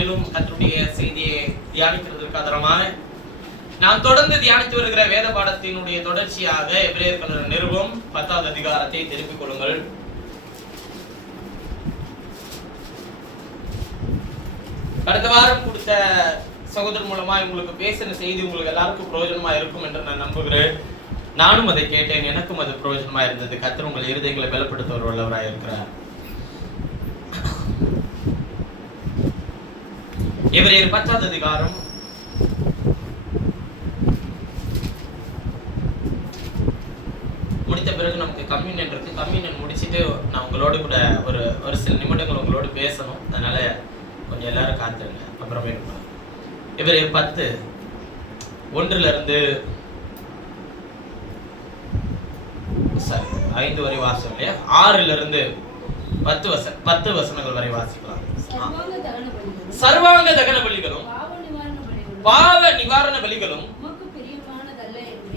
கர்த்தருடைய செய்தியை தியானிக்கிறதுக்கு ஆதரமாக நாம் தொடர்ந்து தியானித்து வருகிற வேத பாடத்தினுடைய தொடர்ச்சியாக எபிரேயர் நிருபம் 10வது அதிகாரத்தை திருப்பிக் கொள்ளுங்கள். கடந்த வாரம் கொடுத்த சகோதரர் மூலமா உங்களுக்கு பேசின செய்தி உங்களுக்கு எல்லாருக்கும் பிரயோஜனமா இருக்கும் என்று நான் நம்புகிறேன். நானும் அதை கேட்டேன், எனக்கும் அது பிரயோஜனமா இருந்தது. கர்த்தர் உங்கள் இருதயங்களை பலப்படுத்த வல்லவராய் இருக்கிறார். எபிரேயர் 10வது அதிகாரம் முடித்த பிறகு நமக்கு கம்யூனியன் இருக்கு. கம்யூனியன் முடிச்சுட்டு நான் உங்களோட கூட ஒரு சில நிமிடங்கள் உங்களோட பேசணும். அதனால கொஞ்சம் எல்லாரும் காத்துருங்க, அப்புறமே இருக்கலாம். எபிரேயர் 10:1 5 வரை வாசம் இல்லையா, 6 10 வசனங்கள் வரை வாசிக்கலாம். சர்வாங்க தகன பலிகளும் பாவ நிவாரண பலிகளும்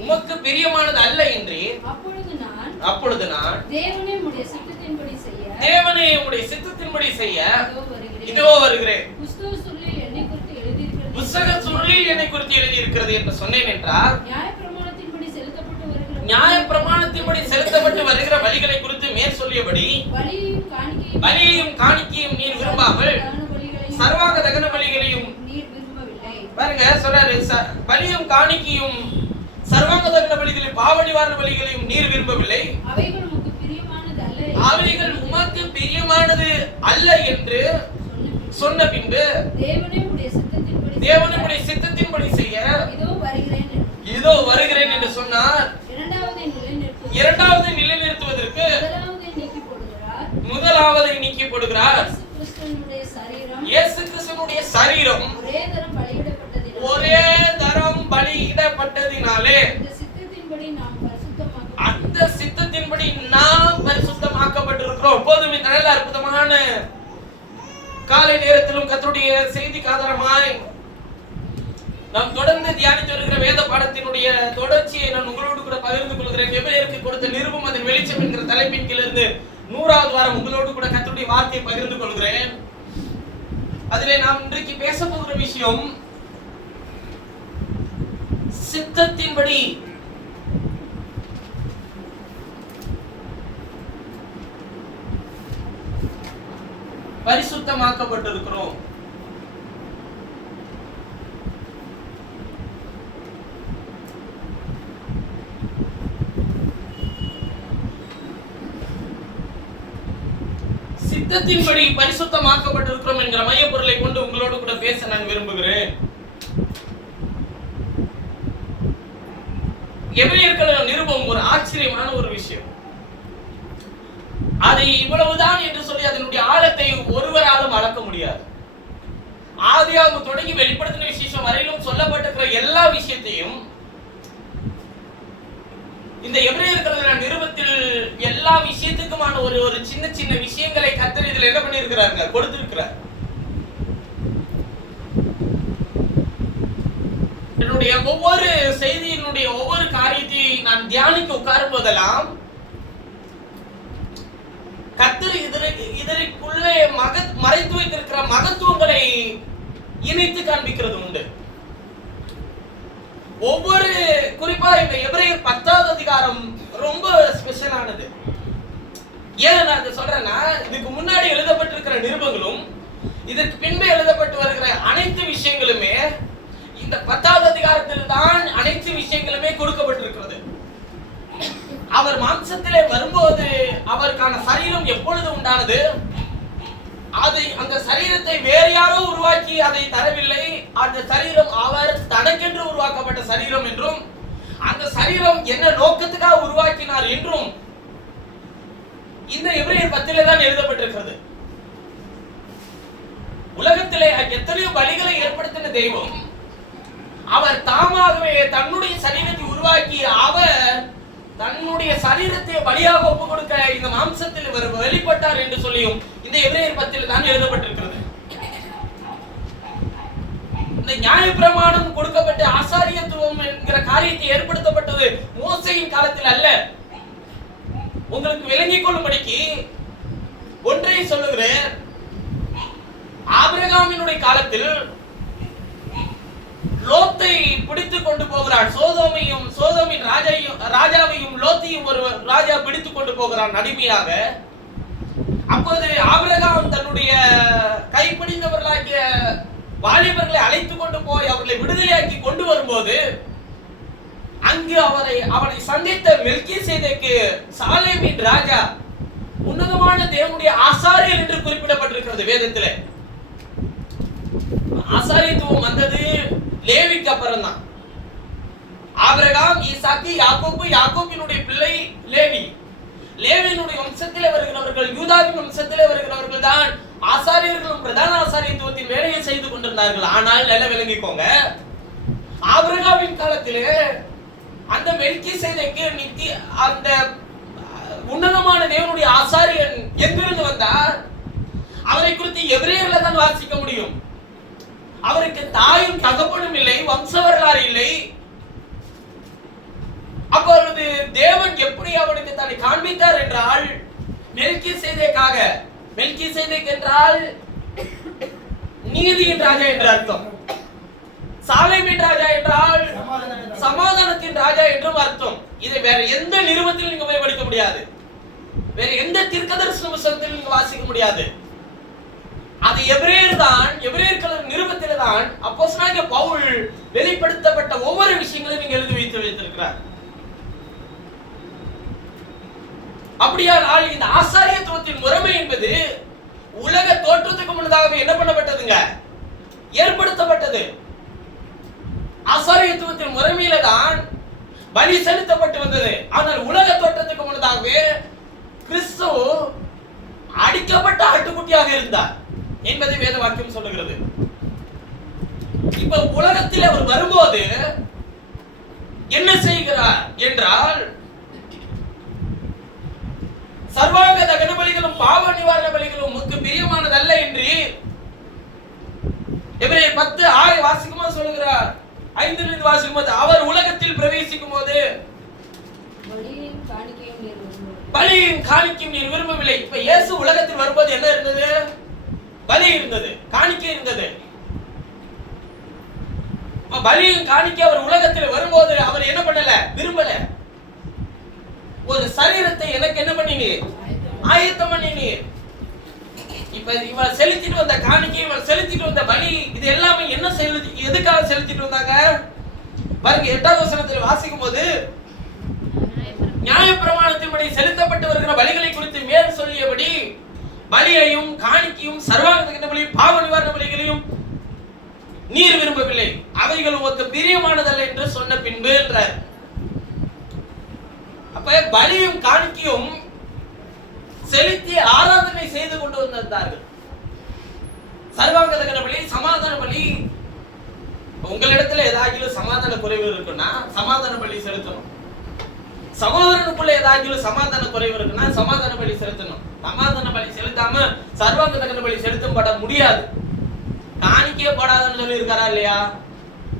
உமக்கு பிரியமானது அல்ல என்று அப்பொழுது நான் தேவனே உம்முடைய சித்தத்தின்படி செய்ய இதோ வருகிறேன். புத்தக சுருளில் என்னை குறித்து எழுதி இருக்கிறது என்று சொன்னேன் என்றால், நியாய பிரமாணத்தின்படி செலுத்தப்பட்டு வருகிற பலிகளை குறித்து மேற் சொல்லியபடி பலியையும் காணிக்கையும் நீர் விரும்பாமல் சர்வாங்க தகன பலிகளையும் பாருங்க சொல்றாரு, பலியும் காணிக்கையும் சர்வாங்க தகன பலிகளையும் பாவ நிவாரண பலிகளையும் நீர் விரும்பவில்லை, அவைகள் உமக்கு பிரியமானது அல்ல என்று சொன்ன பின்பு தேவனுடைய சித்தத்தின்படி செய்ய இதோ வருகிறேன் என்று சொன்னார். இரண்டாவது நிலைநிறுத்துவதற்கு முதலாவதை நீக்கி போடுகிறார். இயேசு கிறிஸ்துவினுடைய சரீரம் ஒரே தரம் பலியிடப்பட்டதினாலே அந்த சித்தத்தின்படி நாம் பரிசுத்தமாக்கப்பட்டிருக்கிறோம். எப்போதுமே நல்ல அற்புதமான காலை நேரத்திலும் கர்த்தருடைய செய்திக்கு ஆதாரமாய் நாம் தொடர்ந்து தியானித்து வருகிற வேத பாடத்தினுடைய தொடர்ச்சியை நான் உங்களோடு கூட பகிர்ந்து கொள்கிறேன். எபிரேயருக்கு கொடுத்த நிருபம் அதன் வெளிச்சம் என்கிற தலைப்பின் கீழிருந்து 100வது வாரம் உங்களோடு கூட கர்த்தருடைய வார்த்தையை பகிர்ந்து கொள்கிறேன். அதிலே நாம் இன்றைக்கு பேச போகிற விஷயம் சித்தத்தின்படி பரிசுத்தமாக்கப்பட்டிருக்கிறோம். சித்தத்தின்படி பரிசுத்தமாக்கப்பட்டிருக்கிறோம் என்கிற மைய பொருளை கொண்டு உங்களோடு கூட பேச நான் விரும்புகிறேன். எபிரேயர் நிருபம் ஒரு ஆச்சரியமான ஒரு விஷயம். அதை இவ்வளவுதான் என்று சொல்லி அதனுடைய ஆழத்தை ஒருவராலும் அளக்க முடியாது. ஆதியாகமம் தொடங்கி வெளிப்படுத்தின விசேஷம் வரையிலும் சொல்லப்பட்டிருக்கிற எல்லா விஷயத்தையும் இந்த எபிரேயர் நிருபத்தில் எல்லா விஷயத்துக்குமான ஒரு சின்ன சின்ன விஷயங்களை கர்த்தர் இதில் என்ன பண்ணியிருக்கிறாங்க, கொடுத்திருக்கிறார். என்னுடைய ஒவ்வொரு செய்தியினுடைய ஒவ்வொரு காரியத்தை நான் தியானிக்க உட்காரும் போதெல்லாம் கர்த்தர் இதற்குள்ளே மறைத்து வைத்திருக்கிற மகத்துவங்களை இணைத்து காண்பிக்கிறது உண்டு. ஒவ்வொரு குறிப்பா இந்த எபிரேயர் 10வது அதிகாரம் ரொம்ப ஸ்பெஷலானது. ஏன் நான் இதை சொல்றேன்னா, இதுக்கு முன்னாடி எழுதப்பட்டிருக்கிற நிருபங்களும் இதற்கு பின்பு எழுதப்பட்டு வருகிற அனைத்து விஷயங்களுமே இந்த 10வது அதிகாரத்தில் தான் அனைத்து விஷயங்களுமே கொடுக்கப்பட்டிருக்கிறது. அவர் மாம்சத்திலே வரும்போது அவருக்கான சரீரம் எப்பொழுது உண்டானது, அந்த சரீரத்தை வேறு யாரோ உருவாக்கி அதை தரவில்லை. அந்த சரீரம் அவர் தனக்கென்று உருவாக்கப்பட்ட சரீரம் என்றும், அந்த சரீரம் என்ன நோக்கத்துக்காக உருவாக்கினார் என்றும் இந்த எபிரேயர் 10 தான் எழுதப்பட்டிருக்கிறது. உலகத்திலே எத்தனையோ பலிகளை ஏற்படுத்தின தெய்வம் அவர் தாமாகவே தன்னுடைய சரீரத்தை உருவாக்கி அவர் தன்னுடைய சரீரத்தை பலியாக ஒப்பு கொடுக்க இந்த மாம்சத்தில் வெளிப்பட்டார் என்று சொல்லியும் இந்த எபிரேயர் 10 தான் எழுதப்பட்டிருக்கிறது. இந்த நியாயப்பிரமாணம் கொடுக்கப்பட்ட ஆசாரியத்துவம் என்கிற காரியத்தை ஏற்படுத்தப்பட்டது மோசேயின் காலத்தில் அல்ல. உங்களுக்கு விளங்கிக் கொள்ளும்படிக்கு ஒன்றை சொல்லுகிறேன். ஆபிரகாமினுடைய காலத்தில் காலத்தில் லோத்தை பிடித்துக் கொண்டு போகிறான். சோதோமின் ராஜாவையும் லோத்தையும் ஒரு ராஜா பிடித்துக் கொண்டு போகிறான் அடிமையாக. அப்போது ஆபிரகாம் தன்னுடைய கைப்பிடிந்தவர்களாகிய வாலிபர்களை அழைத்துக் கொண்டு போய் அவர்களை விடுதலையாக்கி கொண்டு வரும்போது அங்கு அவனை சந்தித்த மெல்கிசேதேக்கு சாலேமின் ராஜா உன்னதமான தேவனுடைய ஆசாரியர் என்று குறிப்பிடப்பட்டிருக்கிறது வேதத்திலே. ஆசாரியத்துவம் வந்தது லேவிக்கு அப்புறம் தான். ஆபிரகாம், ஈசாக்கு, யாக்கோபினுடைய பிள்ளை லேவி. லேவியினுடைய வம்சத்திலே வருகிறவர்கள், யூதாவின் வம்சத்திலே வருகிறவர்கள் தான் ஆசாரியர்களும் பிரதான ஆசாரியத்துவத்தின் வேலையை செய்து கொண்டிருந்தார்கள். ஆனால் நல்ல விளங்கிக்கோங்க, ஆபிரகாமின் காலத்திலே அந்த மெல்கிசேதேக்கு அந்த உன்னதமான தேவனுடைய ஆசாரியன் எங்கிருந்து வந்தார்? அவரை குறித்து எபிரேயர்ல தான் வாசிக்க முடியும். அவருக்கு தாயும் தகப்பனும் இல்லை, வம்ச வரலாறு இல்லை. அப்பொழுது தேவன் எப்படி அவனுக்கு தன்னை காண்பித்தார் என்றால் மெல்கிசேதேக்காக. மெல்கிசேதேக் என்றால் நீதியின் ராஜா என்ற அர்த்தம். சாலேமின் ராஜா என்றால் சமாதானத்தின் ராஜா என்றும் அர்த்தம். இதை வேற எந்த நிறுவனத்தில் நீங்க போய் படிக்க முடியாது, வேற எந்த தீர்க்கதரிசன புத்தகத்தில் நீங்க வாசிக்க முடியாது. அது எபிரேயர் நிறுவனத்திலே தான் அப்போஸ்தலனாகிய பவுல் வெளிப்படுத்தப்பட்ட ஒவ்வொரு விஷயங்களையும் நீங்க எழுதி வைத்திருக்கிறார். அப்படியானால் இந்த ஆசாரியத்துவத்தின் முறைமை என்பது உலக தோற்றத்துக்கு முன்னதாகவே என்ன பண்ணப்பட்டதுங்க? ஏற்படுத்தப்பட்டது. ஆசாரியத்துவத்தின் முறைமையில தான் பலி செலுத்தப்பட்டு வந்தது. ஆனால் உலக தோற்றத்துக்கு முன்னதாகவே கிறிஸ்து அடிக்கப்பட்ட ஆட்டுக்குட்டியாக இருந்தார் என்பதை வேத வாக்கியம் சொல்லுகிறது. இப்ப உலகத்தில் அவர் வரும்போது என்ன செய்கிறார் என்றால் சர்வாங்க தகன பலிகளும் பாவ நிவாரண பலிகளும் உமக்கு பிரியமானதல்ல என்று எபிரேயர் 10:6 வாசிக்கும்போது சொல்லுகிறார். 5 வாசிக்கும்போது அவர் உலகத்தில் பிரவேசிக்கும் போது பலியும் காணிக்கையும் நீர் விரும்பவில்லை. இப்ப இயேசு உலகத்தில் வரும்போது என்ன இருந்தது? பலி இருந்தது, காணிக்கை இருந்தது. பலியும் காணிக்கை அவர் உலகத்தில் வரும்போது அவர் என்ன பண்ணல? விரும்பல. ஒரு சரீரத்தை எனக்கு என்ன பண்ணீங்க? ஆயத்தம் பண்ணீங்க. இப்ப இவர் செலுத்திட்டு வந்த காணிக்கை, இவர் செலுத்திட்டு வந்த பலி, இது எல்லாமே என்ன எதுக்காக செலுத்திட்டு வந்தாங்க பாருங்க. 8வது வசனத்தில் வாசிக்கும் போது நியாயப்பிரமாணத்தின்படி செலுத்தப்பட்டு வருகிற பலிகளை குறித்து மேல் சொல்லியபடி பலியையும் காணிக்கையும் சர்வாங்க பலி பாவ நிவாரண பலிகளையும் நீர் விரும்பவில்லை, அவைகள் உமக்கு பிரியமானதல்ல என்று சொன்ன பின்பு என்றார். அப்ப பலியும் காணிக்கையும் செலுத்தி ஆராதனை செய்து கொண்டு வந்தார்கள். சர்வாங்க தகன பலி, சமாதான பலி. உங்களிடத்துல ஏதாகிலும் சமாதான குறைவு இருக்குன்னா சமாதான பலி செலுத்தணும். சகோதரனுக்குள்ள ஏதாகிலும் சமாதான குறைவு இருக்குன்னா சமாதான பலி செலுத்தணும். சமாதான பலி செலுத்தாம சர்வாங்க தகன பலி செலுத்தப்பட முடியாது. காணிக்கையே போடாதுன்னு சொல்லி இருக்காரா இல்லையா?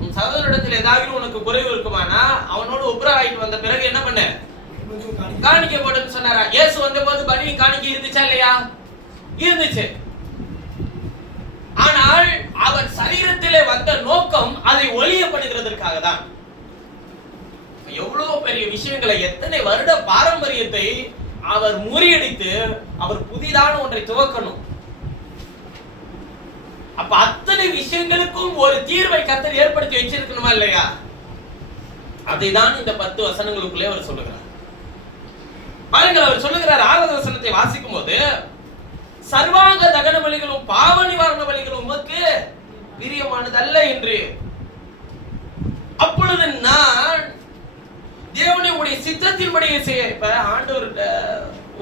உன் சகோதரனிடத்தில் ஏதாகிலும் உனக்கு குறைவு இருக்குமானா அவனோடு ஒப்புரவாயிட்டு வந்த பிறகு என்ன பண்ண? காணிக்கை போட்டுன்னு சொன்னாரா? இயேசு வந்த போது பலி காணிக்கை இருந்துச்சா இல்லையா? இருந்துச்சு. ஆனால் அவர் சரீரத்திலே வந்த நோக்கம் அதை ஒளியப்படுகிறதற்காக தான். எவ்வளவு பெரிய விஷயங்களை, எத்தனை வருட பாரம்பரியத்தை அவர் முறியடித்து அவர் புதிதான ஒன்றை துவக்கணும். அப்ப அத்தனை விஷயங்களுக்கும் ஒரு தீர்வை கர்த்தர் ஏற்படுத்தி வச்சிருக்கணுமா இல்லையா? அதைதான் இந்த 10 வசனங்களுக்குள்ளே அவர் சொல்லுகிறார். பாருங்கள், அவர் சொல்லுகிறார் 6வது வசனத்தை வாசிக்கும் போது சர்வாங்க தகன பலிகளும் பாவ நிவாரண பலிகளும் உமக்கு பிரியமானதல்ல என்று. அப்பொழுது நான் தேவனே உடைய சித்தத்தின்படியே செய்ய. இப்ப ஆண்டவர்கிட்ட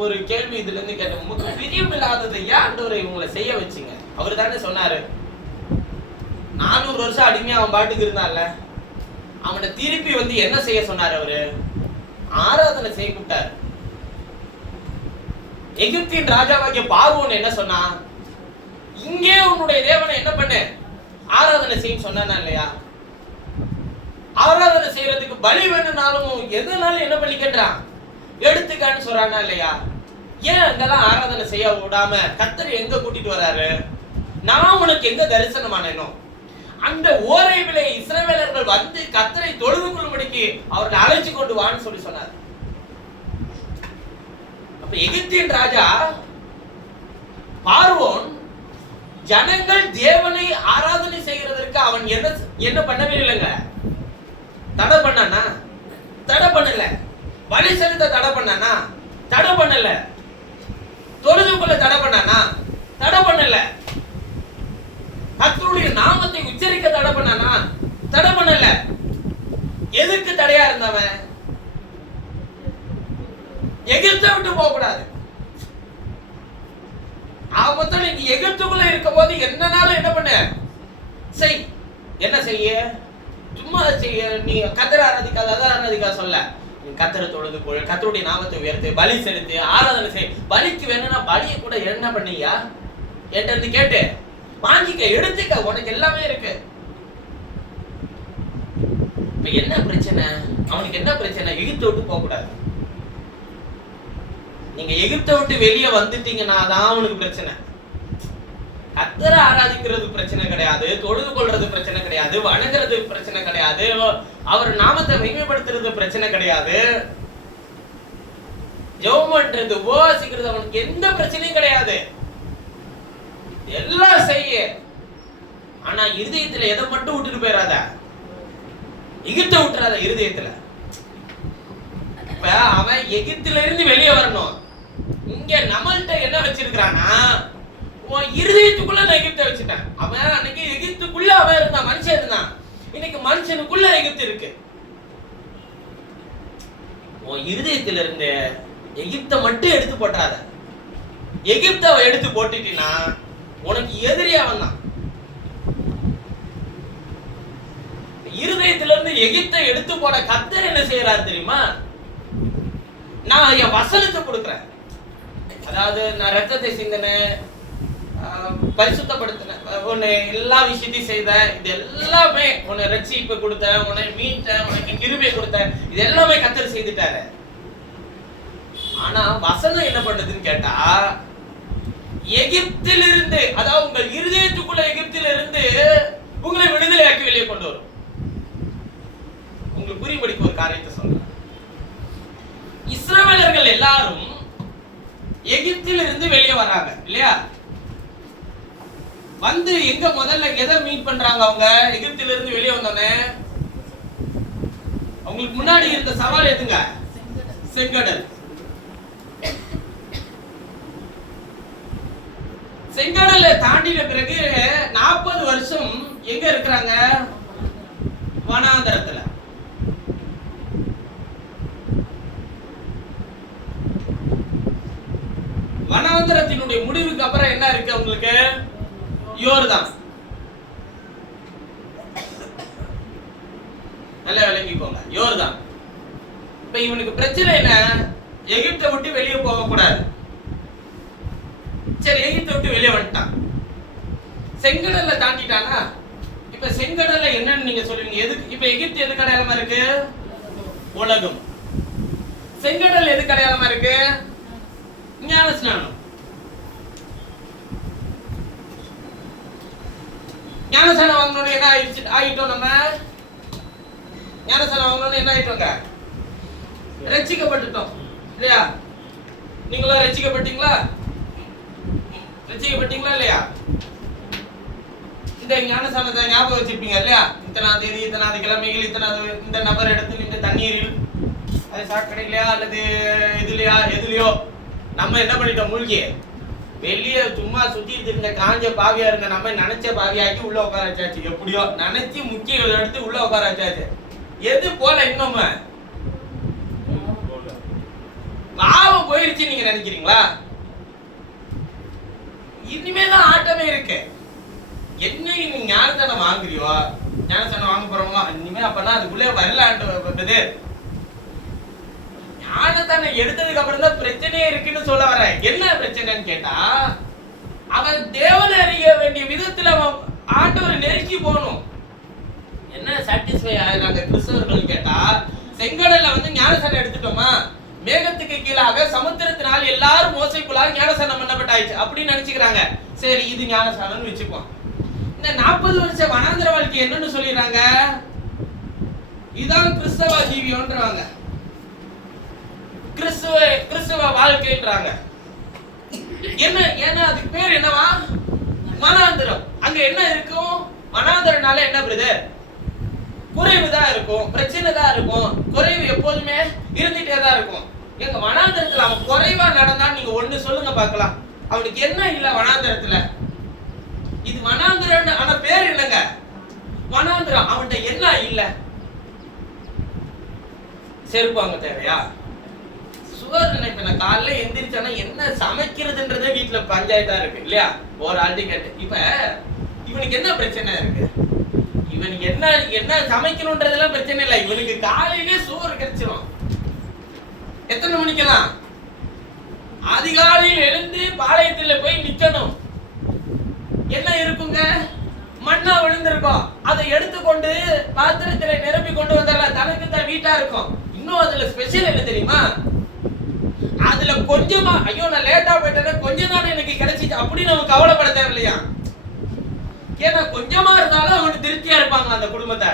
ஒரு கேள்வி இதுல இருந்து கேட்டேன், உமக்கு பிரியம் இல்லாததை ஏன் ஆண்டவரை இவங்களை செய்ய வச்சீங்க? அவர் தானே சொன்னாரு 400 வருஷம் அடிமையா அவன் பாட்டுக்கு இருந்தான்ல, அவனை திருப்பி வந்து என்ன செய்ய சொன்னார்? அவரு ஆராதனை செய்ய கூப்பிட்டார். எகிப்தின் ராஜாவாகிய பார்வோன் என்ன சொன்னா? இங்கே உன்னுடைய தேவனை என்ன பண்ண? ஆராதனை செய்ய சொன்னானா இல்லையா? ஆராதனை செய்யறதுக்கு பலி வேணும்னாலும் எதுனாலும் என்ன பண்ணிக்கின்றான்? எடுத்துக்கான்னு சொல்றானா இல்லையா? ஏன் அங்கெல்லாம் ஆராதனை செய்ய விடாம கர்த்தர் எங்க கூட்டிட்டு வராரு? நான் உனக்கு எங்க தரிசனமானேனோ அந்த ஓரேபிலே இஸ்ரவேலர்கள் வந்து கர்த்தரை தொழுது கொள்ளும்படிக்கு அவர்களை அழைச்சு கொண்டு வான்னு சொல்லி சொன்னார். அப்ப எகிப்தின் ராஜா பார்வோன் ஜனங்கள் தேவனை ஆராதனை செய்கிறதற்கு அவன் என்ன பண்ணவே இல்லைங்க, தடை பண்ணானா? தடை பண்ணல. பலி செலுத்த தடை பண்ணானா? தடை பண்ணல. தொழுது கொள்ள தடை பண்ணானா? தடை பண்ணல. கர்த்தருடைய நாமத்தை உச்சரிக்க தடை பண்ணானா? தடை பண்ணல. எதுக்கு தடையா இருந்தவன்? எகிப்தை விட்டு போக கூடாது. ஆபத்துல நீ எகிப்துக்குள்ள இருக்கும் போது என்னனாலும் என்ன பண்ண செய். என்ன செய்ய? சும்மா செய்ய. நீ கர்த்தரை ஆராதிக்காத, அதை ஆராதிக்காத சொல்ல. நீ கர்த்தரை தொழுது கொள், கர்த்தருடைய நாமத்தை உயர்த்து, பலி செலுத்து, ஆராதனை செய். பலிக்கு வேணும்னா பலியை கூட என்ன பண்ணீங்க என்கிட்ட இருந்து கேட்டு வாங்கிக்க, எடுத்துக்க, உனக்கு எல்லாமே இருக்கு. இப்ப என்ன பிரச்சனை? அவனுக்கு என்ன பிரச்சனை? எகிப்தை விட்டு போக கூடாது. நீங்க எகிப்தை விட்டு வெளியே வந்துட்டீங்கன்னா தான் அவனுக்கு பிரச்சனை. கர்த்தரை ஆராதிக்கிறது பிரச்சனை கிடையாது, தொழுது கொள்றது பிரச்சனை கிடையாது, வணங்குறது பிரச்சனை கிடையாது, அவர் நாமத்தை மகிமைப்படுத்துறது பிரச்சனை கிடையாது, ஜெபம் பண்றது, உபவாசிக்கிறது அவனுக்கு எந்த பிரச்சனையும் கிடையாது. எல்லாம் செய்ய. ஆனா இருதயத்துல எதை மட்டும் விட்டுட்டு போயிடாத, எகிப்தை விட்டுறாத இருதயத்துல. இப்ப அவன் எகிப்துல இருந்து வெளியே வரணும். இங்க நம்மள்ட்ட என்ன வச்சிருக்கானா, உன் இருதயத்துக்குள்ள நான் எகிப்தை வச்சுட்டேன். அவன் அன்னைக்கு எகிப்துக்குள்ள அவன் இருந்தான், மனுஷன் இருந்தான். இன்னைக்கு மனுஷனுக்குள்ள எகிப்து இருக்கு. உன் இருதயத்துல இருந்து எகிப்தை மட்டும் எடுத்து போட்டாத. எகிப்தை எடுத்து போட்டுட்டீன்னா உனக்கு எதிரி அவன் தான். இருதயத்துல இருந்து எகிப்தை எடுத்து போட கர்த்தர் என்ன செய்யறாரு தெரியுமா? நான் என் வசனத்தை கொடுக்கிறேன். அதாவது நான் ரத்தத்தை சிந்தினேன், பரிசுத்தப்படுத்தினேன், உன்னை எல்லா விஷயத்தையும் செய்தேன், இது எல்லாமே உன்னை ரட்சிப்பு கொடுத்தேன், உன்னை மீட்டேன், உனக்கு கிருபை கொடுத்தேன், இது எல்லாமே கர்த்தர் செய்துட்டாரு. ஆனா வசனம் என்ன பண்ணுதுன்னு கேட்டா, எகிப்திலிருந்து, அதாவது உங்கள் இருதயத்துக்குள்ள எகிப்திலிருந்து உங்களை விடுதலையாக்கி வெளியே கொண்டு வரும். உங்களுக்கு புரியும்படிக்கு ஒரு காரியத்தை சொல்றேன். இஸ்ரவேலர்கள் எல்லாரும் எகிப்தில் இருந்து வெளியே வராங்க இல்லையா? வந்து எங்க முதல்ல எதை மீட் பண்றாங்க? அவங்க எகிப்தில இருந்து வெளியே வந்தோடனே அவங்களுக்கு முன்னாடி இருந்த சவால் எதுங்க? செங்கடல். செங்கடலை தாண்டின பிறகு 40 வருஷம் எங்க இருக்கிறாங்க? வனாந்தரத்துல. வனாந்தரத்தினுடைய முடிவுக்கு அப்புறம் என்ன இருக்கு உங்களுக்கு? யோர்தான். நல்லா விளங்கிக்கோங்க, யோர்தான். இப்ப இவனுக்கு பிரச்சனை என்ன? எகிப்தை விட்டு வெளியே போக கூடாது. சரி, எகிப்தை விட்டு வெளியே வந்துட்டான். செங்கடல்ல தாண்டிட்டானா? இப்ப செங்கடல்ல என்னன்னு நீங்க சொல்லுவீங்க? எதுக்கு இப்ப எகிப்து எதுக்கு அடையாளமா இருக்கு? உலகம். செங்கடல் எதுக்கு அடையாளமா இருக்கு? ஞான ஸ்நானம். ஞானஸ்நானம் வாங்கணும்னு என்ன ஆயிட்டோம்? நம்ம ஞானஸ்நானம் வாங்கணும்னு என்ன ஆயிட்டோங்க? ரட்சிக்கப்பட்டுட்டோம் இல்லையா? நீங்களும் ரட்சிக்கப்பட்டீங்களா? ரட்சிக்கப்பட்டீங்களா இல்லையா? இந்த ஞானஸ்நானத்தை ஞாபகம் வச்சிருப்பீங்க இல்லையா? இத்தனாம் தேதி, இத்தனாவது கிழமைகள், இத்தனாவது இந்த நபர் இடத்துல இந்த தண்ணீரில், அது சாக்கடையிலையா அல்லது எதுலையோ நம்ம என்ன பண்ணிட்டோம்? மூழ்கி வெளியே சும்மா சுத்திட்டு இருந்த காஞ்ச பாவியா இருந்த நம்ம நினைச்ச பாவியாக்கி உள்ள உட்கார வச்சாச்சு. எப்படியோ நினைச்சு முக்கிய எடுத்து உள்ள உட்கார வச்சாச்சு. எது போல இன்னும் பாவம் போயிருச்சு நீங்க நினைக்கிறீங்களா? இனிமேதான் ஆட்டமே இருக்கு. என்ன நீ ஞானஸ்நானம் வாங்குறியோ, ஞானஸ்நானம் வாங்க போறோமா, இனிமே அப்பதான் அதுக்குள்ளே வரலான்ட்டு ஞானஸ்நானம் எடுத்ததுக்கு அப்புறம் தான் பிரச்சனையே இருக்குன்னு சொல்ல வர. என்ன பிரச்சனைன்னு கேட்டா, அவன் தேவனை அறிய வேண்டிய விதத்துல அவன் ஆண்டவரை நெருக்கி போகணும். என்ன சாட்டிஸ்ஃபை ஆகிறாங்க கிறிஸ்தவர்கள் கேட்டா, செங்கடல்ல வந்து ஞானஸ்நானம் எடுத்துட்டோமா, மேகத்துக்கு கீழாக சமுத்திரத்தினால் எல்லாரும் மோசைக்குள்ளாக ஞானஸ்நானம் பண்ணப்பட்டாயிடுச்சு அப்படின்னு நினைச்சுக்கிறாங்க. சரி, இது ஞானஸ்நானம்னு வச்சுப்போம். இந்த 40 வருஷ வனாந்திர வாழ்க்கை என்னன்னு சொல்லிடுறாங்க, இதான் கிறிஸ்தவ ஜீவியம்ன்றாங்க, கிறிஸ்தவ வாழ்க்கைன்றாங்க. என்ன, ஏன்னா அதுக்கு பேர் என்னவா, வனாந்திரம். அங்க என்ன இருக்கும், வனாந்திரனால என்ன பிரதர், குறைவு தான் இருக்கும், பிரச்சனை தான் இருக்கும், குறைவு எப்போதுமே இருந்துட்டே தான் இருக்கும். எங்க வனாந்திரத்துல அவன் குறைவா நடந்தான் நீங்க ஒண்ணு சொல்லுங்க பார்க்கலாம், அவனுக்கு என்ன இல்ல வனாந்திரத்துல, இது வனாந்திரம் ஆனா பேர் என்னங்க, வனாந்திரம். அவன்கிட்ட என்ன இல்ல, செருப்பாங்க தேவையா, சுவர் நினைப்பேன், காலைல எந்திரிச்சானா என்ன சமைக்கிறதுன்றதே வீட்டுல பஞ்சாயத்தா இருக்கு இல்லையா, ஒரு ஆள்டி கேட்டு. இப்ப இவனுக்கு என்ன பிரச்சனை இருக்கு, இவனுக்கு என்ன சமைக்கணும்ன்றதெல்லாம் பிரச்சனை இல்லை, இவனுக்கு காலையிலே சோறு கிடைச்சிடும். எத்தனை மணிக்கெல்லாம், அதிகாலையில் எழுந்து பாளையத்துல போய் நிக்கணும். என்ன இருக்குங்க, மண்ணா விழுந்திருக்கும், அதை எடுத்துக்கொண்டு பாத்திரத்துல நிரப்பி கொண்டு வந்துடலாம், தனக்கு தான் வீட்டா இருக்கும். இன்னும் அதுல ஸ்பெஷல் என்ன தெரியுமா, அதுல கொஞ்சமா, ஐயோ நான் லேட்டா போயிட்டேன்னா கொஞ்சம் தானே எனக்கு கிடைச்சிச்சு அப்படின்னு நம்ம கவலைப்பட தேவையில்லையா. ஏன்னா கொஞ்சமா இருந்தாலும் அவனுக்கு திருப்தியா இருப்பாங்க அந்த குடும்பத்தை.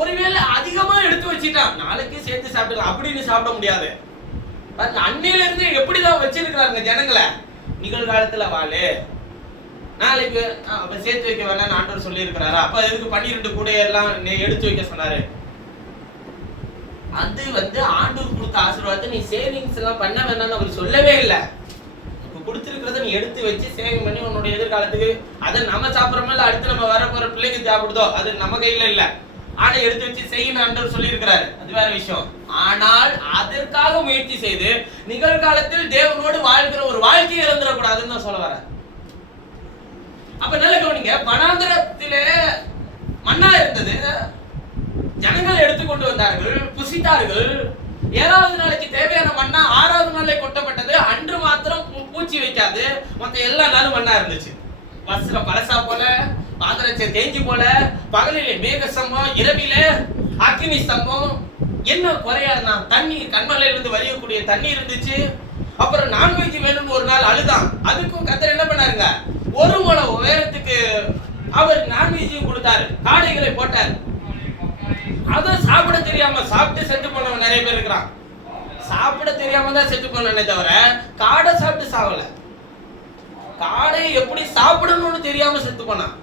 ஒருவேளை அதிகமா எடுத்து வச்சுட்டான், நாளைக்கு சேர்த்து சாப்பிடலாம் அப்படின்னு சாப்பிட முடியாது. அன்னையில இருந்து எப்படிதான் வச்சிருக்கிறாங்க ஜனங்களை, நிகழ்காலத்துல வாழு, நாளைக்கு சேர்த்து வைக்க வேணாம் ஆண்டவர் சொல்லி இருக்கிறாரா, அப்ப எதுக்கு 12 கூட எல்லாம் எடுத்து வைக்க சொன்னாரு. அது ஆண்டவர் கொடுத்த ஆசீர்வாதத்தை நீ சேவிங்ஸ் எல்லாம் பண்ண வேணாம்னு அவர் சொல்லவே இல்லை. கொடுத்திருக்கிறத நீ எடுத்து வச்சு சேவிங் பண்ணி உன்னுடைய எதிர்காலத்துக்கு, அதை நம்ம சாப்பிடறோமோ இல்ல அடுத்து நம்ம வர போற பிள்ளைக்கு சாப்பிடுதோ அது நம்ம கையில இல்ல, ஆனா எடுத்து வச்சு செய்யணும் ஆண்டவர் சொல்லி இருக்கிறாரு, அது வேற விஷயம். ஆனால் அதற்காக முயற்சி செய்து நிகழ்காலத்தில் தேவனோடு வாழ்கிற ஒரு வாழ்க்கையை இழந்துடக்கூடாதுன்னு தான் சொல்ல வரேன். அப்ப நல்ல கவனிங்க, வனாந்திரத்திலே மண்ணா இருந்தது, ஜனங்கள் எடுத்துக்கொண்டு வந்தார்கள், புசித்தார்கள். 7வது நாளைக்கு தேவையான மண்ணா 6வது நாளே கொட்டப்பட்டது. அன்று மாத்திரம் பூச்சி வைக்காது, மற்ற எல்லா நாளும் மண்ணா இருந்துச்சு. வஸ்திரம் பழசா போல, பாதரட்சை தேஞ்சி போல, பகலிலே மேக ஸ்தம்பம், இரவில அக்னி ஸ்தம்பம். என்ன குறையாதுனா தண்ணீர், கண்மலையில இருந்து வலியக்கூடிய தண்ணி இருந்துச்சு. அப்புறம் நான்வெஜ் வேணும்னு ஒரு நாள் அழுதான், அதுக்கும் கர்த்தர் என்ன பண்ணாருங்க, 1 முழம் உயரத்துக்கு அவர் நான்வெஜ்ஜையும் கொடுத்தாரு, காடைகளை போட்டார். அத சாப்பிட தெரியாம சாப்பிட்டு செத்து போனவன் நிறைய பேர் இருக்கிறான். சாப்பிட தெரியாம தான் செத்து போனே தவிர காடை சாப்பிட்டு சாவல. காடை எப்படி சாப்பிடணும்னு தெரியாம செத்து போனான்,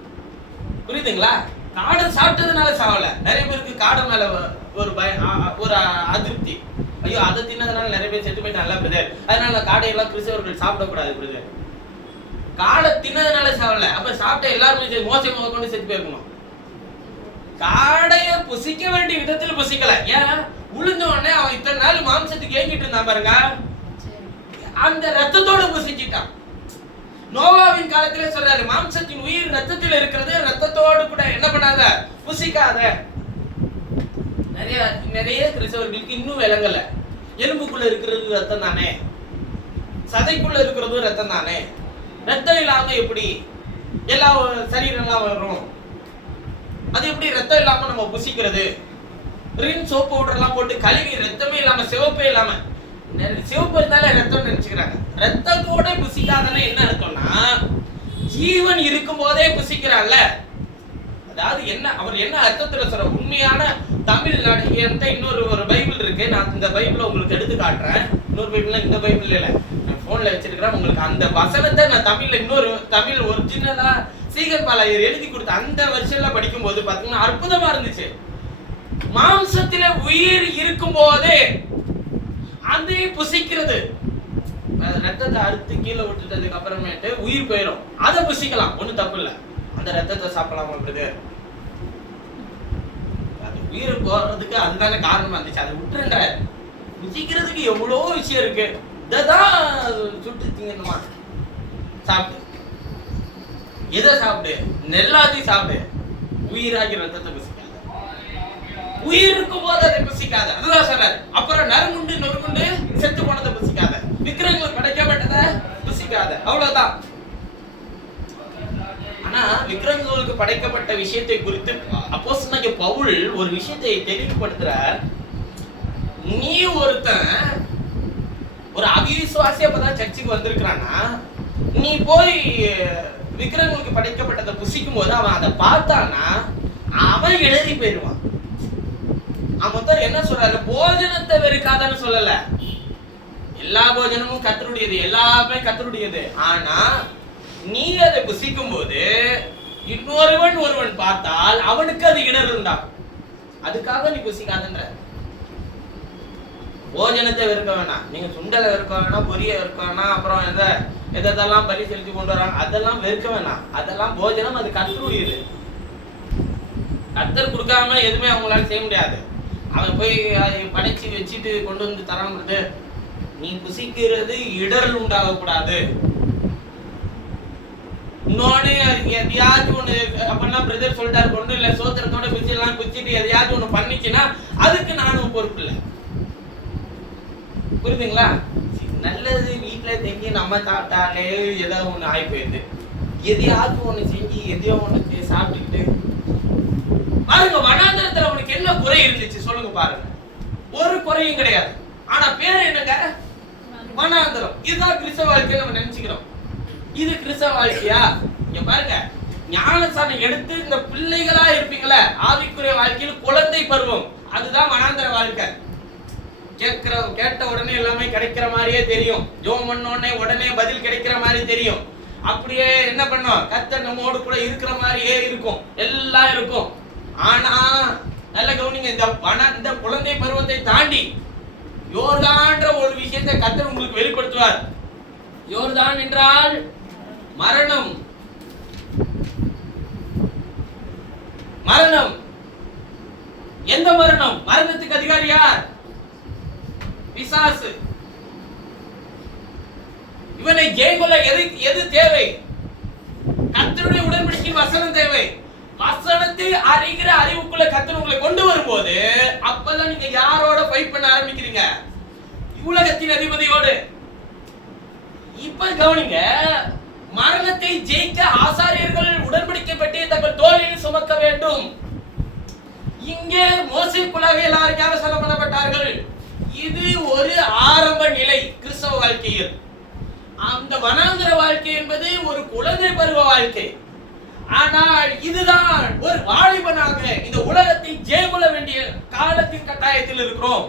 புரியுதுங்களா? காடை சாப்பிட்டதுனால சாவல. நிறைய பேருக்கு காடை மேல ஒரு அதிருப்தி, ஐயோ அதை தின்னதுனால நிறைய பேர் செத்து போயிட்டு நல்லா பிரதர், அதனால காடையெல்லாம் கிறிஸ்தவர்கள் சாப்பிடக்கூடாது பிரதர். காடை தின்னதுனால சாவல, அப்ப சாப்பிட்ட எல்லாருமே மோசமாக கொண்டு செத்து போயிருக்கணும். காடைய புசிக்க வேண்டிய விதத்தில் புசிக்கல. ஏன், உளுந்த உடனே அவன் இத்தனை நாள் மாம்சத்துக்கு ஏங்கிட்டு இருந்தான் பாருங்க, அந்த ரத்தத்தோட புசிச்சிட்டான். நோவாவின் காலத்திலே சொல்றாரு, மாம்சத்தின் உயிர் ரத்தத்தில் இருக்கிறது, ரத்தத்தோடு கூட என்ன பண்ணாத, புசிக்காத. நிறைய கிறிஸ்தவர்களுக்கு இன்னும் விளங்கல, எலும்புக்குள்ள இருக்கிறது ரத்தம் தானே, சதைக்குள்ள இருக்கிறதும் ரத்தம் தானே, ரத்தம் இல்லாம எப்படி எல்லா சரீரம் எல்லாம் வரும், அது எப்படி ரத்தம் இல்லாம நம்ம புசிக்கிறது? ரின் சோப் பவுடர் எல்லாம் போட்டு கழுவி ரத்தமே இல்லாம, சிவப்பே இல்லாம, சிவப்பு இருந்தாலே ரத்தம் நினைச்சுக்கிறாங்க. ரத்தத்தோட புசிக்காதன்னா என்ன அர்த்தம்னா, ஜீவன் இருக்கும் போதே புசிக்கிறான்ல, அதாவது என்ன, அவர் என்ன அர்த்தத்துல சொல்ற, உண்மையான தமிழ் என்கிட்ட இன்னொரு பைபிள் இருக்கு, நான் இந்த பைபிளை உங்களுக்கு எடுத்து காட்டுறேன். இன்னொரு பைபிள்னா இந்த பைபிள் இல்ல, நான் போன்ல வச்சிருக்கிறேன். உங்களுக்கு அந்த வசனத்தை நான் தமிழ்ல இன்னொரு தமிழ் ஒரிஜினலா சீகர் பாலாயர் எழுதி கொடுத்த அந்த வருஷம்ல படிக்கும் போது பாத்தீங்கன்னா அற்புதமா இருந்துச்சு. மாம்சத்தில உயிர் இருக்கும் போதே அதை புசிக்கிறது, ரத்தத்தை அறுத்து கீழே விட்டுட்டதுக்கு அப்புறமேட்டு உயிர் போயிடும், அதை புசிக்கலாம், ஒண்ணும் தப்பு இல்லை. அந்த ரத்தத்தை சாப்பிடலாம் பிரதர், அது உயிர் போறதுக்கு அதுதானே காரணமா இருந்துச்சு, அதை விட்டுருன்ற. புசிக்கிறதுக்கு எவ்வளவு விஷயம் இருக்கு, இதான் சுட்டு திங்கணுமா, சாப்பிட்டு எதை சாப்பிடு, நெல்லாத்தையும் சாப்பிடு, உயிராகி ரத்தத்தை புசிக்காத, உயிர் இருக்கும் போது அதை புசிக்காத, அதுதான் சொல்றாரு. அப்புறம் நறுமுண்டு நொறுமுண்டு செத்து போனதை புசிக்காத, விக்கிரகங்கள் படைக்கப்பட்டதை புசிக்காத, அவ்வளவுதான். ஆனா விக்கிரகங்களுக்கு படைக்கப்பட்ட விஷயத்தை குறித்து அப்போஸ்தலனாகிய பவுல் ஒரு விஷயத்தை தெளிவுபடுத்துறார். நீ ஒருத்தன் ஒரு அவிசுவாசி அப்பதான் சர்ச்சுக்கு வந்திருக்கிறான்னா, நீ போய் விக்கிரகங்களுக்கு படைக்கப்பட்டதை புசிக்கும் போது அவன் அதை பார்த்தான்னா அவன் இடறி போயிடுவான். அவன் என்ன சொல்றாரு, போஜனத்தை வெறுக்காதன்னு சொல்லல. எல்லா போஜனமும் கர்த்தருடையது, எல்லாமே கர்த்தருடையது. ஆனா நீ அதை புசிக்கும் போது ஒருவன் பார்த்தால் அவனுக்கு அது இடர் உண்டாகும். அதுக்காக நீ புசிக்காதன்ற. போஜனத்தை வெறுக்க வேணாம், நீங்க சுண்டலை வெறுக்க வேணாம், பொரிய வெறுக்க வேணாம், அப்புறம் எதெல்லாம் பலி செலுத்தி கொண்டு வராங்க அதெல்லாம் வெறுக்க வேணாம். அதெல்லாம் போஜனம், அது கர்த்தருடையது. கர்த்தர் கொடுக்காம எதுவுமே அவங்களால செய்ய முடியாது. அவன் போய் படைச்சு வச்சுட்டு கொண்டு வந்து தராமது நீ புசிக்கிறது இடரல் உண்டாகக்கூடாது. இன்னொன்னு எதையாச்சும் ஒண்ணு அப்பெல்லாம் பிரதர் சொல்லிட்டாரு, கொண்டு இல்ல சோத்திரத்தோட பிச்சைலாம் குச்சிட்டு எதையாச்சும் ஒண்ணு பண்ணிச்சுன்னா அதுக்கு நானும் பொறுப்பு இல்லை. புரியுதுங்களா? நல்லது வீட்டுல தங்கி நம்ம சாப்பிட்டாலே ஏதோ ஒண்ணு ஆகி போயிடுது. எதையாச்சும் ஒண்ணு செஞ்சு எதையோ ஒண்ணு சாப்பிட்டுக்கிட்டு பாருங்க. வனாந்தரத்துல அவனுக்கு என்ன குறை இருந்துச்சு சொல்லுங்க பாருங்க. ஒரு குறையும் கிடையாது. ஆனா பேர் என்னங்க? வனாந்தரம். இதுதான் கிறிஸ்தவ வாழ்க்கை நம்ம நினைச்சுக்கிறோம். இது கிறிஸ்தவ வாழ்க்கையா? இங்க பாருங்க, ஞானசானம் எடுத்து இந்த பிள்ளைகளா இருப்பீங்களா ஆவிக்குரிய வாழ்க்கையில் குழந்தை பருவம், அதுதான் வனாந்தர வாழ்க்கை. கேட்ட உடனே எல்லாமே கிடைக்கிற மாதிரியே தெரியும். ஜோம் பண்ண உடனே பதில் கிடைக்கிற மாதிரி தெரியும். அப்படியே என்ன பண்ணோம், கர்த்தர் நம்மோடு கூட இருக்கிற மாதிரியே இருக்கும், எல்லாம் இருக்கும். ஆனா நல்ல கவனிங்க, இந்த குழந்தை பருவத்தை தாண்டி யோர்தான்ற ஒரு விஷயத்தை கர்த்தர் உங்களுக்கு வெளிப்படுத்துவார். யோர்தான் என்றால் மரணம். மரணம் எந்த மரணம்? மரணத்துக்கு அதிகாரி யார்? பிசாசு. இவனை ஜெயங்கொள்ள எது தேவை? கர்த்தருடைய உடன்படிக்கையின் வசனம் தேவை. வசனத்தை அறிகிற அறிவுக்குள்ள கர்த்தர் உங்களை கொண்டு வரும்போது அப்பதான் நீங்க யாரோட ஃபைட் பண்ண ஆரம்பிக்கிறீங்க? உலகத்தின் அதிபதியோடு. இப்ப கவனிங்க, மரணத்தை ஜெயிக்க ஆசாரியர்கள் உடன்படிக்கை பற்றி தங்கள் தோளில் சுமக்க வேண்டும். இங்கே மோசேக்குள்ளாக எல்லாரும் ஞானஸ்நானம் பண்ணப்பட்டார்கள். இது ஒரு ஆரம்ப நிலை கிறிஸ்தவ வாழ்க்கையில். அந்த வனாந்தர வாழ்க்கை என்பது ஒரு குழந்தை பருவ வாழ்க்கை. ஆனால் இதுதான் ஒரு வாலிபனாக இந்த உலகத்தை ஜெயங்கொள்ள வேண்டிய காலத்தின் கட்டாயத்தில் இருக்கிறோம்.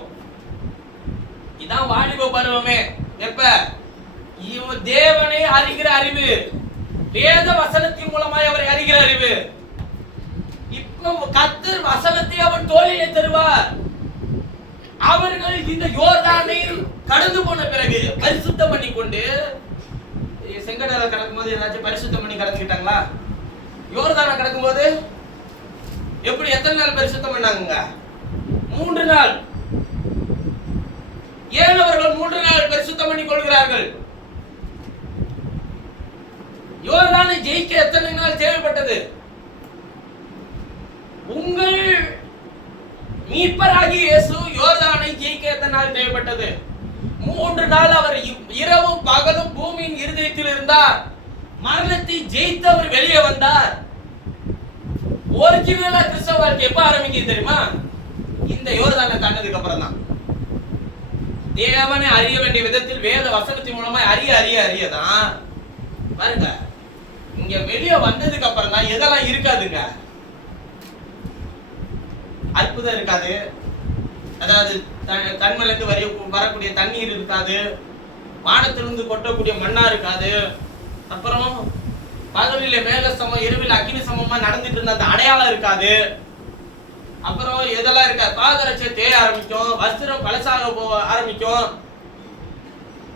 இதான் வாலிப பருவமே. எப்ப? தேவனை அறிகிற அறிவு, வேத வசனத்தின் மூலமாய் அவரை அறிகிற அறிவு. இப்போ கர்த்தர் வசனத்தை அவன் தோளிலே தருவார். அவர்கள் இந்த யோர்தானை கடந்து போன பிறகு பரிசுத்தம் பண்ணி கொண்டு, செங்கடலை கடக்கும் போது ஏதாச்சும் பரிசுத்தம் பண்ணி கடந்துக்கிட்டாங்களா? யோர்தானை கடக்கும் போது எப்படி, எத்தனை நாள் பரிசுத்தம் பண்ணாங்க? 3 நாள். ஏன் அவர்கள் 3 நாள் பரிசுத்தம் பண்ணி கொள்கிறார்கள்? யோர்தானை ஜெயிக்க எத்தனை நாள் தேவைப்பட்டது? உங்கள் மீட்பராகிய இயேசு யோர்தானை ஜெயிக்க எத்தனை நாள் தேவைப்பட்டது? 3 நாள். அவர் இரவும் பகலும் பூமியின் இருதயத்தில் இருந்தார். மரணத்தை ஜெயித்து அவர் வெளியே வந்தார். ஒரிஜினலா கிறிஸ்தவ வாழ்க்கை எப்ப ஆரம்பிக்குது தெரியுமா? இந்த யோர்தானை தாண்டதுக்கு அப்புறம் தான். தேவனை அறிய வேண்டிய விதத்தில் வேத வசனத்தின் மூலமா அறியதான் பாருங்க. இங்க வெளியே வந்ததுக்கு அப்புறம் தான் எதெல்லாம் இருக்காதுங்க. அற்புதம் இருக்காது. அதாவது கண்மல இருந்து வரக்கூடிய தண்ணீர் இருக்காது. வானத்திலிருந்து கொட்டக்கூடிய மண்ணா இருக்காது. அப்புறம் பகலிலே மேக சமம், இரவில் அக்கினி சமமா நடந்துட்டு இருந்த அந்த அடையாளம் இருக்காது. அப்புறம் எதெல்லாம் இருக்காது? பாதரட்சை தேய ஆரம்பிக்கும், வஸ்திரம் பழசாக ஆரம்பிக்கும்.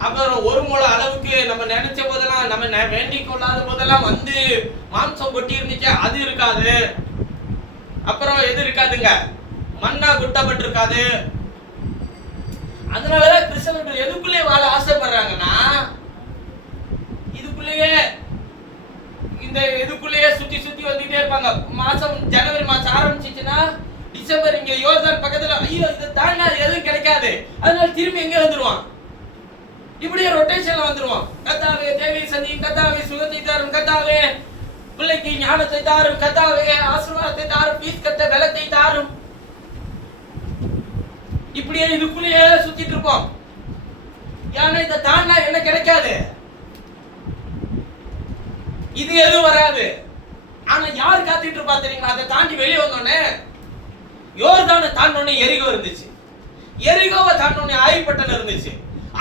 அப்புறம் ஒரு மூல அளவுக்கு நம்ம நினைச்ச போதெல்லாம், நம்ம வேண்டிக் கொள்ளாத போதெல்லாம் வந்து மாம்சம் கொட்டி இருந்துச்சு, அது இருக்காது. அப்புறம் எது இருக்காதுங்க? மண்ணா குட்டப்பட்டிருக்காது. அதனாலதான் கிறிஸ்தவர்கள் எதுக்குள்ளே வாழ ஆசைப்படுறாங்கன்னா, இதுக்குள்ளேயே சுத்தி வந்துட்டே இருப்பாங்க. மாசம் ஜனவரி மாசம் ஆரம்பிச்சிச்சுன்னா டிசம்பர் இங்க யோர்தான் பக்கத்துல, ஐயோ இதை தாண்டா எதுவும் கிடைக்காது, அதனால திரும்பி எங்க வந்துருவான், இப்படியே ரொட்டேஷன்ல வந்துருவான். கத்தாவே தேவி சந்தியும், கத்தாவே சுகத்தை தாரும், கத்தாவே பிள்ளைக்கு ஞானத்தை தாரும், கத்தாவே ஆசீர்வாதத்தை தாரும், பீஸ் கட்ட பலத்தை தாரும். இப்படியே இதுக்குள்ளேயே சுத்திட்டு இருப்போம். ஏன்னா இதை தாண்டா என்ன கிடைக்காது. இது எதுவும் வராது. ஆனா யார் காத்துட்டு இருப்பா தெரியுங்களா? அதை தாண்டி வெளியே வந்தோடனே, யோர்தானை தாண்டோடனே எரிகோ இருந்துச்சு, எரிகோவை தாண்டோடனே ஆயிப்பட்டணம் இருந்துச்சு,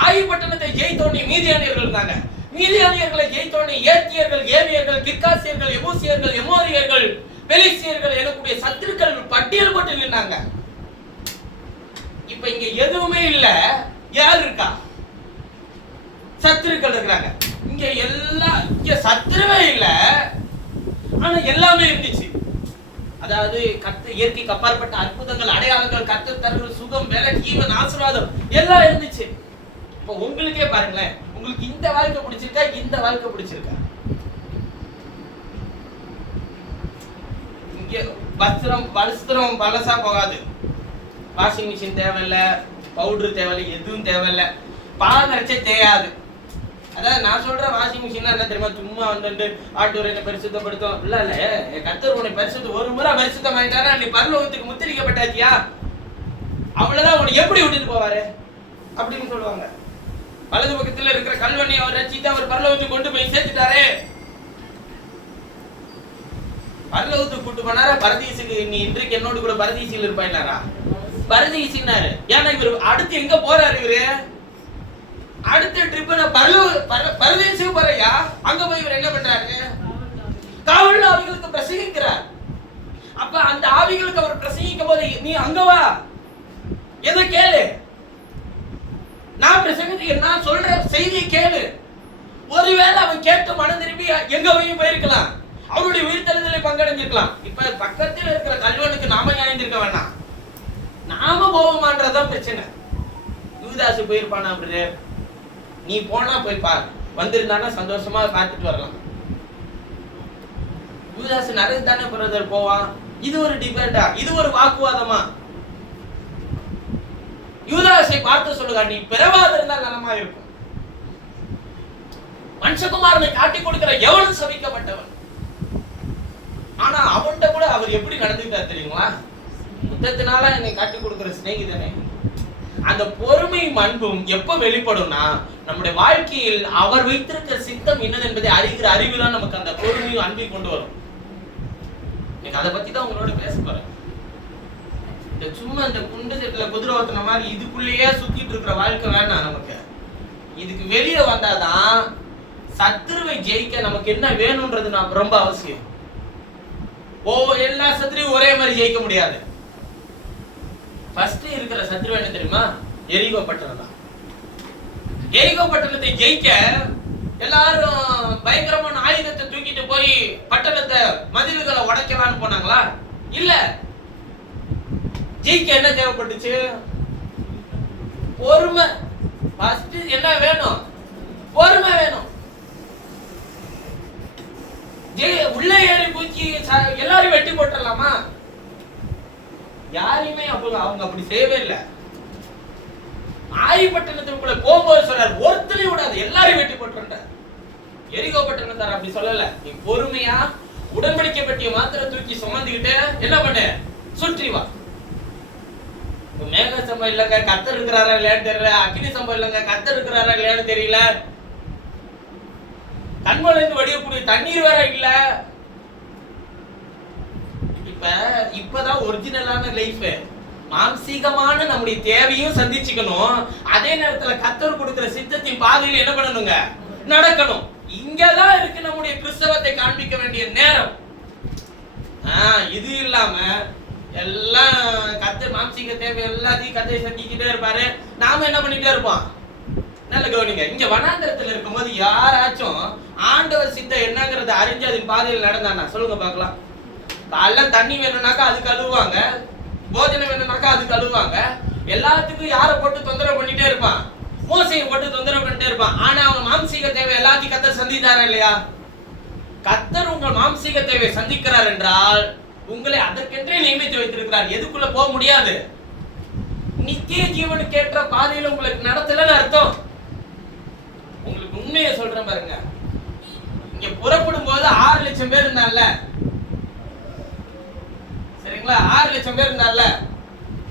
ஆயிப்பட்டணத்தை ஜெயித்தோடனே மீதியானியர்கள் இருந்தாங்க, மீதியானியர்களை ஜெயித்தோடனே ஏத்தியர்கள், ஏவியர்கள், கிர்காசியர்கள், எபூசியர்கள், எமோரியர்கள், பெலிஸ்தியர்கள் எனக்கூடிய சத்துருக்கள் பட்டியல் போட்டு நின்னாங்க. இப்ப இங்க எதுவுமே இல்ல, யார் இருக்கா? சத்துருக்கள் இருக்கிறாங்க. இங்க இங்க சத்துருவே இல்ல, ஆனா எல்லாமே இருந்துச்சு. அதாவது இயற்கைக்கு அப்பாற்பட்ட அற்புதங்கள், அடையாளங்கள், கர்த்தர் தருகிற சுகம், வேலை, ஜீவன், ஆசீர்வாதம் எல்லாம் இருந்துச்சு. இப்போ உங்களுக்கே பாருங்களேன், உங்களுக்கு இந்த வாழ்க்கை பிடிச்சிருக்கா, இந்த வாழ்க்கை பிடிச்சிருக்கா? இங்க வஸ்திரம் பழசா போகாது, வாஷிங் மிஷின் தேவையில்ல, பவுடர் தேவையில்ல, எதுவும் தேவையில்ல, பால் அரைச்சே தேயாது. அதாவது நான் சொல்ற வாஷிங் மிஷின் என்ன தெரியுமா? சும்மா வந்துட்டு ஆட்டோரை பரிசுத்தப்படுத்தும் இல்ல இல்ல. கர்த்தர் உன்னை பரிசுத்த ஒரு முறை பரிசுத்தம் ஆயிட்டாரா, நீ பரலோகத்துக்கு முத்திரிக்கப்பட்டாச்சியா, அவ்வளவுதான். உன்னை எப்படி விட்டுட்டு போவாரு அப்படின்னு சொல்லுவாங்க. வலது பக்கத்துல இருக்கிற கல்வனை அவர் ரசித்து அவர் பரலோகத்துக்கு கொண்டு போய் சேர்த்துட்டாரே. பரலோகத்துக்கு கூட்டு போனாரா? பரதீசுக்கு நீ இன்றைக்கு என்னோடு கூட பரதீசியில் இருப்பாயினாரா? பரதீசினாரு. ஏன்னா இவர் அடுத்து எங்க போறாரு? இவரு அடுத்த ட்ரிப் பரதேசுக்கு போறையா, அங்க போய் இவர் என்ன பண்றாரு? காவல் ஆவிகளுக்கு பிரசங்கிக்கிறார். அப்ப அந்த ஆவிகளுக்கு அவர் பிரசங்கிக்கும் போது நீ அங்க வா, எதை கேளு, நான் பிரசங்கத்துக்கு நான் சொல்ற செய்தியை கேளு. ஒருவேளை அவன் கேட்டு மனம் திரும்பி எங்க போயிருக்கலாம், அவருடைய உயிர்த்தெழுதலை பங்கடைஞ்சிருக்கலாம். இப்ப பக்கத்தில் இருக்கிற கல்வனுக்கு நாம இணைந்திருக்க வேண்டாம், நாம போவோமான்றதான் பிரச்சனை. யூதாசு போயிருப்பானா? அப்படி நீ போனா போய் பாரு, வந்திருந்தானா சந்தோஷமா பார்த்துட்டு வரலாம். யூதாசு நிறைய தானே பிரதர் போவான். இது ஒரு டிபேட்டா, இது ஒரு வாக்குவாதமா? யூதாசை பார்த்து சொல்லுங்க, நீ பிறவாத இருந்தால் நலமா இருக்கும். மனுஷகுமாரனை காட்டி கொடுக்கிற எவனும் சபிக்கப்பட்டவன். ஆனா அவன்கிட்ட கூட அவர் எப்படி நடந்துக்கிட்டார் தெரியுங்களா? யுத்தத்தினால என்னை காட்டி கொடுக்கிற சிநேகிதனே. அந்த பொறுமையும் அன்பும் எப்ப வெளிப்படும்னா, நம்முடைய வாழ்க்கையில் அவர் வைத்திருக்கிற சித்தம் என்னது என்பதை அறிகிற அறிவுதான் நமக்கு அந்த பொறுமையும் அன்பையும் கொண்டு வரும். அதை பத்தி தான் உங்களோட பேச போறேன். இந்த சும்மா இந்த குண்டு செட்டுல குதிரை ஓட்டுன மாதிரி இதுக்குள்ளேயே சுத்திட்டு இருக்கிற வாழ்க்கை வேணாம் நமக்கு. இதுக்கு வெளியே வந்தாதான் சத்துருவை ஜெயிக்க நமக்கு என்ன வேணும்ன்றது ரொம்ப அவசியம். எல்லா சத்துருவையும் ஒரே மாதிரி ஜெயிக்க முடியாது. ஃபர்ஸ்ட் இருக்கிற சத்துரு என்ன தெரியுமா? எரிகோ பட்டணம் தான். எரிகோ பட்டணத்தை ஜெயிக்க எல்லாரும் பயங்கரமான ஆயுதத்தை தூக்கிட்டு போய் பட்டணத்தை மதில்களை உடைக்கலான்னு போனாங்களா? இல்ல. ஜெயிக்க என்ன தேவைப்பட்டுச்சு? பொறுமை. ஃபர்ஸ்ட் என்ன வேணும்? பொறுமை வேணும். உள்ள ஏறி பூச்சி எல்லாரும் வெட்டி போட்டுடலாமா? யாரையுமே அவங்க அப்படி செய்யவே இல்லை. ஆயிப்பட்டணத்துக்குள்ள போகும்போது சொல்றாரு, ஒருத்தரையும் விடாது, எல்லாரையும் வெட்டி போட்டுற. எரிகோ பட்டணத்தார் அப்படி சொல்லல. நீ பொறுமையா உடன்படிக்கை பெட்டியை மாத்திரம் தூக்கி சுமந்துக்கிட்டு என்ன பண்ணு, சுற்றி வா. மேக சம்பவம் இல்லைங்க, கர்த்தர் இருக்கிறாரா இல்லையான்னு தெரியல. அக்னி சம்பவம் இல்லைங்க, கர்த்தர் இருக்கிறாரா இல்லையான்னு தெரியல. கண்மல இருந்து வடியக்கூடிய தண்ணீர் வேற இல்ல. இப்பதான் ஒரிஜினலான லைஃப். மாம்சீகமான நம்முடைய தேவையும் சந்திச்சுக்கணும், அதே நேரத்துல கர்த்தர் கொடுக்கிற சித்தத்தின் பாதையில் என்ன பண்ணணுங்க, நடக்கணும். இங்கதான் இருக்கு நம்முடைய கிறிஸ்தவத்தை காண்பிக்க வேண்டிய நேரம். இது இல்லாம எல்லாம் கர்த்தர் மாம்சீக தேவை எல்லாத்தையும் கர்த்தர் சந்திக்கிட்டே இருப்பாரு, நாம என்ன பண்ணிட்டே இருப்போம். நல்ல கவனிங்க, இங்க வனாந்தரத்துல இருக்கும்போது யாராச்சும் ஆண்டவர் சித்தம் என்னங்கறத அறிஞ்சு அதன் பாதையில் நடந்தானா சொல்லுங்க பார்க்கலாம். காலைல தண்ணி வேணும்னாக்கா அது கழுவுவாங்க, போஜனம் வேணும்னாக்கா அது கழுவுவாங்க. எல்லாத்துக்கும் யாரை போட்டு தொந்தரவு பண்ணிட்டே இருப்பான், மோசையை போட்டு தொந்தரவு பண்ணிட்டே இருப்பான். ஆனா அவன் மாம்சீக தேவை எல்லாத்தையும் கர்த்தர் சந்தித்தாரா இல்லையா? கர்த்தர் உங்கள் மாம்சீக தேவை சந்திக்கிறார் என்றால் உங்களை அதற்கென்றே நியமித்து வைத்திருக்கிறார். எதுக்குள்ள போக முடியாது. நித்திய ஜீவனுக்கு ஏற்ற பாதையில உங்களுக்கு நடத்தலன்னு அர்த்தம். உங்களுக்கு உண்மையை சொல்றேன் பாருங்க, இங்க புறப்படும் போது 6 லட்சம் பேர் இருந்தால, சரிங்களா? 6 லட்சம் பேர் இருந்தால,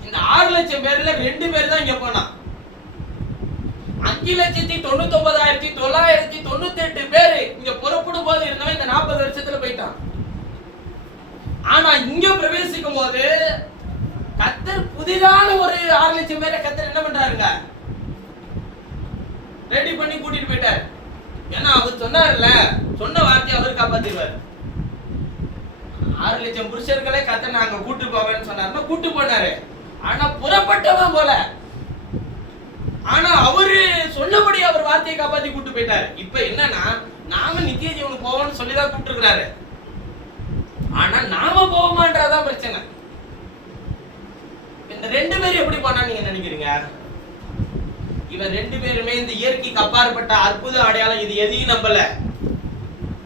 இந்த 6 லட்சம் பேர்ல 2 பேர் தான் இங்க போனான். 5,99,998 பேரு இங்க புறப்படும் போது இருந்தவன் இந்த 40 வருஷத்துல போயிட்டான். ஆனா இங்க பிரவேசிக்கும் போது கர்த்தர் புதிதான ஒரு 6 லட்சம் பேரை கர்த்தர் என்ன பண்றாருங்க, ரெடி பண்ணி கூட்டிட்டு போயிட்டார். ஏன்னா அவர் சொன்னார்ல, சொன்ன வார்த்தையை அவர் காப்பாத்திடுவார். 6 லட்சம் புருஷர்களை கர்த்தர் நாங்க கூட்டு போவேன்னு சொன்னாருன்னா கூட்டு போனாரு. ஆனா புறப்பட்டவன் போல, ஆனா அவரு சொன்னபடி அவர் வார்த்தையை காப்பாத்தி கூட்டு போயிட்டாரு. இப்ப என்னன்னா நாம நித்திய ஜீவனுக்கு போவோம்னு சொல்லிதான் கூப்பிட்டு இருக்கிறாரு. ஆனா நாம போவோமான்றதான் பிரச்சனை. இந்த 2 பேரும் எப்படி போனா நீங்க நினைக்கிறீங்க? இவன் 2 பேருமே இந்த இயற்கைக்கு அப்பாற்பட்ட அற்புத அடையாளம் இது எதையும் நம்பல.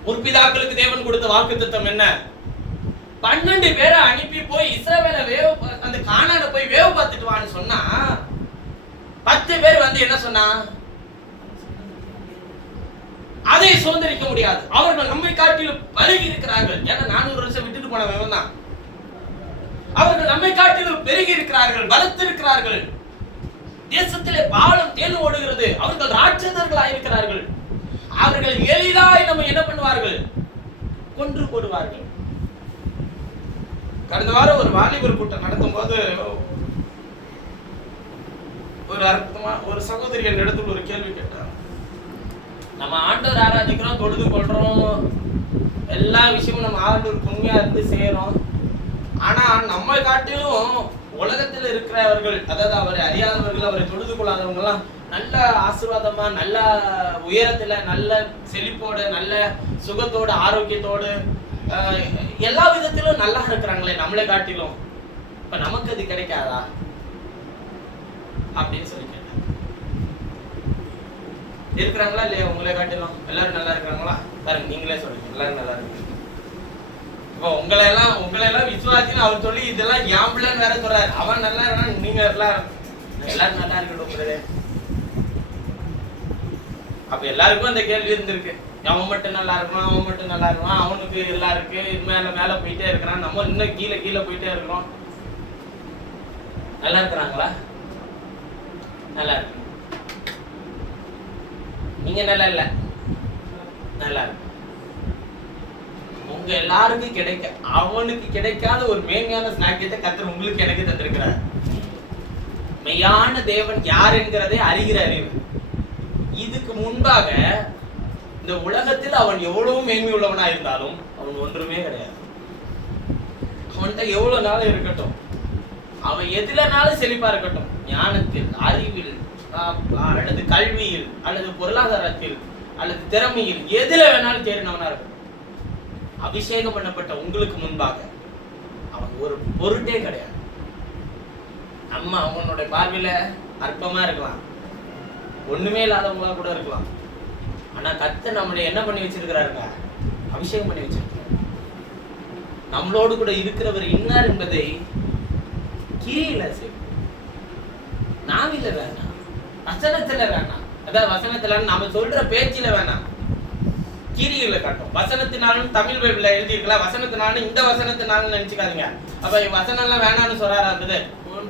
முற்பிதாக்களுக்கு தேவன் கொடுத்த வாக்குத்தத்தம் என்ன? 12 பேரை அனுப்பி போய் இஸ்ரவேலை அந்த கானானை போய் வேவு பார்த்துட்டு வான்னு சொன்னா 10 பேர் வந்து என்ன சொன்னா, அதை சுதந்திரிக்க முடியாது, அவர்கள் நம்மை காட்டிலும் பருகி இருக்கிறார்கள். ஏன்னா 400 வருஷம் விட்டுட்டு போனவன் தான். அவர்கள் நம்மை காட்டிலும் பெருகி இருக்கிறார்கள், வளர்த்திருக்கிறார்கள், தேசத்திலே பாலும் தேன் ஓடுகிறது, அவர்கள் ராட்சதர்களாய் இருக்கிறார்கள், அவர்கள் எளிதாய் நம்ம என்ன பண்ணுவார்கள், கொன்று போடுவார்கள். கடந்த வாரம் ஒரு வாலிபர் கூட்டம் நடத்தும் போது ஒரு அர்த்தமா ஒரு சகோதரி என் இடத்துல ஒரு கேள்வி கேட்டார். நம்ம ஆண்டவர் ஆராதிக்கிறோம், தொழுது கொள்றோம், எல்லா விஷயமும் நம்ம ஆண்டவருக்கு உண்மையா இருந்து செய்யறோம். ஆனா நம்ம காட்டிலும் உலகத்தில் இருக்கிறவர்கள், அதாவது அவரை அறியாதவர்கள், அவரை தொழுது கொள்ளாதவங்க எல்லாம் நல்ல ஆசீர்வாதமா, நல்ல உயரத்துல, நல்ல செழிப்போட, நல்ல சுகத்தோட, ஆரோக்கியத்தோடு, எல்லா விதத்திலும் நல்லா இருக்கிறாங்களே நம்மளை காட்டிலும். இப்ப நமக்கு அது கிடைக்காதா அப்படின்னு சொல்லி கேட்டேன். இருக்கிறாங்களா இல்லையா? உங்களை காட்டிலும் எல்லாரும் நல்லா இருக்கிறாங்களா? பாருங்க, நீங்களே சொல்லுங்க, எல்லாரும் நல்லா இருக்கு. இப்போ உங்களை எல்லாம் விசுவாசின்னு அவர் சொல்லி இதெல்லாம் யாம்பிள்ளான்னு வேற சொல்றாரு. அவன் நல்லா இருக்கான், நீங்க எல்லாரும் நல்லா இருக்கட்டும். அப்ப எல்லாருக்கும் அந்த கேள்வி இருந்திருக்கு, அவன் மட்டும் நல்லா இருக்கான், அவன் மட்டும் நல்லா இருக்கான், அவனுக்கு எல்லாம் இருக்கு, மேல போயிட்டே இருக்கிறான், நம்ம இன்னும் கீழே போயிட்டே இருக்கிறோம். நல்லா இருக்கிறாங்களா? நல்லா இருக்கு. நீங்க நல்லா இல்ல, நல்லா இருக்கு. உங்க எல்லாருக்கும் கிடைக்க, அவனுக்கு கிடைக்காத ஒரு மேன்மையான ஸ்நாக்கியத்தை கர்த்தர் உங்களுக்கு எனக்கு தந்திருக்கிறார். மெய்யான தேவன் யார் என்கிறதை அறிகிற அறிவு. இதுக்கு முன்பாக இந்த உலகத்தில் அவன் எவ்வளவு மேன்மை உள்ளவனா இருந்தாலும் அவன் ஒன்றுமே கிடையாது. அவன்கிட்ட எவ்வளவு நாள் இருக்கட்டும், அவன் எதுலனாலும் செழிப்பா இருக்கட்டும், ஞானத்தில், அறிவில், அல்லது கல்வியில், அல்லது பொருளாதாரத்தில், அல்லது திறமையில், எதுல வேணாலும் தேறினவனா இருக்கட்டும், அபிஷேகம் பண்ணப்பட்ட உங்களுக்கு முன்பாக அவன் ஒரு பொருட்டே கிடையாது. நம்ம அவனுடைய பார்வையில அற்பமா இருக்கலாம், ஒண்ணுமே இல்லாதவங்களா கூட இருக்கலாம். ஆனா கர்த்தர் நம்மளை என்ன பண்ணி வச்சிருக்கிறாருங்க, அபிஷேகம் பண்ணி வச்சிருக்கிறார். நம்மளோடு கூட இருக்கிறவர் இன்னார் என்பதை கிரியில செய்யும். நாவில வேணாம், வசனத்துல வேணாம், அதாவது வசனத்துல நாம சொல்ற பேச்சில வேணாம், கிரியில காட்டும். வசனத்தினாலும் தமிழ் பைபிள்ல எழுதி இருக்கலாம், வசனத்தினாலும் இந்த வசனத்தினாலும் நினைச்சுக்காதீங்க. அப்ப வசனம் எல்லாம் வேணான்னு சொல்றாரு,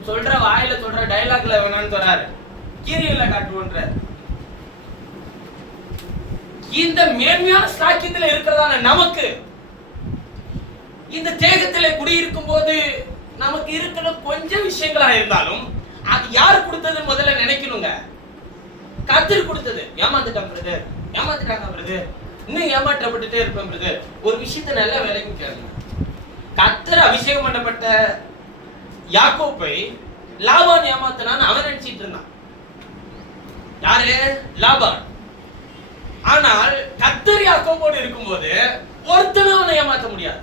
சொல்ற வாயில சொல்ற டைலாக்ல வேணான்னு சொல்றாரு, கிரியில காட்டுவோன்ற. இந்த மேன்மையான ஸ்லாக்கியத்துல இருக்கிறதான நமக்கு இந்த தேகத்திலே குடியிருக்கும் போது நமக்கு இருக்கிற கொஞ்சம் விஷயங்களா இருந்தாலும் அது யார் கொடுத்தது முதல்ல நினைக்கணுங்க. கர்த்தர் கொடுத்தது. ஏமாந்துட்டான் பிரதர், ஏமாந்துட்டாங்க பிரதர், இன்னும் ஏமாற்றப்பட்டுட்டே இருப்பேன் பிரதர். ஒரு விஷயத்தை நல்லா விளங்கி கேளுங்க. கர்த்தர் அபிஷேகம் பண்ணப்பட்ட யாக்கோபை லாபான் ஏமாத்தினான்னு அவன் நினைச்சிட்டு இருந்தான். யாரு? லாபான். ஆனால் கர்த்தர் யாக்கோபோடு இருக்கும்போது ஒருத்தனும் அவனை ஏமாற்ற முடியாது.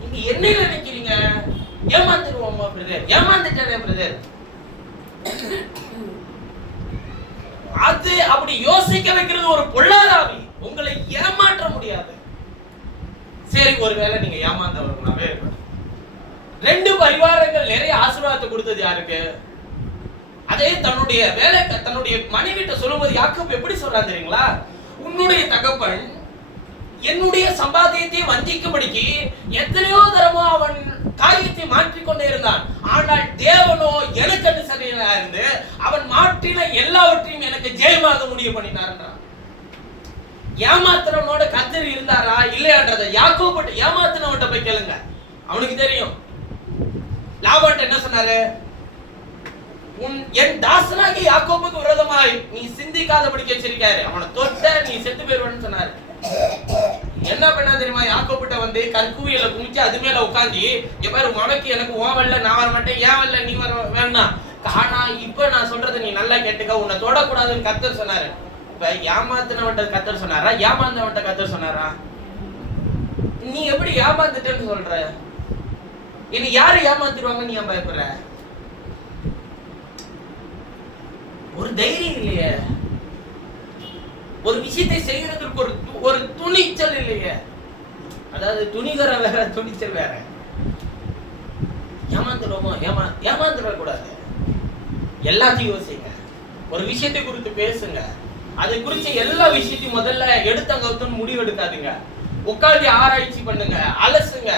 நீங்க என்ன நினைக்கிறீங்க? ஏமாத்திடுவோமா பிரதர், ஏமாந்துட்டானே பிரதர், அது அப்படி யோசிக்க வைக்கிறது ஒரு பொல்லாதாவி. உங்களை ஏமாற்ற முடியாது. சரி, ஒருவேளை நீங்க ஏமாந்தவர்களாவே இருக்கணும். 2 பரிவாரங்கள் நிறைய ஆசீர்வாதத்தை கொடுத்தது யாருக்கு? அதே தன்னுடைய வேலை தன்னுடைய மனைவிட்ட சொல்லும்போது யாக்கோபு எப்படி சொல்றான் தெரியுங்களா? உன்னுடைய தகப்பன் என்னுடைய சம்பாத்தியத்தை வஞ்சிக்கும்படிக்கு எத்தனையோ தரமோ அவன் காரியத்தை மாற்றிக்கொண்டே இருந்தான். ஆனால் தேவனோ எனக்கு சரியா இருந்து அவன் மாற்றின எல்லாவற்றையும் எனக்கு ஜெயமாக முடிய பண்ணினார். ஏமாத்துறவனோட கர்த்தர் இருந்தாரா இல்லையான்றத யாக்கோபு ஏமாத்துனவன்ட்ட போய் கேளுங்க, அவனுக்கு தெரியும். லாபான் என்ன சொன்னாரு? என் தாசனாகி யாக்கோபுக்கு விரோதமாய் நீ சிந்திக்காதபடி எச்சரிக்காரு, அவனை தொட்ட நீ செத்து போயிருவன்னு சொன்னாரு. என்ன பண்ணா தெரியுமா? யாக்கோபிட்ட வந்து கற்குவியல குமிச்சு அது மேல உட்காந்து, எப்பாரு உனக்கு எனக்கு ஓ வரல நான் வர மாட்டேன், ஏன் வரல நீ வர வேணாம், ஆனா இப்ப நான் சொல்றது நீ நல்லா கேட்டுக்க, உன்னை தொடக்கூடாதுன்னு கர்த்தர் சொன்னாரு. இப்ப ஏமாத்தினவன்ட்ட கர்த்தர் சொன்னாரா ஏமாந்தவன்ட்ட கர்த்தர் சொன்னாரா? நீ எப்படி ஏமாந்துட்டேன்னு சொல்ற? இனி யாரு ஏமாத்திடுவாங்க நீ ஏன் பயப்படுற? ஒரு தைரியம் இல்லையே, ஒரு விஷயத்தை செய்யறதுக்கு ஒரு துணிச்சல் இல்லையே. அதாவது துணிகர வேற துணிச்சல் வேற. ஏமாந்துடுவோமோ? ஏமாந்துட கூடாது. எல்லாத்தையும் யோசிங்க, ஒரு விஷயத்தை குறித்து பேசுங்க, அதை குறித்து எல்லா விஷயத்தையும் முதல்ல எடுத்தங்கன்னு முடிவு எடுக்காதுங்க. உட்காந்து ஆராய்ச்சி பண்ணுங்க, அலசுங்க.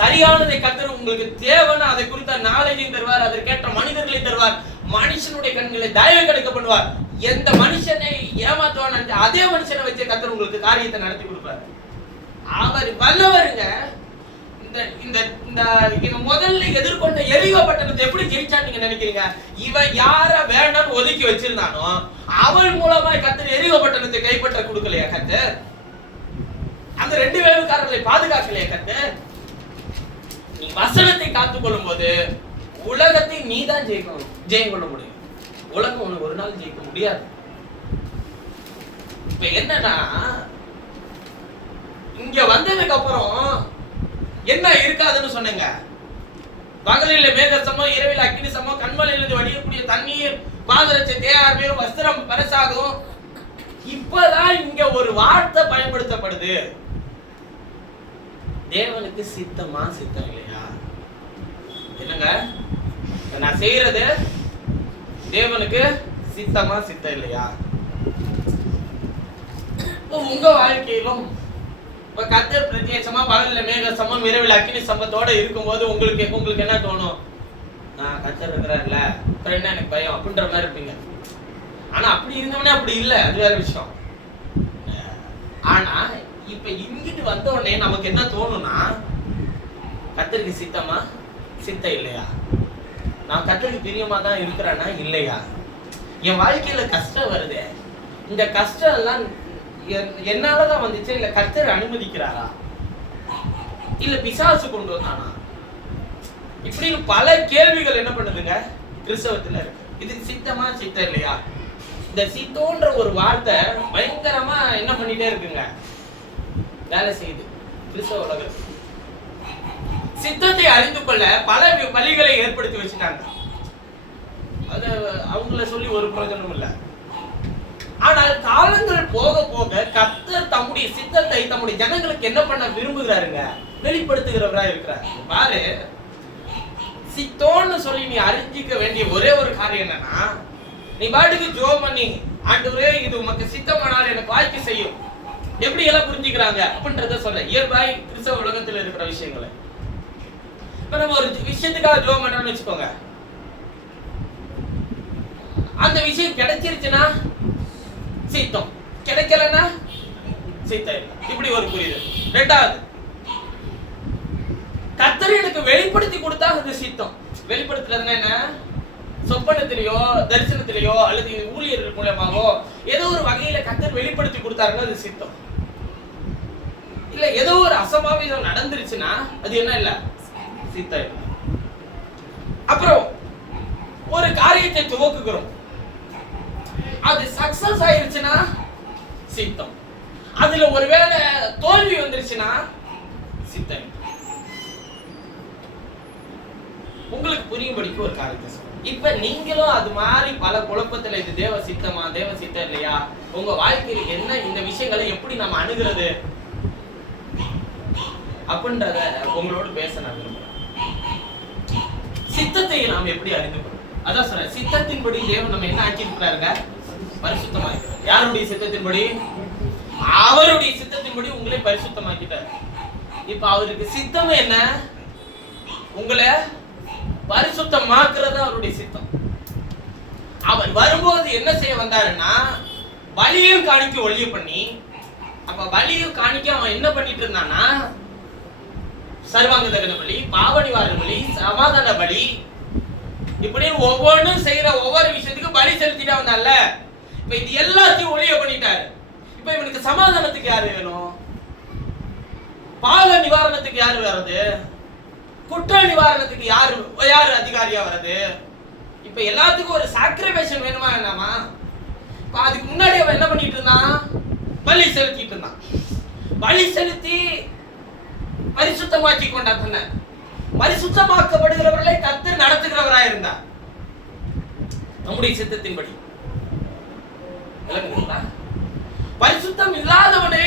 சரியானதை கர்த்தர் உங்களுக்கு தேவைன்னு அதை குறித்த நாலேஜையும் தருவார், அதற்கேற்ற மனிதர்களை தருவார், மனுஷனுடைய கண்களை தயவு கிடைக்க பண்ணுவார். எந்த மனுஷனை ஏமாத்துவான் அதே மனுஷனை வச்சு கர்த்தர் உங்களுக்கு காரியத்தை நடத்தி கொடுப்பார். அவர் வல்லவருங்க. இந்த முதல்ல எதிர்கொண்ட எரிகோ பட்டணத்தை எப்படி ஜெயிச்சான்னு நீங்க நினைக்கிறீங்க? இவன் யார வேண்டாம்னு ஒதுக்கி வச்சிருந்தானோ அவள் மூலமா கர்த்தர் எரிகோ பட்டணத்தை கைப்பற்ற கொடுக்கலையா கர்த்தர்? அந்த 2 வேவுக்காரர்களை பாதுகாக்கலையா கர்த்தர்? நீ வசனத்தை காத்துக்கொள்ளும் போது உலகத்தை நீதான் ஜெயம் கொள்ள முடியும். உலகம் உனக்கு ஒரு நாள் ஜெயிக்க முடியாது. இப்ப என்னன்னா, இங்க வந்ததுக்கு அப்புறம் என்ன இருக்காதுன்னு சொன்னீங்க. பகலில மேக சமம், இரவில் அக்கினி சமம், கண்மலையிலிருந்து வடியக்கூடிய தண்ணீர், பாதரட்சை தேயார் வஸ்திரம் பரிசாகும். இப்பதான் இங்க ஒரு வார்த்தை பயன்படுத்தப்படுது. தேவனுக்கு சித்தமா சித்தம் இல்லையா? என்னங்க நான் செய்யறது தேவனுக்கு சித்தமா சித்தம் இல்லையா? உங்க வாழ்க்கையிலும் இப்ப கர்த்தர் பிரத்யேகமா பகலில மேக சமம் இரவில் அக்கினி சமத்தோட இருக்கும்போது உங்களுக்கு என்ன தோணும்? கர்த்தர் இருக்கிறார்ல, அப்புறம் என்ன எனக்கு பயம் அப்படின்ற மாதிரி இருப்பீங்க. ஆனா அப்படி இருந்தவனே அப்படி இல்லை, அது வேற விஷயம். ஆனா இப்ப இங்கிட்டு வந்த உடனே நமக்கு என்ன தோணும்னா, கர்த்தருக்கு சித்தமா சித்தம் இல்லையா? நான் கர்த்தருக்கு பிரியமா தான் இருக்கிறேன்னா இல்லையா? என் வாழ்க்கையில கஷ்டம் வருது, இந்த கஷ்டம் எல்லாம் என்னாலதான் வந்துச்சு, இல்ல கர்த்தர் அனுமதிக்கிறாரா, இல்ல பிசாசு கொண்டு வந்தானா? இப்படின்னு பல கேள்விகள் என்ன பண்ணுதுங்க கிறிஸ்தவத்துல இருக்கு. இது சித்தமா சித்தம் இல்லையா? இந்த சித்தோன்ற ஒரு வார்த்தை பயங்கரமா என்ன பண்ணிட்டே இருக்குங்க, வேலை செய்யுது கிறிஸ்தவ உலகத்தில். சித்தத்தை அறிந்து கொள்ள பல வழிகளை ஏற்படுத்தி வச்சுட்டாங்க. அது அவங்கள சொல்லி ஒரு பிரயோஜனம் இல்லை. ஆனால் காலங்கள் போக போக கர்த்தர் தம்முடைய சித்தத்தை தம்முடைய ஜனங்களுக்கு என்ன பண்ண விரும்புகிறாருங்க, வெளிப்படுத்துகிறவரா இருக்கிறார். பாரு, சித்தோன்னு சொல்லி நீ அறிஞ்சிக்க வேண்டிய ஒரே ஒரு காரியம் என்னன்னா, நீ பாட்டுக்கு ஜோம் பண்ணி ஆண்டவரே இது உமக்கு சித்தமானால் எனக்கு வாய்க்கு செய்யும், எப்படி எல்லாம் புரிஞ்சுக்கிறாங்க அப்படின்றத சொல்ல இயல்பாய் கிறிஸ்தவ உலகத்துல இருக்கிற விஷயங்களை. இப்ப நம்ம ஒரு விஷயத்துக்காக ஜோம் பண்றோம்னு வச்சுக்கோங்க, அந்த விஷயம் கிடைச்சிருச்சுன்னா சித்தம், கிடைக்கலன்னா சித்தம் இல்லை. இப்படி ஒரு புரியுது. ரெண்டாவது, கர்த்தர் எனக்கு வெளிப்படுத்தி கொடுத்தா அது சித்தம். வெளிப்படுத்துறதுன்னா என்ன? சொப்பனத்திலேயோ தரிசனத்திலேயோ அல்லது ஊழியர்கள் மூலமாவோ ஏதோ ஒரு வகையில கர்த்தர் வெளிப்படுத்தி கொடுத்தாருன்னா அது சித்தம். இல்ல ஏதோ ஒரு அசம்பாவிதம் நடந்துருச்சுன்னா அது என்ன இல்ல, சித்தம் இல்லை. அப்புறம் ஒரு காரியத்தை துவக்குகிறோம், அது சக்சஸ் ஆயிருச்சுன்னா சித்தம். அதுல ஒருவேளை தோல்வி வந்துருச்சுன்னா சித்தம். உங்களுக்கு புரியும்படிக்கு ஒரு காரியத்தை சொல்றேன். இப்ப நீங்களும் அது மாதிரி பல குழப்பத்துல இது தேவ சித்தமா தேவ சித்தம் இல்லையா, உங்க வாழ்க்கையில என்ன இந்த விஷயங்களை எப்படி நம்ம அணுகிறது அப்படின்றத உங்களோட பேச நான் விரும்புறேன். சித்தத்தை நாம் எப்படி அறிந்து கொள்றோம்? அதான் சொல்றேன், சித்தத்தின்படி தேவன் நம்ம என்ன ஆக்கி இருக்கிறாருங்க, பரிசுத்தமாக்கிறார். யாருடைய சித்தத்தின்படி? அவருடைய சித்தத்தின்படி உங்களை பரிசுத்தமாக்கிட்டார். இப்ப அவருக்கு சித்தம் என்ன? உங்களை பரிசுத்தமாக்குறது அவருடைய சித்தம். அவர் வரும்போது என்ன செய்ய வந்தாருன்னா பலியும் காணிக்க ஒழிய பண்ணி, அப்ப பலியும் காணிக்க அவன் என்ன பண்ணிட்டு இருந்தானா, சர்வாங்க தகன பலி, பாவ நிவாரண பலி, சமாதான பலி, இப்படி ஒவ்வொன்றும் செய்யற ஒவ்வொரு விஷயத்துக்கு பலி செலுத்திட்டு வந்தால. இப்ப இது எல்லாத்தையும் ஒழிய பண்ணிட்டாரு. இப்ப இவனுக்கு சமாதானத்துக்கு யாரு வேணும்? பாவ நிவாரணத்துக்கு யாரு வர்றது? குற்ற நிவாரணத்துக்கு யாரு அதிகாரியா வர்றது? இப்ப எல்லாத்துக்கும் ஒரு சாக்ரிஃபைஸ் வேணுமா வேணாமா? அதுக்கு முன்னாடி அவன் என்ன பண்ணிட்டு இருந்தான்? பலி செலுத்திட்டு இருந்தான். பலி செலுத்தி பரிசுத்தமாக்கி கொண்டான். பரிசுத்தமாக்கப்படுகிறவர்களை கர்த்தர் நடத்துகிறவராய் இருந்தார் நம்முடைய சித்தத்தின்படி. பரிசுத்தம் இல்லாதவனை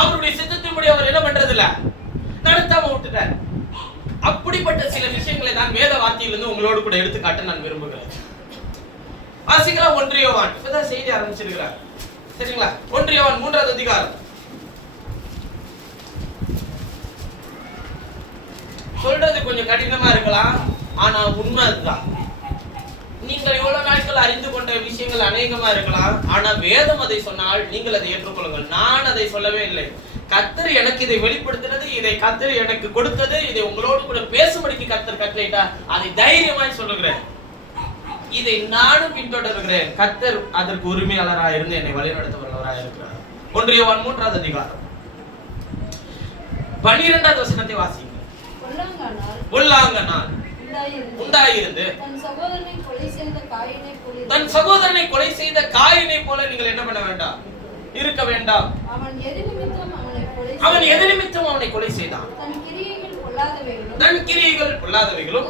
அவருடைய சித்தத்தின்படி அவர் என்ன பண்றது இல்ல, நடத்தாம விட்டுட்டார். அப்படிப்பட்ட சில விஷயங்களை தான் வேத வார்த்தையிலிருந்து உங்களோடு கூட எடுத்துக்காட்ட நான் விரும்புகிறேன். வாசிக்கலாம் 1 யோவான். இப்பதான் செய்தி ஆரம்பிச்சிருக்கிறார், சரிங்களா? 1 யோவான் 3வது அதிகாரம். சொல்றது கொஞ்சம் கடினமா இருக்கலாம், ஆனா உண்மை அதுதான். நீங்கள் எவ்வளவு நாட்கள் அறிந்து கொண்ட விஷயங்கள் அநேகமா இருக்கலாம், ஆனா வேதம் அதை சொன்னால் நீங்கள் அதை ஏற்றுக்கொள்ளுங்கள். நான் அதை சொல்லவே இல்லை. கர்த்தர் எனக்கு இதை வெளிப்படுத்தினது, இதை கர்த்தர் எனக்கு கொடுத்தது, இதை உங்களோடு கூட பேசும்படிக்கு கர்த்தர் கட்டளையிட்டார். அதை தைரியமாய் சொல்லுகிறேன். இதை நானும் பின்தொடர்கிறேன். கர்த்தர் அதற்கு உரிமையாளராக இருந்து என்னை வழிநடத்த வல்லவராக இருக்கிறார். 1 யோவான் 3வது அதிகாரம் 12வது வசனத்தை வாசிங்க. பொல்லாங்கனால் உண்டாயிருந்து தன் சகோதரனை கொலை செய்த காயினை போல நீங்கள் என்ன பண்ண வேண்டாம், இருக்க வேண்டாம். அவன் எது நிமித்தம் அவனை கொலை செய்தான்? தன் கிரியைகள் பொல்லாதவைகளும்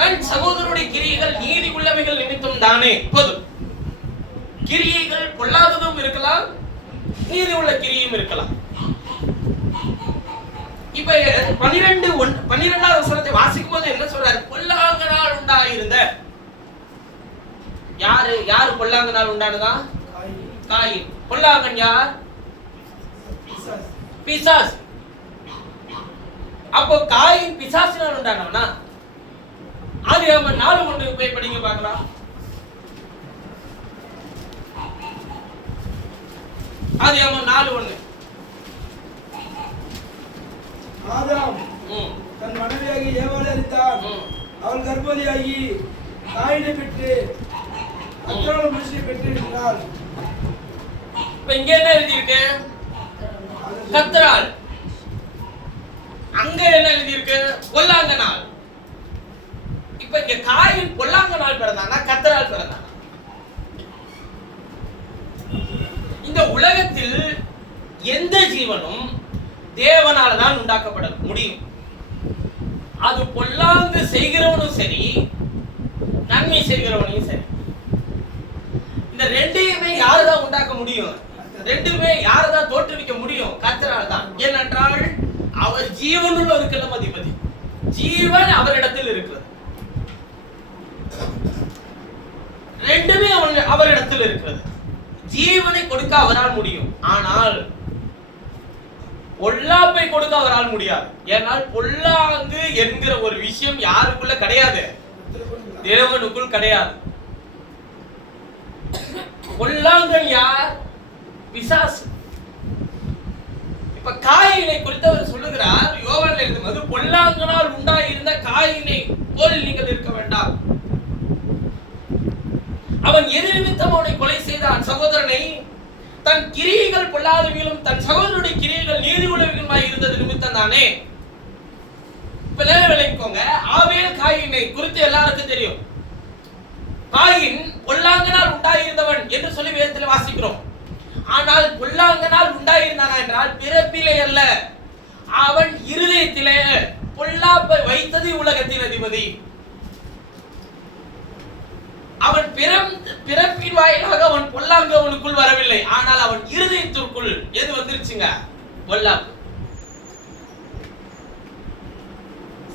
தன் சகோதரனுடைய கிரியைகள் நீதி உள்ளவைகள் நிமித்தம் தானே. போதும். கிரியைகள் பொல்லாததும் இருக்கலாம், நீதி உள்ள கிரியும் இருக்கலாம். இப்ப 12வது வசனத்தை வாசிக்கும் போது என்ன சொல்றாரு? பொல்லாங்கனால் உண்டாயிருந்த. யாரு பொல்லாங்கனால் உண்டானதா? காயின். பொல்லாங்கன் யார்? பிசாசு. அப்போ காயின் பிசாசினால் உண்டானவனா? ஆதியாகமம் 4:1 போய் படிங்க பார்க்கலாம். ஆதியாகமம் 4:1. ஆதாம் தன் மனைவியாகி ஏவாளை அறிந்தான். அவள் கர்ப்பவதியாகி காயினை பெற்று கர்த்தரால் மனுஷனை பெற்றிருக்கிறாள். இப்ப இங்க என்ன எழுதி இருக்கு? கர்த்தரால். அங்க என்ன எழுதி இருக்கு? பொல்லாங்கனால். இப்ப இங்க காயின் பொல்லாங்கனால் பிறந்தானா கர்த்தரால் பிறந்தானா? இந்த உலகத்தில் எந்த ஜீவனும் தேவனால தான் உண்டாக்கப்பட முடியும். அது பொல்லாங்கு செய்கிறவனும் சரி, நன்மை செய்கிறவனையும் சரி. இந்த ரெண்டையுமே யாருதான் உண்டாக்க முடியும்? ரெண்டுமே யாருதான் தோற்றுவிக்க முடியும்? கர்த்தரால் தான். ஏனென்றால் அவர் ஜீவனுள்ள இருக்கிற அதிபதி. ஜீவன் அவரிடத்தில் இருக்கிறது. ரெண்டுமே அவரிடத்தில் இருக்கிறது. ஜீவனை கொடுக்க அவரால் முடியும், ஆனால் பொல்லாப்பை கொடுக்க அவரால் முடியாது. ஏனால் பொல்லாங்கு என்கிற ஒரு விஷயம் யாருக்குள்ள கிடையாது, தேவனுக்குள் கிடையாது. பொல்லாங்கன் யார்? பிசாசு. இப்ப காயினை குறித்து அவர் சொல்லுகிறார், யோவான்ல எழுதும்போது பொல்லாங்கனால் உண்டாயிருந்த காயினை போல் நீங்கள் இருக்க வேண்டாம். அவன் எது நிமித்தம் அவனை கொலை செய்தான்? சகோதரனை. தன் கிரியைகள் பொல்லாதவைகளும் தன் சகோதரனுடைய கிரியைகள் நீதி உள்ளவைகளுமாய் இருந்தது நிமித்தம் தானே. இப்ப விளங்கிக்கோங்க. ஆபேல் காயினை குறித்து எல்லாருக்கும் தெரியும். காயின் பொல்லாங்கனால் உண்டாயிருந்தவன் என்று சொல்லி வேதத்தில் வாசிக்கிறோம். ஆனால் பொல்லாங்கனால் உண்டாயிருந்தானா என்றால் பிறப்பிலே அல்ல, அவன் இருதயத்திலே பொல்லாப்பை வைத்தது உலகத்தின் அதிபதி. அவன் பிறப்பின் வாயிலாக அவன் பொல்லாங்கு அவனுக்குள் வரவில்லை, ஆனால் அவன் இருதயத்திற்குள் எது வந்துருச்சுங்க? பொல்லாப்பு.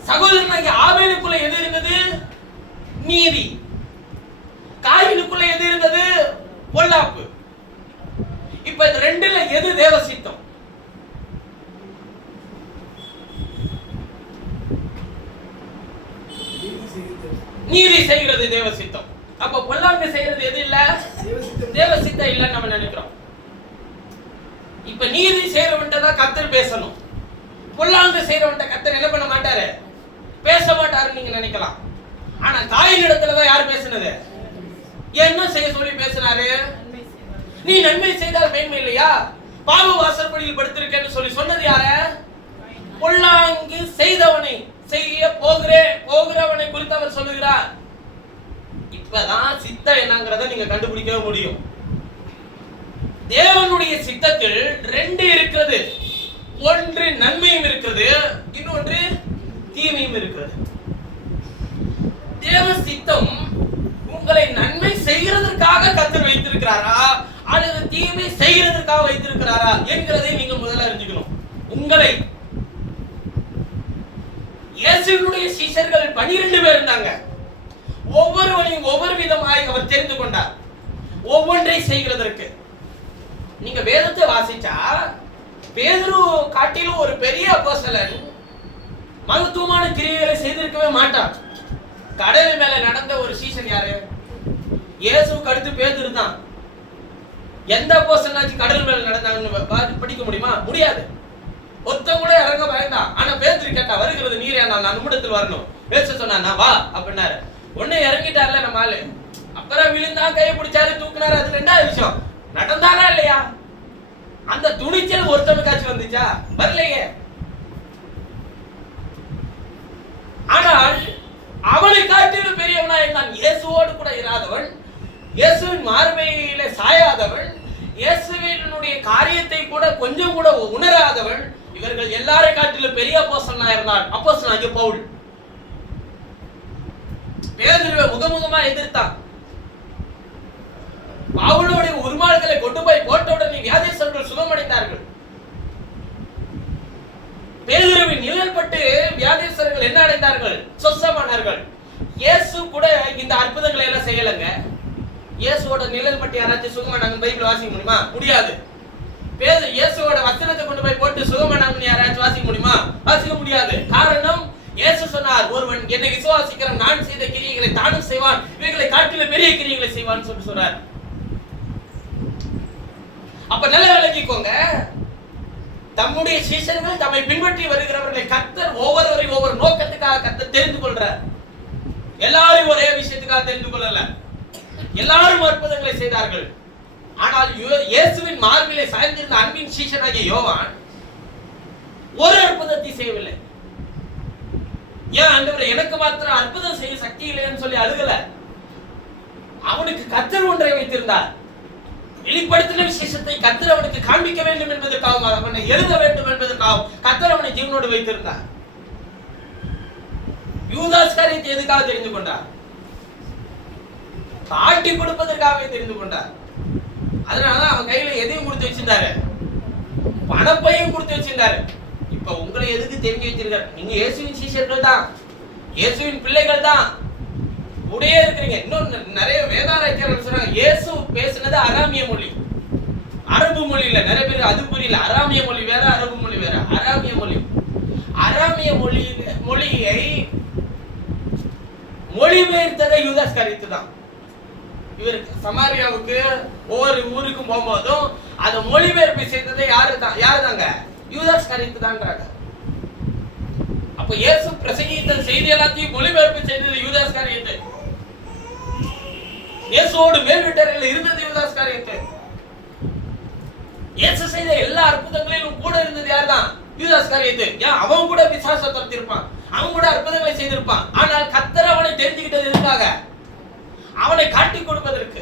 சகோதரனாகிய ஆபேலுக்குள்ள எது இருந்தது? நீதி. காயினுக்குள்ள எது இருந்தது? பொல்லாப்பு. இப்ப இந்த ரெண்டுல எது தேவ சித்தம்? செய்கிறது தேவ சித்தம். அப்ப பொல்லாங்கு செய்யறது எது இல்ல? தேவ சித்தம் இல்லன்னு நம்ம நினைக்கிறோம். இப்ப நீதி செய்யறவன்ட்ட தான் கர்த்தர் பேசணும். பொல்லாங்கு செய்யறவன்ட்ட கர்த்தர் என்ன பண்ண மாட்டாரு? பேச மாட்டாருன்னு நீங்க நினைக்கலாம். ஆனா தாயின் இடத்துல தான் யார் பேசுனது? என்ன செய்ய சொல்லி பேசினாரு? நீ நன்மை செய்தால் மேன்மை இல்லையா? பாவ வாசற்படியில் படுத்திருக்கேன்னு சொல்லி சொன்னது யாரு? பொல்லாங்கு செய்தவனை, செய்ய போகிறவனை குறித்து அவர் சொல்லுகிறார். இப்பதான் சித்தம் என்னங்கறத நீங்க கண்டுபிடிக்க முடியும். தேவனுடைய சித்தத்தில் ரெண்டு இருக்கிறது. ஒன்று நன்மையும் இருக்கிறது, இன்னொன்று தீமையும் இருக்கிறது. தேவ சித்தம் உங்களை நன்மை செய்கிறதற்காக கர்த்தர் வைத்திருக்கிறாரா அல்லது தீமை செய்கிறதற்காக வைத்திருக்கிறாரா என்கிறதை நீங்க முதல்ல அறிஞ்சுக்கணும். உங்களை இயேசுவினுடைய சீஷர்கள் 12 பேர் இருந்தாங்க. ஒவ்வொருவரையும் ஒவ்வொரு விதமாய் அவர் தெரிந்து கொண்டார், ஒவ்வொன்றை செய்கிறதற்கு. நீங்க வேதத்தை வாசிச்சா பேதுரு காட்டிலும் ஒரு பெரிய அப்போஸ்தலன் மகத்துவமான கிரியைகளை செய்திருக்கவே மாட்டார். கடல் மேல நடந்த ஒரு சீசன் யாரு? இயேசுவுக்கு அடுத்து பேதுரு தான். எந்த அப்போஸ்தலனாச்சு கடல் மேல நடந்தாங்கன்னு படிக்க முடியுமா? முடியாது. ஒருத்தன் கூட இறங்க பயந்தான். ஆனா பேதுரு கேட்டா, வருகிறது நீரே, நான் நம்மிடத்தில் வரணும். பேச சொன்னா, நான் வா அப்படின்னாரு. ஒண்ணு இறங்கிட்டார்ல நம்ம ஆளு. அப்புறம் விழுந்தா, கையை பிடிச்சாரு, தூக்குனாரு. அது ரெண்டாவது விஷயம். நடந்தாரா இல்லையா? அந்த துணிச்சல் ஒருத்தனுக்காச்சும் வந்துச்சா? வரலையே. ஆனால் அவனை காட்டிலும் பெரியவனா இருந்தான். இயேசுவோடு கூட இராதவன், இயேசுவின் மார்பையில சாயாதவன், இயேசுவினுடைய காரியத்தை கூட கொஞ்சம் கூட உணராதவன். இவர்கள் எல்லாரை காட்டிலும் பெரிய அப்போஸ்தலனா இருந்தான் அப்போஸ்தலனாகிய பவுல். பேதுருவை முகமுகமா எதிர்த்தான். பவுலுடைய உருமால்களை கொண்டு போய் போட்டவுடனே வியாதியஸ்தர்கள் சுகமடைந்தார்கள். பேதுருவின் நிழல் பட்டு வியாதியஸ்தர்கள் என்ன அடைந்தார்கள்? சொஸ்தமானார்கள். இயேசு கூட இந்த அற்புதங்களை எல்லாம் செய்யலங்க. இயேசுவோட நிழல் பட்டு யாராச்சும் சுகமானாங்க பைபிள் வாசிக்க முடியுமா? முடியாது. இயேசுவோட வசனத்தை கொண்டு போய் போட்டு சுகமானாங்கன்னு யாராச்சும் வாசிக்க முடியுமா? வாசிக்க முடியாது. காரணம், இயேசு சொன்னார், ஒருவன் என்னை விசுவாசிக்கிறான், நான் செய்த கிரியைகளை தானும் செய்வான், இவைகளை காட்டிலும் பெரிய கிரியைகளை செய்வான்னு சொல்லி சொல்றார். அப்ப நல்லா விளங்கிக்கோங்க, தம்முடைய சீஷர்கள் தம்மை பின்பற்றி வருகிறவர்களை கர்த்தர் ஒவ்வொருவரையும் ஒவ்வொரு நோக்கத்துக்காக கர்த்தர் தெரிந்து கொள்றார். எல்லாரும் ஒரே விஷயத்துக்காக தெரிந்து கொள்ளல. எல்லாரும் அற்புதங்களை செய்தார்கள். ஆனால் இயேசுவின் மார்பிலே சாய்ந்திருந்த அன்பின் சீஷனாகிய யோவான் ஒரு அற்புதத்தை செய்யவில்லை. ஏன் ஆண்டவரே, எனக்கு மாத்திரம் அற்புதம் செய்ய சக்தி இல்லைன்னு சொல்லி அழுகல. அவனுக்கு கர்த்தர் ஒன்றை வைத்திருந்தார். வெளிப்படுத்தின விசேஷத்தை கர்த்தர் அவனுக்கு காண்பிக்க வேண்டும் என்பதற்காக, அவனை எழுத வேண்டும் என்பதற்காக கர்த்தர் அவனை ஜீவனோடு வைத்திருந்தார். யூதாஸ் காரியத்தை எதுக்காக தெரிந்து கொண்டார்? காட்டி கொடுப்பதற்காகவே தெரிந்து கொண்டார். அதனாலதான் அவன் கையில எதையும் கொடுத்து வச்சிருந்தாரு, பணப்பையும் கொடுத்து வச்சிருந்தாரு. இப்ப உங்களை எதுக்கு தெரிஞ்சு வச்சிருக்காரு? நீங்க இயேசுவின் சீஷர்கள் தான், இயேசுவின் பிள்ளைகள் தான், கூடயே இருக்கிறீங்க. இன்னும் நிறைய வேதாராய்ச்சியாளர்கள் சொல்றாங்க, இயேசு பேசினது அராமிய மொழி, அரபு மொழி இல்ல. நிறைய பேருக்கு அது புரியல. அராமிய மொழி வேற, அரபு மொழி வேற. அராமிய மொழி, அராமிய மொழியை மொழிபெயர்த்ததை யூதாஸ் காரியத்து தான். இவர் சமாரியாவுக்கு ஒவ்வொரு ஊருக்கும் போகும்போதும் அதை மொழிபெயர்ப்பு செய்ததை யாருதாங்க? யூதாஸ் காரியத்து தான்றாங்க. அப்ப இயேசு பிரசங்கித்த செய்தி எல்லாத்தையும் மொழிபெயர்ப்பு செய்தது யூதாஸ் காரியத்து. இயேசுவோடு மேல் வீட்டறையில் இருந்தது யூதாஸ் காரியத்து. இயேசு செய்த எல்லா அற்புதங்களிலும் கூட இருந்தது யார்தான்? யூதாஸ் காரியத்து. ஏன்? அவன் கூட பிசாசை துரத்திருப்பான், அவன் கூட அற்புதங்களை செய்திருப்பான். ஆனால் கர்த்தர் அவனை தெரிஞ்சுக்கிட்டது எதுக்காக? அவனை காட்டி கொடுப்பதற்கு.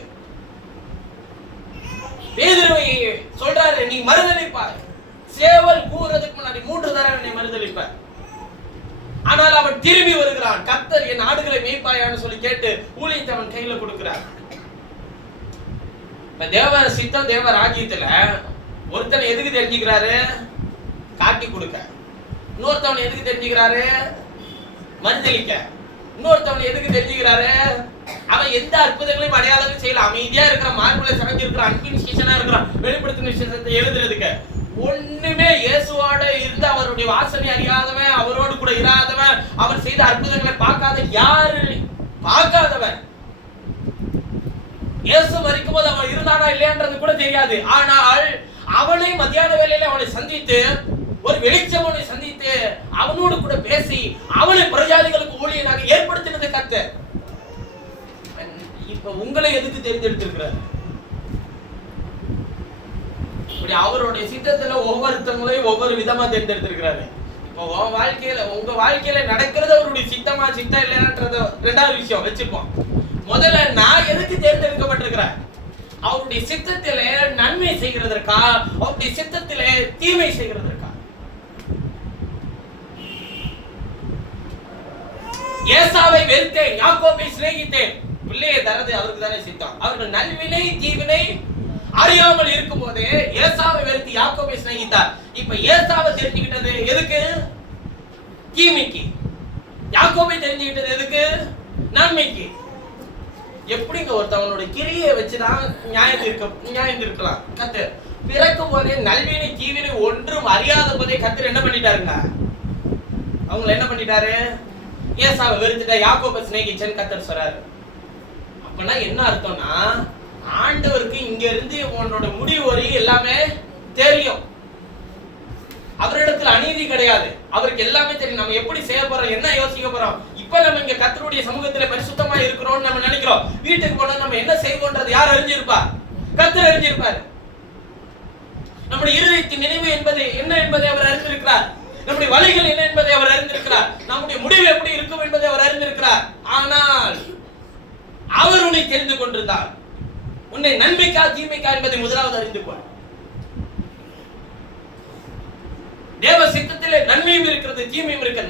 பேதுருவை சொல்றாரு, நீ மறுதலிப்பாய், சேவல் கூறதுக்கு முன்னாடி 3 தடவை நீ மறுதலிப்பாய். ஆனால் அவன் திரும்பி வருகிறான். கர்த்தர் என் ஆடுகளை மேய்ப்பாயான்னு சொல்லி கேட்டு ஊழியத்தை அவன் கையில கொடுக்கிறார். இப்ப தேவ சித்தம், தேவ ராஜ்யத்துல ஒருத்தனை எதுக்கு தெரிஞ்சுக்கிறாரு? காட்டி கொடுக்க. இன்னொருத்தவனை எதுக்கு தெரிஞ்சுக்கிறாரு? மறுதலிக்க. இன்னொருத்தவனை எதுக்கு தெரிஞ்சுக்கிறாரு? அவன் எந்த அற்புதங்களையும் அடையாளம் செய்யல, அமைதியா இருக்கிற, மார்புல சமைஞ்சிருக்கிற, அன்பின் சீசனா இருக்கிறான், வெளிப்படுத்தின விஷயத்தை எழுதுறதுக்கு. ஒண்ணுமே இயேசுவோட இருந்து அவருடைய வாசனை அறியாதவன், அவரோடு கூட இராதவன், அவர் செய்த அற்புதங்களை பார்க்காத யாரு பார்க்காதவன். இயேசு மரிக்கும் போது அவன் இருந்தானா இல்லையான்றது கூட தெரியாது. ஆனால் அவனை மத்தியான வேளையில அவனை சந்தித்து, ஒரு வெளிச்சவனை சந்தித்து, அவனோடு கூட பேசி, அவனை பிரஜாதிகளுக்கு ஊழியனாக ஏற்படுத்தினது கர்த்தர். இப்ப உங்களை எதுக்கு தெரிந்தெடுத்திருக்கிறார்? இப்படி அவருடைய சித்தத்துல ஒவ்வொருத்தவங்களையும் ஒவ்வொரு விதமா தேர்ந்தெடுத்திருக்கிறாரு. இப்போ உங்க வாழ்க்கையில நடக்கிறது அவருடைய சித்தமா சித்தம் இல்லையான்றது ரெண்டாவது விஷயம் வச்சுப்போம். முதல்ல நான் எதுக்கு தேர்ந்தெடுக்கப்பட்டிருக்கிறேன்? அவருடைய சித்தத்திலே நன்மை செய்கிறதற்கா, அவருடைய சித்தத்திலே தீமை செய்கிறதற்கா? ஏசாவை வெறுத்தேன், யாக்கோபை சிநேகித்தேன். பிள்ளையை தரது அவருக்கு தானே சித்தம். அவர்கள் நல்வினை தீவினை அறியாமல் இருக்கும் போதே ஏசாவை வெறுத்து யாக்கோபை சிநேகித்தார். இப்ப ஏசாவை தெரிஞ்சுக்கிட்டது எதுக்கு? தீமைக்கு. யாக்கோபை தெரிஞ்சுக்கிட்டது எதுக்கு? நன்மைக்கு. எப்படிங்க ஒருத்தவனுடைய கிரியை வச்சுதான் நியாயம் இருக்கலாம். கர்த்தர் பிறக்கும் போதே நல்வினை தீவினை ஒன்றும் அறியாத போதே கர்த்தர் என்ன பண்ணிட்டாருங்க? அவங்களை என்ன பண்ணிட்டாரு? ஏசாவை வெறுத்துட்டா, யாக்கோபை சிநேகிச்சேன்னு கர்த்தர் சொல்றாரு. அப்பனா என்ன அர்த்தம்னா, ஆண்டவருக்கு இங்க இருந்து உன்னோட முடிவு வரை எல்லாமே தெரியும். அவரிடத்துல அநீதி கிடையாது. அவருக்கு எல்லாமே தெரியும். நம்ம எப்படி செய்ய போறோம், என்ன யோசிக்க போறோம். இப்ப நம்ம இங்க கர்த்தருடைய சமூகத்துல பரிசுத்தமா இருக்கிறோம்னு நம்ம நினைக்கிறோம். வீட்டுக்கு போனா நம்ம என்ன செய்வோம்ன்றது யார் அறிஞ்சிருப்பா? கர்த்தர் அறிஞ்சிருப்பாரு. நம்முடைய இருதயத்தின் நினைவு என்பது என்ன என்பதை அவர் அறிந்திருக்கிறார். நம்முடைய வழிகள் என்ன என்பதை அவர் அறிந்திருக்கிறார். நம்முடைய முடிவு எப்படி இருக்கும் என்பதை அவர் அறிந்திருக்கிறார். ஆனால் அவர் உன்னை தெரிந்து கொண்டிருந்தார். உன்னை நன்மைக்கா தீமைக்கா என்பதை முதலாவது அறிந்து கொள். தேவ சித்தத்திலே நன்மையும் இருக்கிறது, தீமையும் இருக்கு.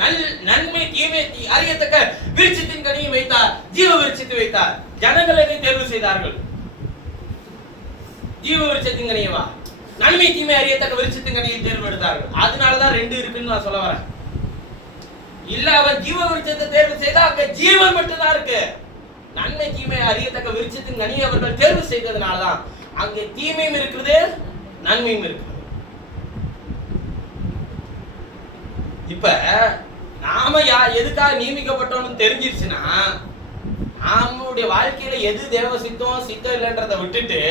நன்மை தீமை அறியத்தக்க விருட்சத்தின் கனியை வைத்தார், ஜீவ விருட்சத்தை வைத்தார். ஜனங்கள் என்னை தேர்வு செய்தார்கள். ஜீவ விருட்சத்தின் கனியவா, நன்மை தீமை அறியத்தக்க விருட்சத்தின் கனியை தேர்வு எடுத்தார்கள். அதனாலதான் ரெண்டு இருக்குன்னு நான் சொல்ல வரேன். இல்ல அவன் ஜீவ விருட்சத்தை தேர்வு செய்தா அங்க ஜீவன் மட்டும்தான் இருக்கு. நன்மை தீமை அறியத்தக்க விருட்சத்தின் கனியை அவர்கள் தேர்வு செய்ததுனாலதான் அங்கே தீமையும் இருக்குது, நன்மையும் இருக்குது. இப்ப நாம எதுக்காக நியமிக்கப்பட்டோம்னு தெரிஞ்சிருச்சுன்னா, நம்மளுடைய வாழ்க்கையில எது தேவ சித்தம் சித்தம் இல்லைன்றதை விட்டுட்டு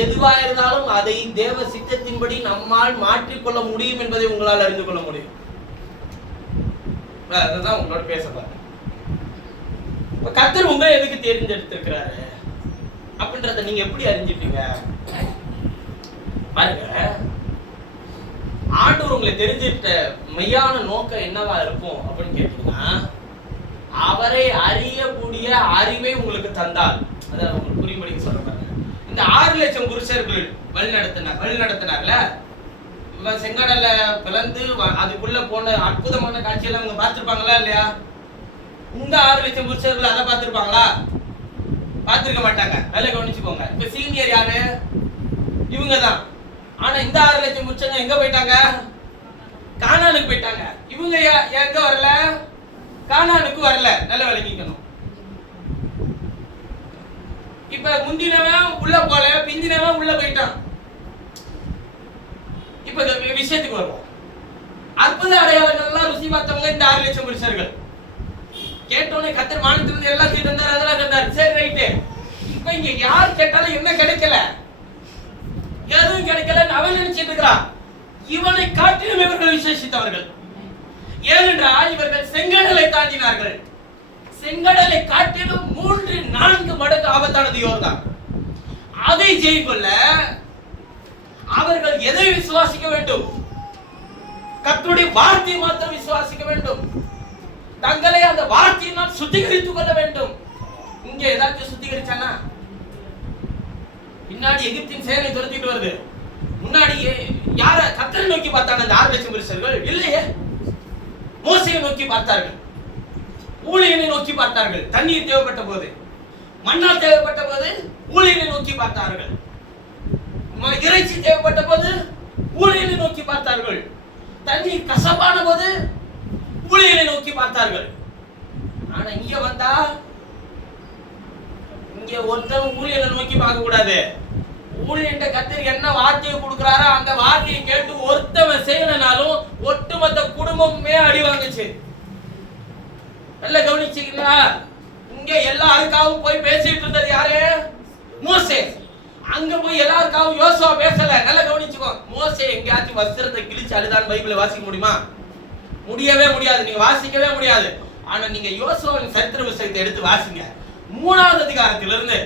எதுவா இருந்தாலும் அதை தேவ சித்தத்தின்படி நம்மால் மாற்றிக்கொள்ள முடியும் என்பதை உங்களால் அறிந்து கொள்ள முடியும். அதுதான் உங்களோட பேச பாருங்க. கர்த்தர் உங்களை எதுக்கு தேர்ந்தெடுத்திருக்கிறாரு அப்படின்றத நீங்க எப்படி அறிஞ்சிட்டீங்க பாருங்க. ஆண்டவர் உங்களை தெரிஞ்சிட்ட மெய்யான நோக்கம் என்னவா இருக்கும் அப்படின்னு கேட்டீங்கன்னா, அவரை அறியக்கூடிய அறிவை உங்களுக்கு தந்தால், அதாவது உங்களுக்கு புரியும்படிக்கு சொல்ற பாருங்க. இந்த 6 லட்சம் புருஷர்கள் வழி நடத்தினார்ல, செங்கடல்ல பிளந்து அதுக்குள்ள போன அற்புதமான காட்சியெல்லாம் அவங்க பார்த்திருப்பாங்களா இல்லையா? இந்த 6 லட்சம் புருஷர்கள் அதை பார்த்திருப்பாங்களா? பார்த்திருக்க மாட்டாங்க. நல்லா கவனிச்சுக்கோங்க. இப்ப சீனியர் யாரு? இவங்க தான். ஆனா இந்த 6 லட்சம் புருஷங்க எங்க போயிட்டாங்க? கானானுக்கு போயிட்டாங்க. இவங்க எங்க வரல? கானானுக்கு வரல. நல்லா விளங்கிக்கணும். இப்ப முந்தினவன் உள்ள போல, பிந்தினவன் உள்ள போயிட்டான். இப்ப விஷயத்துக்கு வருவோம். அற்புத அடையாளங்கள்லாம் ருசி பார்த்தவங்க இந்த 6 லட்சம் புருஷர்கள். கேட்டோன்னே கர்த்தர் வானத்திலிருந்து எல்லாம் தீட்டு வந்தார், அதெல்லாம் தந்தார். சரி ரைட்டு. இப்ப இங்க யார் கேட்டாலும் என்ன கிடைக்கல, எதுவும் கிடைக்கல அவன் நினைச்சிட்டு இருக்கிறான். இவனை காட்டிலும் இவர்கள் விசேஷித்தவர்கள். ஏனென்றால் இவர்கள் செங்கடலை தாண்டினார்கள். செங்கடலை காட்டிலும் 3-4 மடங்கு ஆபத்தானது யோர்தான். அதை ஜெயிக்கொள்ள அவர்கள் எதை விசுவாசிக்க வேண்டும்? கர்த்தருடைய வார்த்தையை மாத்திரம் விசுவாசிக்க வேண்டும். தங்களை அந்த வார்த்தையினால் சுத்திகரித்துக் கொள்ள வேண்டும். இங்க ஏதாச்சும் சுத்திகரிச்சானா? பின்னாடி எகிப்தின் சேனை துரத்திட்டு வருது. முன்னாடி யார? கர்த்தரை நோக்கி பார்த்தாங்க அந்த 6 லட்சம் புருஷர்கள். இல்லையே, மோசேயை நோக்கி பார்த்தார்கள், ஊழியனை நோக்கி பார்த்தார்கள். தண்ணீர் தேவைப்பட்ட போது, மண்ணா தேவைப்பட்ட போது ஊழியனை நோக்கி பார்த்தார்கள். இறைச்சி தேவைப்பட்ட போது ஊழியனை நோக்கி பார்த்தார்கள். தண்ணீர் கசப்பான போது ஊழியனை நோக்கி பார்த்தார்கள். ஆனா இங்க வந்தா, இங்க ஒருத்தன் ஊழியனை நோக்கி பார்க்க கூடாது. ஊழியன் கர்த்தர் என்ன வார்த்தையை கொடுக்கிறாரோ அந்த வார்த்தையை கேட்டு ஒருத்தவன் செய்யலனாலும் ஒட்டுமொத்த குடும்பமே அடி வாங்குச்சு. நல்ல கவனிச்சீங்களா? இங்க இங்க எல்லாருக்காகவும் போய் பேசிட்டு இருந்தது யாரு? மோசே. அங்க போய் எல்லாருக்காகவும் யோசுவா பேசல. நல்லா கவனிச்சுக்கோ. மோசே எங்கேயாச்சும் வஸ்திரத்தை கிழிச்சு அழுதான் பைபிளை வாசிக்க முடியுமா? முடியவே முடியாது. நீங்க வாசிக்கவே முடியாது. ஆனா நீங்க யோசுவாவின் சரித்திர புத்தகத்தை எடுத்து வாசிங்க. 3வது அதிகாரத்திலிருந்து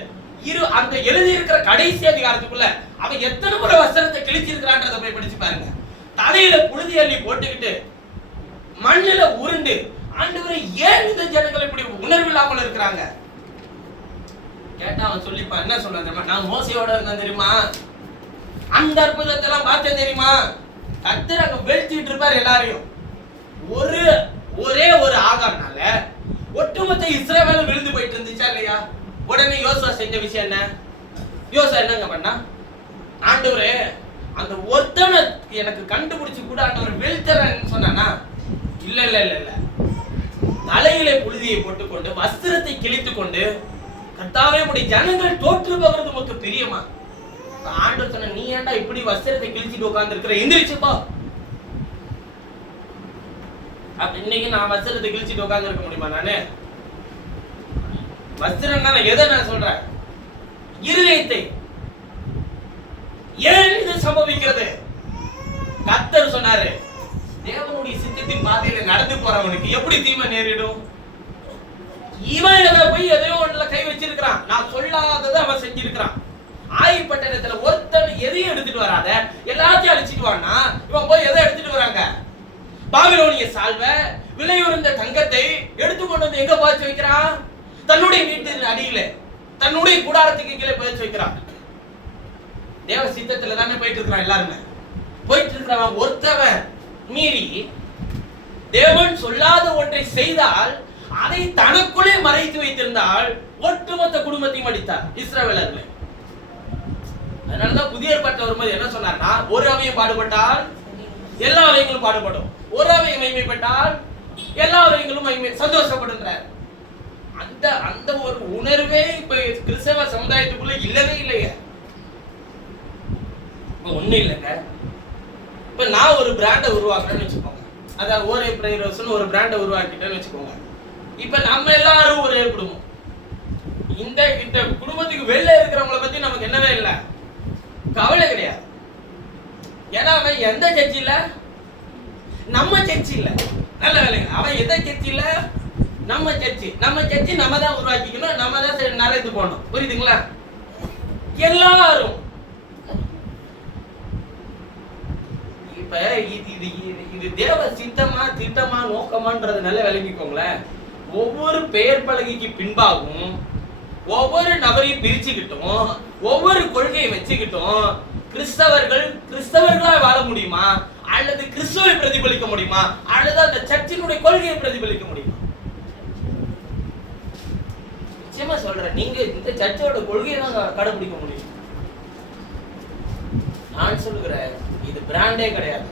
அந்த எழுதி இருக்கிற கடைசி அதிகாரத்துக்குள்ள அவன் எத்தனை முறை வஸ்திரத்தை கிழிச்சிருக்கிறான்றத போய் படிச்சு பாருங்க. தலையில புழுதி அள்ளி போட்டுக்கிட்டு மண்ணில உருண்டு, ஆண்டவரே ஏன் இந்த ஜனங்கள் இப்படி உணர்வில்லாமல் இருக்கிறாங்க கேட்டா அவன் சொல்லிப்பான். என்ன சொல்றான் தெரியுமா? நான் மோசையோட இருந்தேன் தெரியுமா, அந்த அற்புதத்தை எல்லாம் பார்த்தேன் தெரியுமா. கர்த்தர் அங்க வெளுத்திட்டு இருப்பார் எல்லாரையும். ஒரே ஒரு ஆகாரனால ஒட்டுமொத்த இஸ்ரவேல் விழுந்து போயிட்டு இருந்துச்சா இல்லையா? உடனே யோசுவா செஞ்ச விஷயம் என்ன? யோசுவா என்னங்க பண்ணா? ஆண்டவரே அந்த ஒருத்தனை எனக்கு கண்டுபிடிச்சு கூட ஆண்டவர் வெளுத்தறன்னு சொன்னானா? இல்ல இல்ல இல்ல இல்ல, தலையிலே புழுதியை போட்டுக்கொண்டு வஸ்திரத்தை கிழித்துக் கொண்டு, கர்த்தாவே உம்முடைய ஜனங்கள் தோற்று போகிறது உமக்கு பிரியமா? ஆண்டவர் சொன்ன, நீ ஏன்டா இப்படி வஸ்திரத்தை கிழிச்சிட்டு உட்கார்ந்து இருக்கிற? எந்திரிச்சு போ. அப்ப இன்னைக்கு நான் வஸ்திரத்தை கிழிச்சிட்டு உட்கார்ந்து இருக்க முடியுமா? நானு வஸ்திரம் தான் எதை நான் சொல்றேன்? இருதயத்தை. ஏன் இது சம்பவிக்கிறது? கர்த்தர் சொன்னாரு, தேவனுடைய சித்தத்தின் பாதையில நடந்து போறவனுக்கு எப்படி தீமை நேரிடும்? இவன் எதை போய் எதையோ ஒண்ணுல கை வச்சிருக்கிறான். நான் சொல்லாததை அவன் செஞ்சிருக்கிறான். ஆயிப்பட்டணத்துல ஒருத்தன் எதையும் எடுத்துட்டு வராத எல்லாத்தையும் அழிச்சிட்டு வானா, இவன் போய் எதை எடுத்துட்டு வராங்க? பாபிலோனிய சால்வ, விலையுறந்த தங்கத்தை எடுத்துக்கொண்டு வந்து எங்க பாய்ச்சி வைக்கிறான்? தன்னுடைய வீட்டின் அடியில, தன்னுடைய கூடாரத்துக்கு கீழே பாய்ச்சி வைக்கிறான். தேவ சித்தத்துல தானே போயிட்டு இருக்கிறான். எல்லாருமே போயிட்டு இருக்கிறவன் ஒருத்தவன் மீறி தேவன் சொல்லாத ஒன்றை செய்தால், அதை தனக்குள்ளே மறைத்து வைத்திருந்தால் ஒட்டுமொத்த குடும்பத்தையும் அடித்தார் இஸ்ரவேலர்களை. அதனாலதான் புதிய ஏற்பாட்டில் வரும்போது என்ன சொன்னார்னா, ஒரு அவையும் பாடுபட்டால் எல்லா அவைகளும் பாடுபடும், ஒரு அவையை மகிமைப்பட்டால் எல்லா அவைகளும் சந்தோஷப்படுன்றார். அந்த ஒரு உணர்வே இப்ப கிறிஸ்தவ சமுதாயத்துக்குள்ள இல்லவே இல்லையே. ஒண்ணு இல்லைங்க. இப்ப நான் ஒரு பிராண்டை உருவாக்குறேன்னு வச்சுக்கோங்க. அதாவது ஒரே பிரைரோஸ்னு ஒரு பிராண்டை உருவாக்கிட்டேன்னு வச்சுக்கோங்க. இப்ப நம்ம எல்லாரும் ஒரே குடும்பம். இந்த குடும்பத்துக்கு வெளில இருக்கிறவங்கள பத்தி நமக்கு என்னவே இல்லை, கவலை கிடையாது. ஏன்னா அவன் எந்த சர்ச்சி இல்ல, நம்ம சர்ச்சி இல்ல. நல்ல வேலைங்க. அவன் எந்த சர்ச்சி இல்ல, நம்ம சர்ச்சி. நம்ம சர்ச்சி நம்ம தான் உருவாக்கிக்கணும், நம்ம தான் நிறைந்து போகணும். புரியுதுங்களா? எல்லாரும் இப்ப இது தேவ சித்தமா திட்டமா நோக்கமான்றது நல்ல விளங்கிக்கோங்களேன். ஒவ்வொரு பெயர் பலகைக்கு பின்பாகும் ஒவ்வொரு நபரையும் பிரிச்சுக்கிட்டும், ஒவ்வொரு கொள்கையை வச்சுக்கிட்டும் கிறிஸ்தவர்களாய் வாழ முடியுமா, அல்லது கிறிஸ்துவை பிரதிபலிக்க முடியுமா, அல்லது அந்த சர்ச்சினுடைய கொள்கையை பிரதிபலிக்க முடியுமா? நிச்சயமா சொல்றேன், நீங்க இந்த சர்ச்சோட கொள்கையை தான் கடைபிடிக்க முடியும். நான் சொல்லுகிறேன், இது பிராண்டே கிடையாது.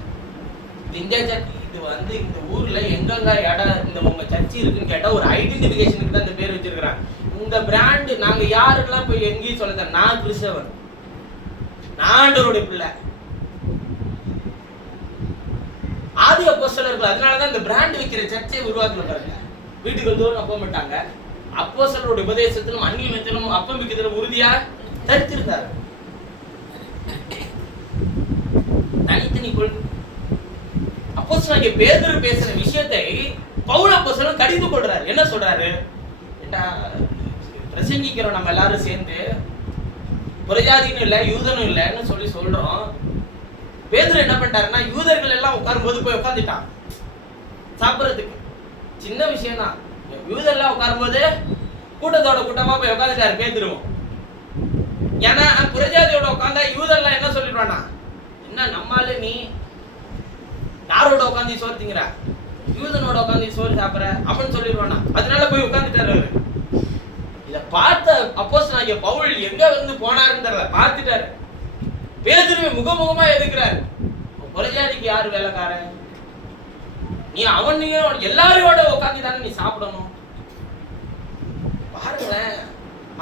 இந்த சர்ச் இது இந்த ஊர்ல எங்கெங்க இடம் இந்த உங்க சர்ச்சி இருக்குன்னு கேட்டா ஒரு ஐடென்டிபிகேஷனுக்கு தான் இந்த பேர் வச்சிருக்கிறாங்க. இந்த பிராண்ட் நாங்க யாருக்கெல்லாம் போய் எங்கேயும் சொல்ல, நான் கிறிஸ்தவன், நான் ஆண்டவருடைய பிள்ளை, ஆதி அப்போஸ்தலர்கள். அதனாலதான் இந்த பிராண்ட் வைக்கிற சர்ச்சை உருவாக்கல பாருங்க. வீட்டுக்கு தோறும் அப்ப மாட்டாங்க. அப்போஸ்தலருடைய உபதேசத்திலும் அந்நியத்திலும் அப்பம் வைக்கிறதுல உறுதியா தரித்திருந்தார். தனித்தனி கொள்கை. அப்போஸ்தலன் பேதுரு பேசுற விஷயத்தை பவுல் அப்போஸ்தலன் கடிந்து கொள்றாரு. என்ன சொல்றாரு? பிரசங்கிக்கிறோம் நம்ம எல்லாரும் சேர்ந்து, புறஜாதியும் இல்ல யூதனும் இல்லைன்னு சொல்றோம். பேதுரு என்ன பண்ணிட்டாருன்னா, யூதர்கள் எல்லாம் உட்காரும் போது போய் உட்காந்துட்டான் சாப்பிடறதுக்கு. சின்ன விஷயம் தான். யூதர்லாம் உட்காரும் போது கூட்டத்தோட கூட்டமா போய் உட்காந்துட்டாரு பேதுருவும். ஏன்னா புறஜாதியோட உட்காந்தா யூதர்லாம் என்ன சொல்லிடுவானா, என்ன நம்மால நீ யாரோட உட்காந்து சோறு திங்கிற, யூதனோட உட்காந்து சோறு சாப்பிடுற அப்படின்னு சொல்லிடுவானா. அதனால போய் உட்காந்துட்டாரு. இத பார்த்த அப்போஸ்தலனாகிய பவுல் எங்க வந்து போனாருன்னு தெரியல, பார்த்துட்டாரு. பேதுருவை முகமுகமா எதுக்குறாரு. புறஜாதிக்கு யாரு வேலைக்காரன்? நீ அவனையும் எல்லாரையோட உட்காந்து தானே நீ சாப்பிடணும். பாருங்களேன்.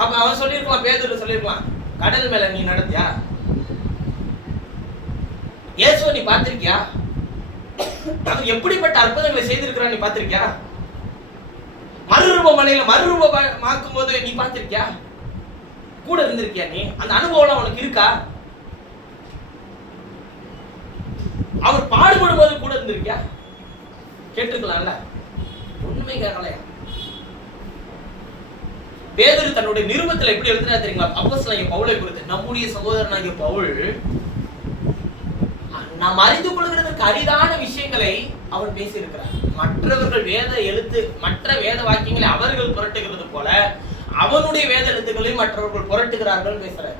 அப்ப அவன் சொல்லிருக்கலாம், பேதுரு சொல்லிருக்கலாம், கடல் மேல நீ நடத்தியா? இயேசுவை நீ பார்த்திருக்கியா? அவன் எப்படிப்பட்ட அற்புதங்களை செய்திருக்கிறான் நீ பார்த்திருக்கியா? மறுரூபமனையில மறுரூபமாக்கும் போது நீ பார்த்திருக்கியா? கூட இருந்திருக்கியா? நீ அந்த அனுபவம் உனக்கு இருக்கா? அவர் பாடுபடும் போது கூட இருந்திருக்கியா? கேட்டிருக்கலாம்ல, ஒண்ணுமே கேட்கலையா? பேதுரு தன்னுடைய நிருபத்துல எப்படி எழுதுறா தெரியுங்களா? அப்போஸ்தலனாகிய பவுலை குறித்து, நம்முடைய சகோதரனாகிய பவுல் நாம் அறிந்து கொள்கிறதற்கு அரிதான விஷயங்களை அவர் பேசியிருக்கிறார். மற்றவர்கள் மற்ற வேத வாக்கியங்களை அவர்கள் புரட்டுகிறது போல அவனுடைய வேத எழுத்துக்களை மற்றவர்கள் புரட்டுகிறார்கள் பேசுறார்.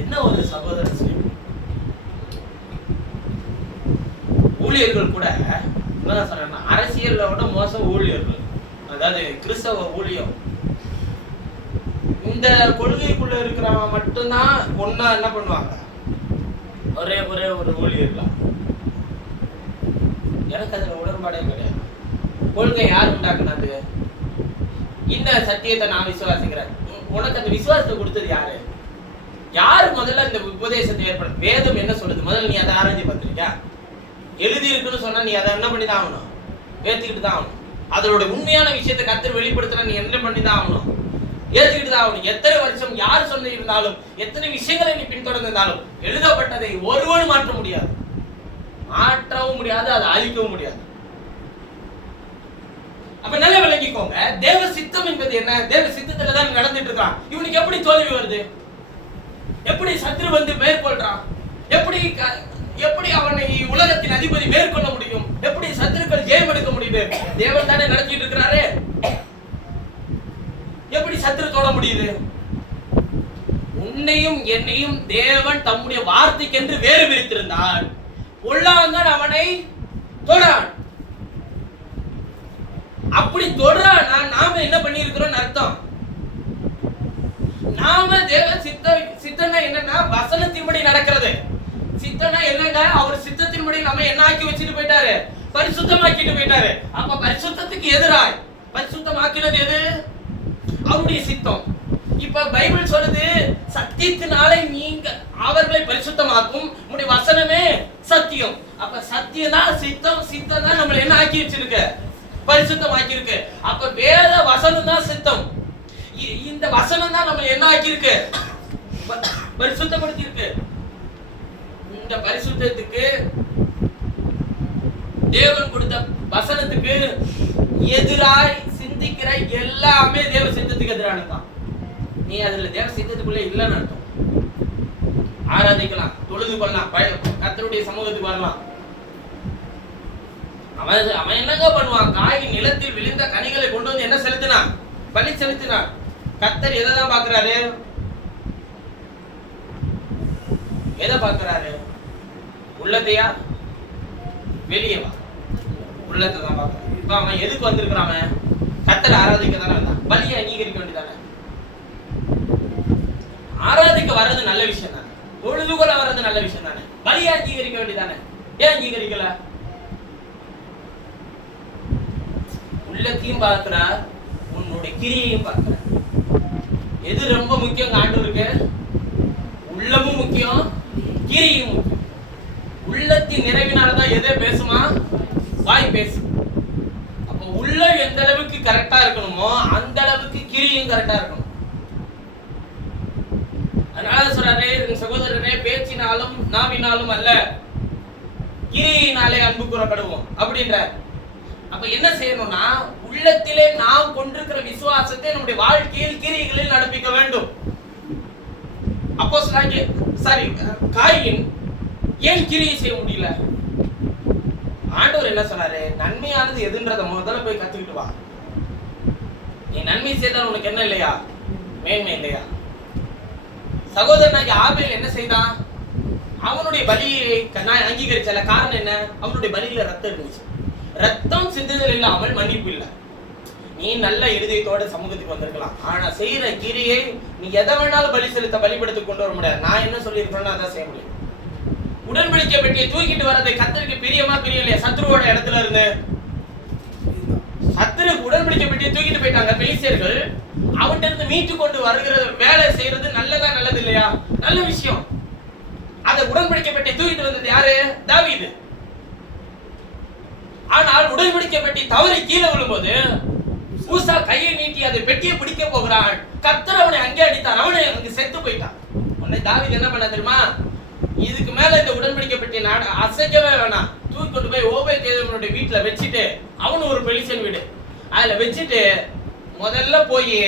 என்ன ஒரு சகோதரன்! ஊழியர்கள் கூட என்ன சொன்னா, அரசியலோட மோசம் ஊழியர்கள். அதாவது கிறிஸ்தவ ஊழியம் இந்த கொள்கைக்குள்ள இருக்கிறவங்க மட்டும்தான் ஒன்னா என்ன பண்ணுவாங்க, ஒரே ஒரு ஊழியர்களாம். எனக்கு அதுல உடன்பாடே கிடையாது. கொள்கை யார் உண்டாக்குனது? இந்த சத்தியத்தை நான் விசுவாசிக்கிறேன். உனக்கு அந்த விசுவாசத்தை கொடுத்தது யாரு? யாரு முதல்ல இந்த உபதேசத்தை ஏற்படுத்த? வேதம் என்ன சொல்லுது? முதல்ல நீ அதை ஆராய்ச்சி பார்த்திருக்கியா? எழுதி இருக்குன்னு சொன்னா நீ அதை என்ன பண்ணி தான் ஆகணும்? ஏத்துக்கிட்டு தான் ஆகணும். அதோட உண்மையான விஷயத்தை கர்த்தர் வெளிப்படுத்தினா நீ என்ன பண்ணி தான் ஆகணும்? ஏத்துக்கிட்டு தான் ஆகணும். எத்தனை வருஷம் யார் சொல்லி இருந்தாலும், எத்தனை விஷயங்களை நீ பின்தொடர்ந்தாலும் எழுதப்பட்டதை ஒருவனும் மாற்ற முடியாது, மாற்றவும் முடியாது, அதை அழிக்கவும் முடியாது. அப்ப நல்லா விளங்கிக்கோங்க, தேவ சித்தம் என்பது என்ன? தேவ சித்தத்துல தான் நடந்துட்டு இருக்கான். இவனுக்கு எப்படி தோல்வி வருது? எப்படி சத்ரு வந்து மேற்கொள்றான்? எப்படி அவனை உலகத்தின் அதிபதி மேற்கொள்ள முடியும்? எப்படி சத்துருக்கள் ஜெயம் எடுக்க முடியுது? தேவன் தானே நடத்திட்டு இருக்கிறாரு. எப்படி சத்துரு தொட முடியுது? உன்னையும் என்னையும் தேவன் தம்முடைய வார்த்தைக்கென்று வேறு பிரித்திருந்தால் உள்ளாங்கன் அவனை தொடான். அப்படி தொடுறானா நாம என்ன பண்ணி இருக்கிறோம் அர்த்தம்? நாம தேவ சித்தம்னா என்னன்னா வசனத்தின்படி நடக்கிறது. சித்தம்னா என்னங்க? அவர் சித்தத்தின்படி நம்ம என்ன ஆக்கி வச்சுட்டு போயிட்டாரு? பரிசுத்தமாக்கிட்டு போயிட்டாரு. அப்ப பரிசுத்தத்துக்கு எதிராய் பரிசுத்தமாக்கினது எது? அவருடைய சித்தம். இப்ப பைபிள் சொல்லுது, சத்தியத்தினாலே நீங்க அவர்களை பரிசுத்தமாக்கும் உங்களுடைய வசனமே சத்தியம். அப்ப சத்தியம் தான் சித்தம், சித்தம் தான் நம்மள என்ன ஆக்கி வச்சிருக்கு? பரிசுத்தமாக்கி இருக்கு. அப்ப வேத வசனம் தான் சித்தம். இந்த வசனம் தான் நம்ம என்ன ஆக்கி இருக்கு? பரிசுத்தப்படுத்தி இருக்கு. இந்த பரிசுத்தத்துக்கு, தேவன் கொடுத்த வசனத்துக்கு எதிராய் சிந்திக்கிற எல்லாமே தேவ சித்தத்துக்கு எதிரானதுதான். நீ அதுல தேவ சித்தத்துக்குள்ள இல்லைன்னு அர்த்தம். ஆராதிக்கலாம், தொழுது கொள்ளலாம், கர்த்தருடைய சமூகத்துக்கு வரலாம். அவன் என்னங்க பண்ணுவான்? காய் நிலத்தில் விழுந்த கனிகளை கொண்டு வந்து என்ன செலுத்தினான்? பலி செலுத்தினான். கர்த்தர் எதைதான் பாக்குறாரு? எதை பாக்குறாரு? உள்ளத்தையா வெளியவா? உள்ளத்தை தான் பாக்குறான். இப்ப அவன் எதுக்கு வந்திருக்கிறான்? கர்த்தரை ஆராதிக்க தானே வந்தான். பலியை அங்கீகரிக்க வேண்டியதானே? ஆராதிக்க வர்றது நல்ல விஷயம் தானே, பொழுதுகொள்ள வர்றது நல்ல விஷயம் தானே, பலியை அங்கீகரிக்க வேண்டியதானே? ஏன் அங்கீகரிக்கல? உள்ளத்தையும் பார்க்கிறார், உன்னுடைய கிரியையும் பார்க்கிறார். எது ரொம்ப முக்கியம் ஆண்டவருக்கு? உள்ளமும் முக்கியம், கிரியையும் முக்கியம். உள்ளத்தின் நிறைவினாலதான் எதை பேசுமா? வாய் பேசு. அப்ப உள்ள எந்த அளவுக்கு கரெக்டா இருக்கணுமோ அந்த அளவுக்கு கிரியும் கரெக்டா இருக்கணும். அதனால சொல்றாரு, சகோதரரே, பேச்சினாலும் நாவினாலும் அல்ல, கிரியினாலே அன்பு கூறப்படுவோம் அப்படின்ற. அப்ப என்ன செய்யணும்னா, உள்ளத்திலே நாம் கொண்டிருக்கிற விசுவாசத்தை நம்முடைய வாழ்க்கையில் கிரியைகளில் நடப்பிக்க வேண்டும். அப்போஸ்தலனாகிய காயின் ஏன் கிரியை செய்ய முடியல? ஆண்டவர் என்ன சொன்னாரு? நன்மையானது எதுன்றத முதல்ல போய் கத்துக்கிட்டு வா. நீ நன்மை செய்தால் உனக்கு என்ன இல்லையா? மேன்மை இல்லையா? சகோதரனாகிய ஆபேல் என்ன செய்தான்? அவனுடைய பலியை அங்கீகரிச்சல. காரணம் என்ன? அவனுடைய பலியில ரத்தம் இருந்துச்சு. ரத்தம் சிந்துதல் இல்லாமல் மன்னிப்பு இல்லை. நீ நல்ல இருதயத்தோட சமூகத்துக்கு வந்திருக்கலாம், ஆனா செய்யற கிரியை நீ எதை வேணாலும் பலி செலுத்த பலிபடுத்தி கொண்டு வர முடியாது. நான் என்ன சொல்லியிருக்கேன்னு அதான் செய்ய முடியும். உடன்படிக்கை பெட்டியை தூக்கிட்டு வரதை கர்த்தருக்கு பிரியமா பிரியம் இல்லையா? சத்ருவோட இடத்துல இருந்து சத்ரு உடன்படிக்கை பெட்டியை தூக்கிட்டு போயிட்டாங்க பெலிஸ்தியர்கள். அவன்கிட்ட இருந்து மீட்டு கொண்டு வருகிற வேலை செய்யறது நல்லதா நல்லது இல்லையா? நல்ல விஷயம். அதை உடன்படிக்கை பெட்டியை தூக்கிட்டு வந்தது யாரு? தாவீது. ஆனால் உடன்படிக்கை பெட்டி தவறி கீழே விழும்போது ஊசா கையை நீட்டி அதை பெட்டியை பிடிக்க போகிறான். கர்த்தர் அவனை அங்கே அடித்தார். அவனை அங்க செத்து போயிட்டான். உடனே தாவீது என்ன பண்ண தெரியுமா? இதுக்கு மேல இந்த உடன்படிக்கை பெட்டி அசைக்கவே வேணாம், தூக்கி கொண்டு போய் ஓபேத்ஏதோமுடைய வீட்டுல வச்சுட்டு, அவனு ஒரு பெலிஸ்தீன் வீடு, அதுல வச்சுட்டு முதல்ல போய்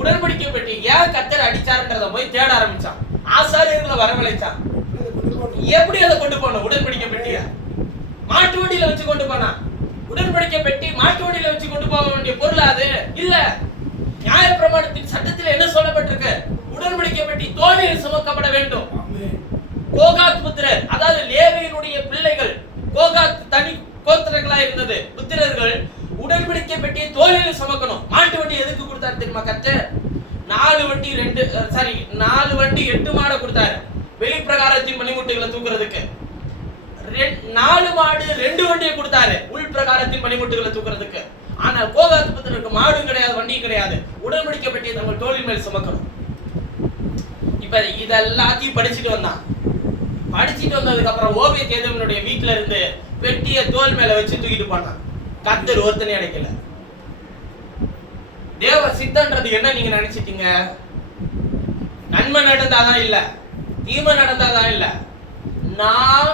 உடன்படிக்கை பெட்டி ஏன் கர்த்தர் அடிச்சாருன்றத போய் தேட ஆரம்பிச்சான். ஆசாரியர்களை வரவழைச்சான். எப்படி அதை கொண்டு போனோம்? உடன்படிக்கை பெட்டிய மாட்டு வண்டியில வச்சு கொண்டு போனான். உடன்படிக்கை பெட்டி மாட்டு வண்டியில வச்சு கொண்டு போக வேண்டிய பொருள் அது இல்ல. நியாயப்பிரமாணத்தின் சட்டத்தில் என்ன சொல்லப்பட்டிருக்கு? உடன்படிக்கை பெட்டி தோளில் சுமக்கப்பட வேண்டும். கோகாத் புத்திரர், அதாவது லேவியினுடைய பிள்ளைகள், கோகாத் தனி கோத்திரங்களா இருந்தது புத்திரர்கள், உடன்படிக்கை பெட்டியை தோளில் சுமக்கணும். மாட்டு வண்டி எதுக்கு கொடுத்தாரு தெரியுமா? கர்த்தர் 4 வண்டி 8 மாடை கொடுத்தாரு வெளிப்பிரகாரத்தின் பனிமுட்டுகளை தூக்குறதுக்கு. 4 மாடு 2 வண்டியை கொடுத்தாரு உள் பிரகாரத்தின் பனிமுட்டுகளை தூக்குறதுக்கு. ஆனால் கோகாத் புத்திரருக்கு மாடும் கிடையாது, வண்டியும் கிடையாது. உடன்படிக்கை பெட்டியை தங்கள் தோளின் மேல் சுமக்கணும். இப்ப இதெல்லாத்தையும் படிச்சுட்டு வந்தான். படிச்சுட்டு வந்ததுக்கு அப்புறம் ஓபேத்ஏதோமுடைய வீட்டுல இருந்து பெட்டியை தோல் மேல வச்சு தூக்கிட்டு போனான். கர்த்தர் ஒருத்தனை அடைக்கல. தேவ சித்தன்றது என்ன நீங்க நினைச்சிட்டீங்க? நன்மை நடந்தாதான் இல்ல, தீமை நடந்தாதான் இல்ல. நாம்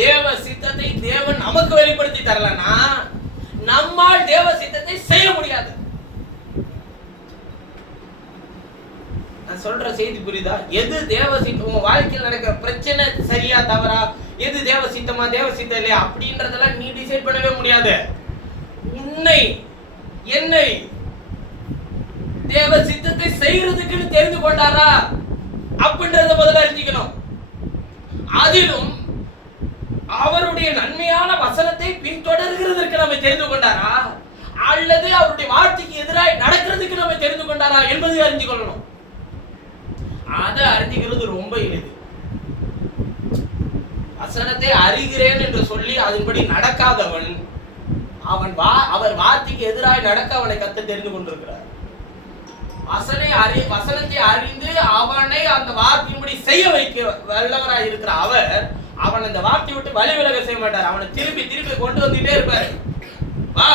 தேவ சித்தத்தை தேவன் நமக்கு வெளிப்படுத்தி தரலனா நம்மால் தேவ சித்தத்தை செய்ய முடியாது. நான் சொல்ற செய்தி புரியுதா? எது தேவ சித்தம், உன் வாழ்க்கையில் நடக்கிற பிரச்சனை சரியா தவறா, எது தேவ சித்தமா தேவ சித்தம் இல்லையா அப்படின்றதெல்லாம் நீ டிசைட் பண்ணவே முடியாது. உன்னை என்னை தேவ சித்தத்தை செய்யறதுக்குன்னு தெரிந்து கொண்டாரா அப்படின்றத முதல்ல அறிஞ்சிக்கணும். அதிலும் அவருடைய நன்மையான வசனத்தை பின்தொடர்கிறதற்கு நம்ம தெரிந்து கொண்டாரா, அல்லது அவருடைய வார்த்தைக்கு எதிராக நடக்கிறதுக்கு நம்ம தெரிந்து கொண்டாரா என்பதை அறிஞ்சு கொள்ளணும். அதை அறிஞ்சிக்கிறது ரொம்ப எளிது. வசனத்தை அறிகிறேன் என்று சொல்லி அதன்படி நடக்காதவன் அவர் வார்த்தைக்கு எதிராக நடக்க அவனை கத்த தெரிந்து கொண்டிருக்கிறார். வசனத்தை அறிந்து அவனை அந்த வார்த்தையின்படி செய்ய வைக்க வல்லவராய் இருக்கிற அவன் அந்த வார்த்தையை விட்டு வழி விலக செய்ய மாட்டார். அவனை திருப்பி திருப்பி கொண்டு வந்துட்டே இருப்பார். வா,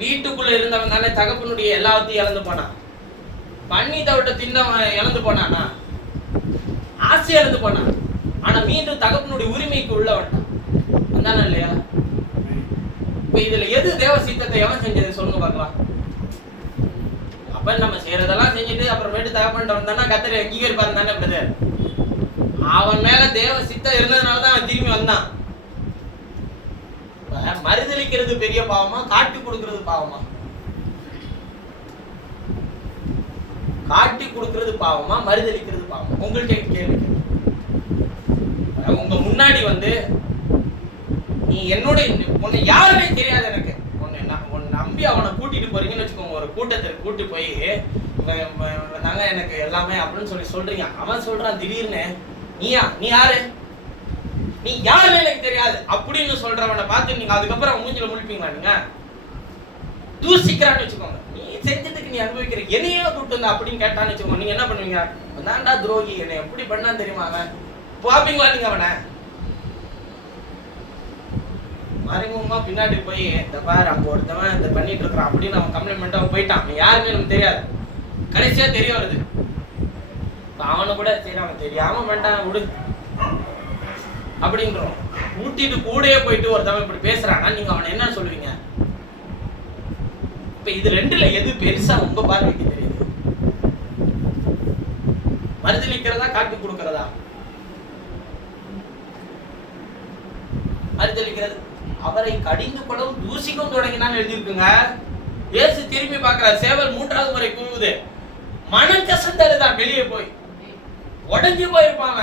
வீட்டுக்குள்ள இருந்தவன் தானே தகப்பனுடைய எல்லாத்தையும் இழந்து போனான். பண்ணி தவிட்ட தின்னவன் இழந்து போனானா? ஆசை இழந்து போனான். ஆனா மீண்டும் தகப்பனுடைய உரிமைக்கு உள்ள வந்தான். அதானே இல்லையா? இப்ப இதுல எது தேவ சித்தத்தை எவன் செஞ்சது சொல்லுங்க பார்க்கலாம். அப்ப நம்ம செய்யறதெல்லாம் செஞ்சுட்டு அப்புறமேட்டு தகப்பன்ட்ட வந்தானா கர்த்தர் எங்கேயும் இருப்பாரு தானே பிரதர்? அவன் மேல தேவ சித்தம் இருந்ததுனாலதான் அவன் திரும்பி வந்தான். மறுதளிக்கிறது பெரிய பாவமா, காட்டி கொடுக்கிறது பாவமா? காட்டி கொடுக்கிறது பாவமா, மறுதளிக்கிறது பாவமா? உங்கள்கிட்ட கேள்வி. உங்க முன்னாடி வந்து நீ என்னோட உன்னை யாருமே தெரியாது எனக்கு, உன்னை நம்பி அவனை கூட்டிட்டு போறீங்கன்னு வச்சுக்கோங்க. ஒரு கூட்டத்திற்கு கூட்டி போய் நாங்க எனக்கு எல்லாமே அப்படின்னு சொல்றீங்க. அவன் சொல்றான் திடீர்னு, நீ யாரு, நீ யாருன்னு எனக்கு தெரியாது அப்படின்னு சொல்றவனை பார்த்து நீங்க அதுக்கப்புறம் மூஞ்சில முழிப்பீங்களா? நீங்க தூசிக்கிறான்னு வச்சுக்கோங்க. நீ செஞ்சதுக்கு நீ அனுபவிக்கிற என்னையே கூப்பிட்டு வந்த அப்படின்னு கேட்டான்னு வச்சுக்கோங்க. நீங்க என்ன பண்ணுவீங்க? தாண்டா துரோகி, என்னை எப்படி பண்ணான்னு தெரியுமா அவன், பாப்பீங்களா நீங்க அவனை? மறைமுகமா பின்னாடி போய் இந்த பாரு அங்க ஒருத்தவன் இந்த பண்ணிட்டு இருக்கிறான் அப்படின்னு அவன் கம்ப்ளைண்ட் அவன் போயிட்டான். யாருமே நமக்கு தெரியாது. கடைசியா தெரிய வருது. அவனை கூட சரி அவன் தெரியாம வேண்டாம் விடு அப்படின்றோம். ஊட்டிட்டு கூடயே போயிட்டு ஒருத்தவன் இப்படி பேசுறான்னா நீங்க அவனை என்ன சொல்லுவீங்க? இப்ப இது ரெண்டுல எது பெருசா உங்க பார்வைக்கு தெரியுது? மறுதளிக்கிறதா காட்டி கொடுக்கிறதா? மறுதளிக்கிறது. அவரை கடிந்து கொள்ளவும் தூசிக்கும் தொடங்கினான்னு எழுதியிருக்குங்க. இயேசு திரும்பி பார்க்கிறார். சேவல் 3வது முறை கூவுது. மனம் கசந்ததுதான். வெளியே போய் உடஞ்சி போயிருப்பாங்க.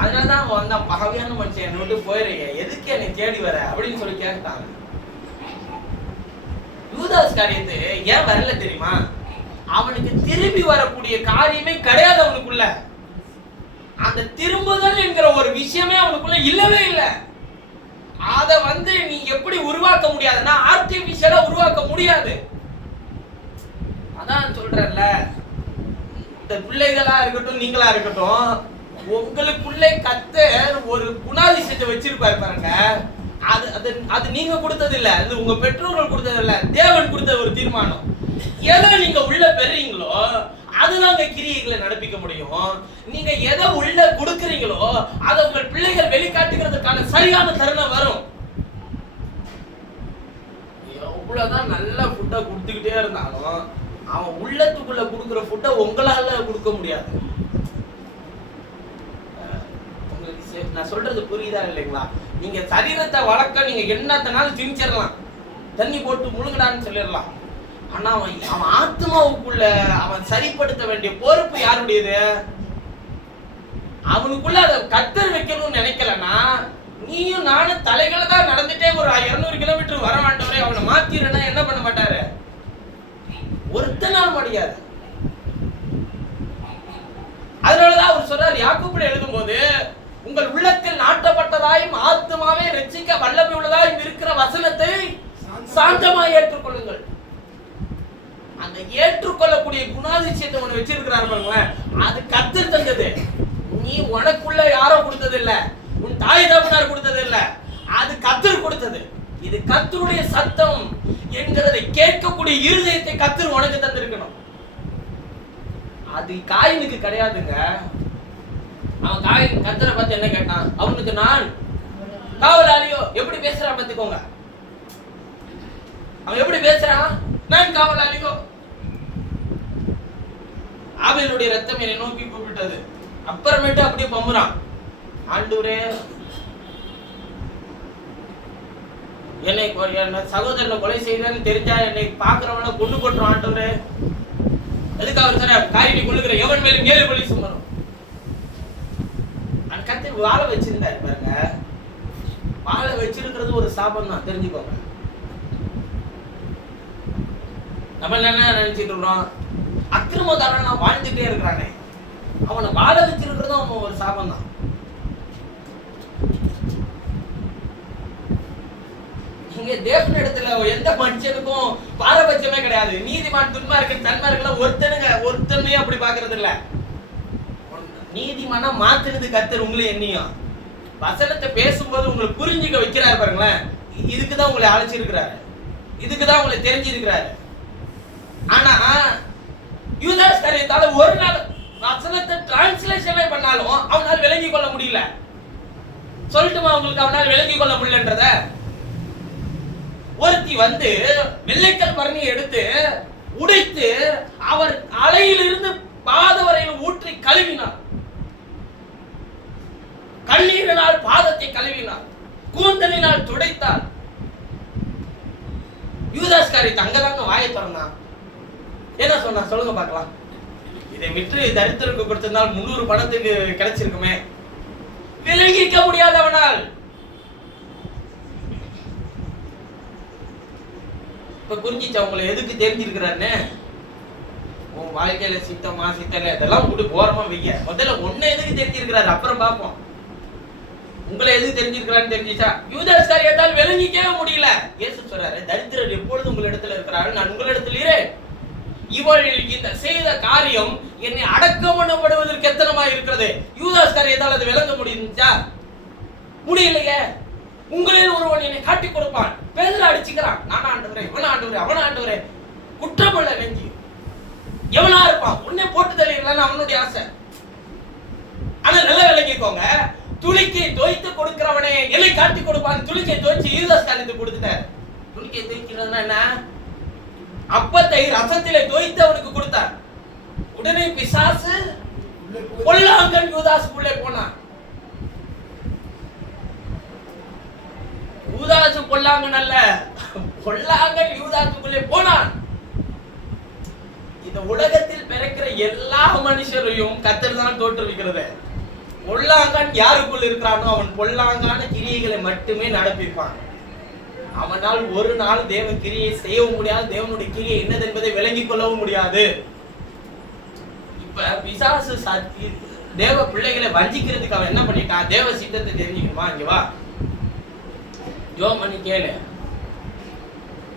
அதனாலதான் அவன் வந்தான். பகவியான மனுஷன், என்னை விட்டு போயிடுறீங்க, எதுக்கு என்னை தேடி வர அப்படின்னு சொல்லி கேட்டாங்க. யூதாஸ் காரியத்து ஏன் வரல தெரியுமா? அவனுக்கு திரும்பி வரக்கூடிய காரியமே கிடையாது அவனுக்குள்ள. அந்த திரும்புதல் என்கிற ஒரு விஷயமே அவனுக்குள்ள இல்லவே இல்லை. அத நீ எப்படி உருவாக்க முடியாதுன்னா ஆர்டிபிஷியலா உருவாக்க முடியாது. அதான் சொல்றேன்ல, இந்த பிள்ளைகளா இருக்கட்டும் நீங்களா இருக்கட்டும், உங்களுக்குள்ளே கர்த்தர் ஒரு குணாதிசயத்தை வச்சிருப்பாரு பாருங்க. அது அது அது நீங்க கொடுத்தது இல்ல, அது உங்க பெற்றோர்கள் கொடுத்தது இல்ல, தேவன் கொடுத்த ஒரு தீர்மானம். எதை நீங்க உள்ள பெறீங்களோ அதுதாங்க கிரியைகளை நடப்பிக்க முடியும். நீங்க எதை உள்ள கொடுக்கறீங்களோ அதை உங்கள் பிள்ளைகள் வெளிக்காட்டுகிறதுக்கான சரியான தருணம் வரும். எவ்வளவுதான் நல்ல ஃபுட்டை கொடுத்துக்கிட்டே இருந்தாலும் அவன் உள்ளத்துக்குள்ள கொடுக்குற ஃபுட்டை உங்களால கொடுக்க முடியாது. உங்களுக்கு நான் சொல்றது புரியுதா இல்லைங்களா? நீங்க சரீரத்தை வளர்க்க நீங்க என்னத்தனாலும் திணிச்சிடலாம், தண்ணி போட்டு முழுங்கடான்னு சொல்லிடலாம். ஆனா அவன் ஆத்மாவுக்குள்ள அவன் சரிப்படுத்த வேண்டிய பொறுப்பு யாருடையது? அவனுக்குள்ள அதை கத்தர் வைக்கணும்னு நினைக்கலன்னா நீயும் நானும் தலைகளை தான் நடந்துட்டே ஒரு 200 கிலோமீட்டர் வர வேண்டவரே அவனை மாத்திரனா என்ன பண்ண மாட்டாரு? ஒருத்தனால் முடியாது. அதனாலதான் அவர் சொல்றாரு யாக்கோபுல எழுதும் போது, உங்கள் உள்ளத்தில் நாட்டப்பட்டதாயும் ஆத்மாவே ரட்சிக்க வல்லமை உள்ளதாயும் இருக்கிற வசனத்தை சாந்தமாய் ஏற்றுக்கொள்ளுங்கள். அந்த ஏற்றுக்கொள்ளக்கூடிய குணாதிசயத்தை ஒண்ணு வச்சிருக்கிறாரு பாருங்களேன், அது கர்த்தர் தந்தது. நீ உனக்குள்ள யாரோ கொடுத்தது இல்ல, உன் தாய் தகப்பனார் கொடுத்தது இல்ல, அது கர்த்தர் கொடுத்தது. இது கர்த்தருடைய சத்தம் என்கிறதை கேட்கக்கூடிய இருதயத்தை கர்த்தர் உனக்கு தந்திருக்கணும். அது காயினுக்கு கிடையாதுங்க. அவன் காயின் கர்த்தரை பார்த்து என்ன கேட்டான்? அவனுக்கு நான் காவலாளியோ. எப்படி பேசுறான் பார்த்துக்கோங்க. அவன் எப்படி பேசுறான்? நான் காவலாளியோ. ஆபேலுடைய ரத்தம் என்னை நோக்கி கூப்பிட்டது. அப்புறமேட்டு அப்படியே பம்புறான், ஆண்டவரே என்னை சகோதரனை கொலை செய்தேன்னு தெரிஞ்சா என்னை பாக்குறவன கொண்டு போட்டுரும் ஆண்டவரே. எதுக்கு அவர் சார் காயினி கொள்ளுகிற எவன் மேலும் 7 கொலை சுமரும். அந்த கர்த்தர் வாழ வச்சிருந்தாரு பாருங்க. வாழ வச்சிருக்கிறது ஒரு சாபம் தான், தெரிஞ்சுக்கோங்க. நம்ம என்ன நினைச்சிட்டு இருக்கிறோம்? அக்கிரமக்காரன் வாழ்ந்துட்டே இருக்கிறானே, அவனை வாழ வச்சிருக்கிறதும் அவன் ஒரு சாபம் தான். இங்க தேவன் இடத்துல எந்த மனுஷனுக்கும் பாரபட்சமே கிடையாது. நீதிமான் துன்மார்க்கன் தன்மார்க்கன் ஒருத்தனுமே அப்படி பாக்குறது இல்ல. நீதிமானா மாத்துறது கர்த்தர் உங்களை எண்ணியும். வசனத்தை பேசும்போது உங்களை புரிஞ்சுக்க வைக்கிறாரு பாருங்களேன். இதுக்குதான் உங்களை அழைச்சிருக்கிறாரு, இதுக்குதான் உங்களை தெரிஞ்சிருக்கிறாரு. ஆனா யூதாஸ் காரியத்தால ஒரு நாள் வசனத்தை டிரான்ஸ்லேஷனே பண்ணாலும் அவனால் விளங்கிக் கொள்ள முடியல. சொல்லட்டுமா உங்களுக்கு அவனால் விளங்கிக் கொள்ள முடியலன்றத? ஒருத்தி வந்து வெள்ளைக்கல் பரணியை எடுத்து உடைத்து அவர் அலையிலிருந்து பாத வரையில் ஊற்றி கழுவினார். கண்ணீரினால் பாதத்தை கழுவினார், கூந்தலினால் துடைத்தார். யூதாஸ் காரியத்தை அங்கதாங்க வாயை திறந்தான். என்ன சொன்னா சொல்லுங்க பார்க்கலாம். இதை விற்று தரித்திரருக்கு கொடுத்திருந்தால் 300 பணத்துக்கு கிடைச்சிருக்குமே. விளங்கிக்க முடியாதவனால் இப்ப புரிஞ்சிச்சா உங்களை எதுக்கு தெரிஞ்சிருக்கிறாருன்னு? உன் வாழ்க்கையில சித்தமா சித்தல இதெல்லாம் விட்டு ஓரமா வைக்க. முதல்ல ஒன்ன எதுக்கு தெரிஞ்சிருக்கிறாரு அப்புறம் பார்ப்போம். உங்களை எதுக்கு தெரிஞ்சிருக்கிறான்னு தெரிஞ்சிச்சா? யூதாஸ் காரியத்தால் விளங்கிக்கவே முடியல. இயேசு சொல்றாரு, தரித்திரர் எப்பொழுது உங்களிடத்துல இருக்கிறார்கள், நான் உங்களிடத்திலே. இவள் இந்த செய்த காரியம் என்னை அடக்கம் பண்ணப்படுவதற்கு எத்தனமா இருக்கிறது. யூதாஸ் காரியத்தால் அது விளங்க முடிஞ்சா? முடியலையே. உங்களில் ஒருவன் என்னை காட்டி கொடுப்பான். பேதுரு அடிச்சுக்கிறான், நான் ஆண்டவரே, இவன் ஆண்டவரே, அவன் ஆண்டவரே. குற்றமுள்ள நெஞ்சு எவனா இருப்பான், உன்னை போட்டு தள்ளிடலான்னு அவனுடைய ஆசை. ஆனா நல்லா விளங்கிக்கோங்க, துணிக்கை தோய்த்து கொடுக்கிறவனே என்னை காட்டி கொடுப்பான். துணிக்கை தோய்ச்சி யூதாஸ் காரியத்தை கொடுத்துட்டார். துணிக்கை தோய்க்கிறதுனா என்ன? அப்பத்தை ரசத்திலே தோய்த்து அவனுக்கு கொடுத்தார். உடனே பிசாசு பொல்லாங்கன் யூதாசுக்குள்ளே போனான். யூதாசு பொல்லாங்கன் அல்ல, பொல்லாங்கன் யூதாசுக்குள்ளே போனான். இந்த உலகத்தில் பிறக்கிற எல்லா மனுஷரையும் கர்த்தர் தான் தோற்றுவிக்கிறது. பொல்லாங்கன் யாருக்குள் இருக்கிறானோ அவன் பொல்லாங்கான கிரியைகளை மட்டுமே நடப்பிப்பான். அவனால் ஒரு நாள் தேவ கிரியை செய்யவும் முடியாது, தேவனுடைய கிரியை என்னது என்பதை விளங்கிக் கொள்ளவும் முடியாது. இப்ப பிசாசு தேவ பிள்ளைகளை வஞ்சிக்கிறதுக்கு அவன் என்ன பண்ணிட்டான்? தேவ சித்தத்தை தெரிஞ்சுக்கணுமா? இங்க வா, ஜோம் பண்ணி கேளு.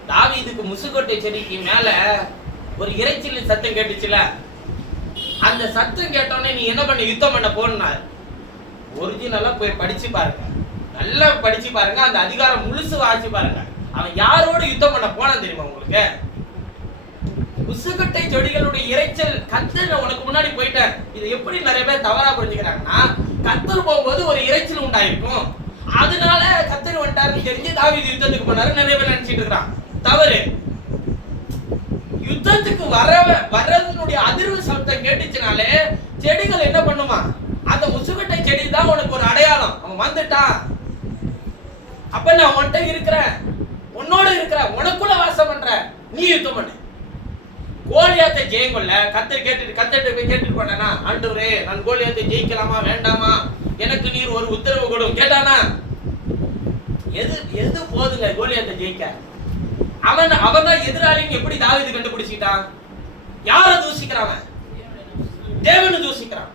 தாவீதுக்கு முசுக்கொட்டை செடிக்கு மேல ஒரு இறைச்சியின் சத்தம் கேட்டுச்சுல, அந்த சத்தம் கேட்டோடனே நீ என்ன பண்ண யுத்தம் பண்ண போனார். ஒரிஜினலா போய் படிச்சு பாருங்க, நல்லா படிச்சு பாருங்க, அந்த அதிகாரம் முழுசு வாசிச்சு பாருங்க. அவன் யாரோடு யுத்தம் பண்ண போனான் தெரியுமா உங்களுக்கு? முசுக்கட்டை செடிகளுடைய இறைச்சல். கர்த்தர் உனக்கு முன்னாடி போயிட்டார். இது எப்படி நிறைய பேர் தவறா புரிஞ்சுக்கிறாங்கன்னா, கர்த்தர் போகும்போது ஒரு இறைச்சல் உண்டாயிருக்கும், அதனால கர்த்தர் வந்துட்டாருன்னு தெரிஞ்சு தாவீது யுத்தத்துக்கு போனாரு நிறைய பேர் நினைச்சிட்டு இருக்கிறான். தவறு. யுத்தத்துக்கு வர்றதனுடைய அதிர்வு சத்தம் கேட்டுச்சுனாலே செடிகள் என்ன பண்ணுமா? அந்த முசுக்கட்டை செடி தான் உனக்கு ஒரு அடையாளம். அவன் வந்துட்டான், அப்ப நான் உன்கிட்ட இருக்கிறேன், உன்னோட இருக்கிறேன், உனக்குள்ள வாசம் பண்ற, நீ யுத்தம் பண்ணு. கோலியாத்தை ஜெயங்கொள்ள கர்த்தர்கிட்ட போய் கேட்டுட்டு போனானா, ஆண்டவரே நான் கோலியாத்தை ஜெயிக்கலாமா வேண்டாமா, எனக்கு நீர் ஒரு உத்தரவு கொடும் கேட்டானா? எது போதுங்க கோலியாத்தை ஜெயிக்க? அவன் தான் எதிராளின்னு எப்படி தாவீது கண்டுபிடிச்சிட்டான்? யார தூசிக்கிறான்? தேவனை தூசிக்கிறான்,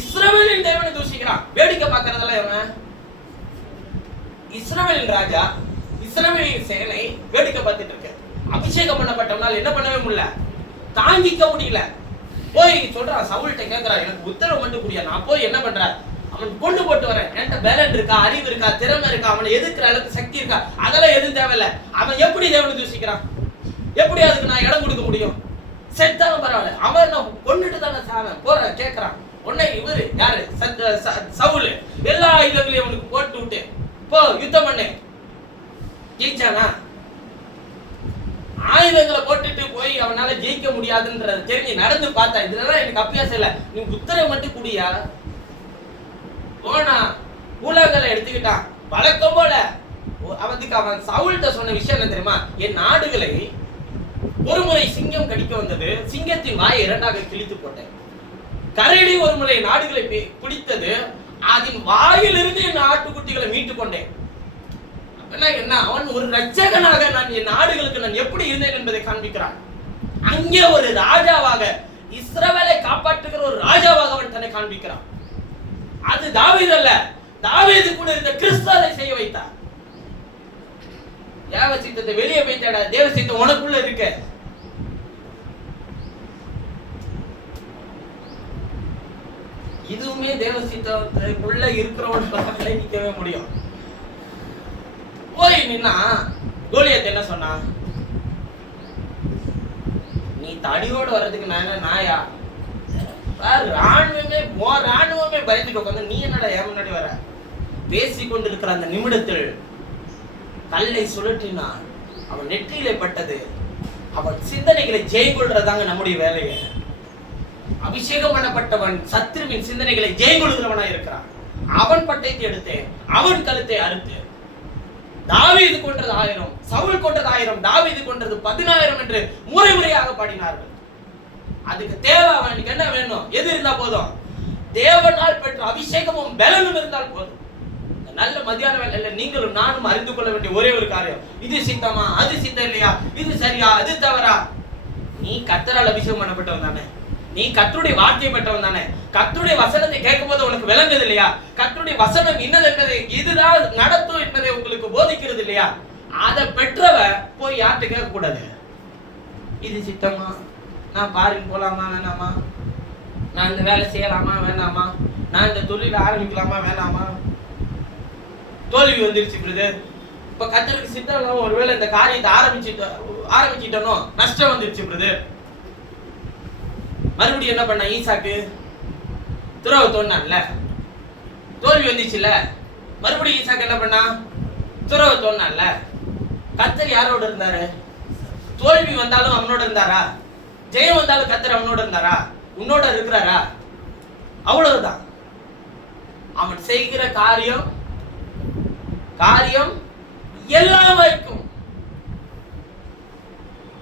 இஸ்ரவேலின் தேவனை தூசிக்கிறான். வேடிக்கை பார்க்கறதெல்லாம் இவன் இஸ்ரவேலின் ராஜா, இஸ்ரவேலின் சேனை வேடிக்கை பார்த்துட்டு இருக்கு. அபிஷேகம் பண்ணப்பட்டவனால் என்ன பண்ணவே முடியல, தாங்கிக்க முடியல. போய் சொல்றான், சவுல்கிட்ட கேட்கிறான், எனக்கு உத்தரவு மட்டும் கூடிய, நான் போய் என்ன பண்றேன், அவன் கொண்டு போட்டு வரேன், என்கிட்ட பேலன் இருக்கா, அறிவு இருக்கா, திறமை இருக்கா, அவனை எதிர்க்கிற அளவுக்கு சக்தி இருக்கா, அதெல்லாம் எதுவும் தேவையில்ல. அவன் எப்படி தேவனை தூசிக்கிறான்? எப்படி அதுக்கு நான் இடம் கொடுக்க முடியும்? செத்தாலும் பரவாயில்ல, அவன் நான் கொண்டுட்டு தானே சாவன் போறேன் கேட்கிறான். உடனே இவரு யாரு, சவுல் எல்லா ஆயுதங்களையும் அவனுக்கு போட்டு விட்டு போ யுத்தம் பண்ணு. ஜெயிச்சானா? ஆயுதங்களை போட்டுட்டு போய் அவனால ஜெயிக்க முடியாதுன்றத தெரிஞ்சு நடந்து பார்த்தா, இதெல்லாம் எனக்கு அபியாசம் இல்ல, நீ உத்தரவு மட்டும் கூடியா. போனா உலகளை எடுத்துக்கிட்டான் வழக்கம் போல. அவன் சவுல்கிட்ட சொன்ன விஷயம் என்ன தெரியுமா? என் நாடுகளை ஒரு முறை சிங்கம் கடிக்க வந்தது, சிங்கத்தின் வாயை இரண்டாக கிழித்து போட்டேன். கரடி ஒரு முறை நாடுகளை பிடித்தது, அதன் வாயிலிருந்து என் ஆட்டுக்குட்டிகளை மீட்டு கொண்டேன். என்ன, அவன் ஒரு ரட்சகனாக நான் என் நாடுகளுக்கு நான் எப்படி இருந்தேன் என்பதை காண்பிக்கிறான். அங்கே ஒரு ராஜாவாக, இஸ்ரவேலை காப்பாற்றுகிற ஒரு ராஜாவாக அவன் தன்னை காண்பிக்கிறான். அது தாவீது அல்ல, தாவீது கூட இருந்த கிறிஸ்துவை செய்ய வைத்தார். தேவ சித்தத்தை வெளியே வைத்தாடா, தேவ சித்தம் உனக்குள்ள இருக்க. இதுவுமே தேவ சித்தத்துக்குள்ள இருக்கிறவனுக்கு நிக்கவே முடியும். போய் நின்னா கோலியாத் என்ன சொன்னா, நீ தடியோட வர்றதுக்கு நான் என்ன நாயா? ராணுவமே பயந்துட்டு உட்காந்து நீ என்னடா ஏன் முன்னாடி வர? பேசி கொண்டிருக்கிற அந்த நிமிடத்தில் கல்லை சுழற்றினான், அவன் நெற்றியிலே பட்டது. அவன் சிந்தனைகளை ஜெயங்கொள்றதாங்க நம்முடைய வேலையை. அபிஷேகம் பண்ணப்பட்டவன் சத்துருவின் சிந்தனைகளை ஜெயங்கொள்கிறவனா இருக்கிறான். அவன் பட்டயத்தை எடுத்தேன், அவன் கழுத்தை அறுத்து. தாவீது கொன்றது 1000, சவுல் கொன்றது 1000, தாவீது கொன்றது 10000 என்று முறையாக பாடினார்கள். அதுக்கு தேவை அவனுக்கு என்ன வேணும்? எது இருந்தா போதும்? தேவனால் பெற்ற அபிஷேகமும் பலனும் இருந்தால் போதும். நல்ல மத்தியான வேளையில நீங்களும் நானும் அறிந்து கொள்ள வேண்டிய ஒரே ஒரு காரியம், இது சித்தமா, அது சித்தம் இல்லையா, இது சரியா, அது தவறா? நீ கர்த்தரால் அபிஷேகம் பண்ணப்பட்டவன் தானே, நீ கர்த்தருடைய வார்த்தையை பெற்றவன் தானே. கர்த்தருடைய வசனத்தை கேட்கும் போது உனக்கு விளங்குது இல்லையா? கர்த்தருடைய வசனம் இன்னது என்பதை, இதுதான் நடத்தும் என்பதை உங்களுக்கு போதிக்கிறது இல்லையா? அதை பெற்றவ போய் யார்கிட்ட கேட்க கூடாது. இது சித்தமா, நான் பாருங்க போலாமா வேணாமா, நான் இந்த வேலை செய்யலாமா வேணாமா, நான் இந்த தொழில ஆரம்பிக்கலாமா வேணாமா? தோல்வி வந்துருச்சு பிரதர். இப்ப கர்த்தருக்கு சித்தம் இல்லாம ஒருவேளை இந்த காரியத்தை ஆரம்பிச்சிட்டனோ நஷ்டம் வந்துருச்சு பிரதர். மறுபடியும் என்ன பண்ண? ஈசாக்கு துறவு தோணான்ல, தோல்வி வந்துச்சுல்ல, மறுபடியும் ஈசாக்கு என்ன பண்ணா? துறவு தோணான்ல. கர்த்தர் யாரோட இருந்தாரு? தோல்வி வந்தாலும் அவனோட இருந்தாரா? ஜெயம் வந்தாலும் கர்த்தர் அவனோட இருந்தாரா? உன்னோட இருக்கிறாரா? அவ்வளவுதான். அவன் செய்கிற காரியம் எல்லாம் வைக்கும்.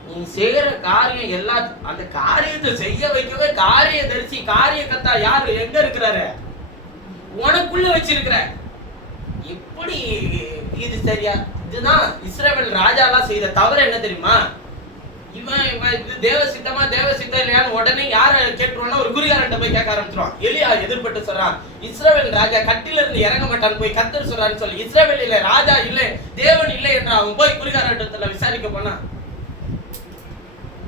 நீ செய்கிற காரியம் எல்லா, அந்த காரியத்தை செய்ய வைக்கவே காரிய தரிசி, காரிய கத்தா யாரு எங்க இருக்கிறாரு? உனக்குள்ள வச்சிருக்கிற. எப்படி இது சரியா? இதுதான் இஸ்ரவேல் ராஜாலாம் செய்த தவறு. என்ன தெரியுமா? இவன் இது தேவ சித்தமா தேவ சித்தம் இல்லையான்னு உடனே யார கேட்டுருவான்னா ஒரு குறிகாரன்ட்ட போய் கேட்க ஆரம்பிச்சிருவான். எலியா எதிர்பட்டு சொல்றான், இஸ்ரவேல் ராஜா கட்டில இருந்து இறங்க மாட்டான்னு போய் கர்த்தர் சொல்றான்னு சொல்லி, இஸ்ரவேல் இல்ல, ராஜா இல்லை, தேவன் இல்லை என்ற அவன் போய் குறிகாரத்துல விசாரிக்க போனா,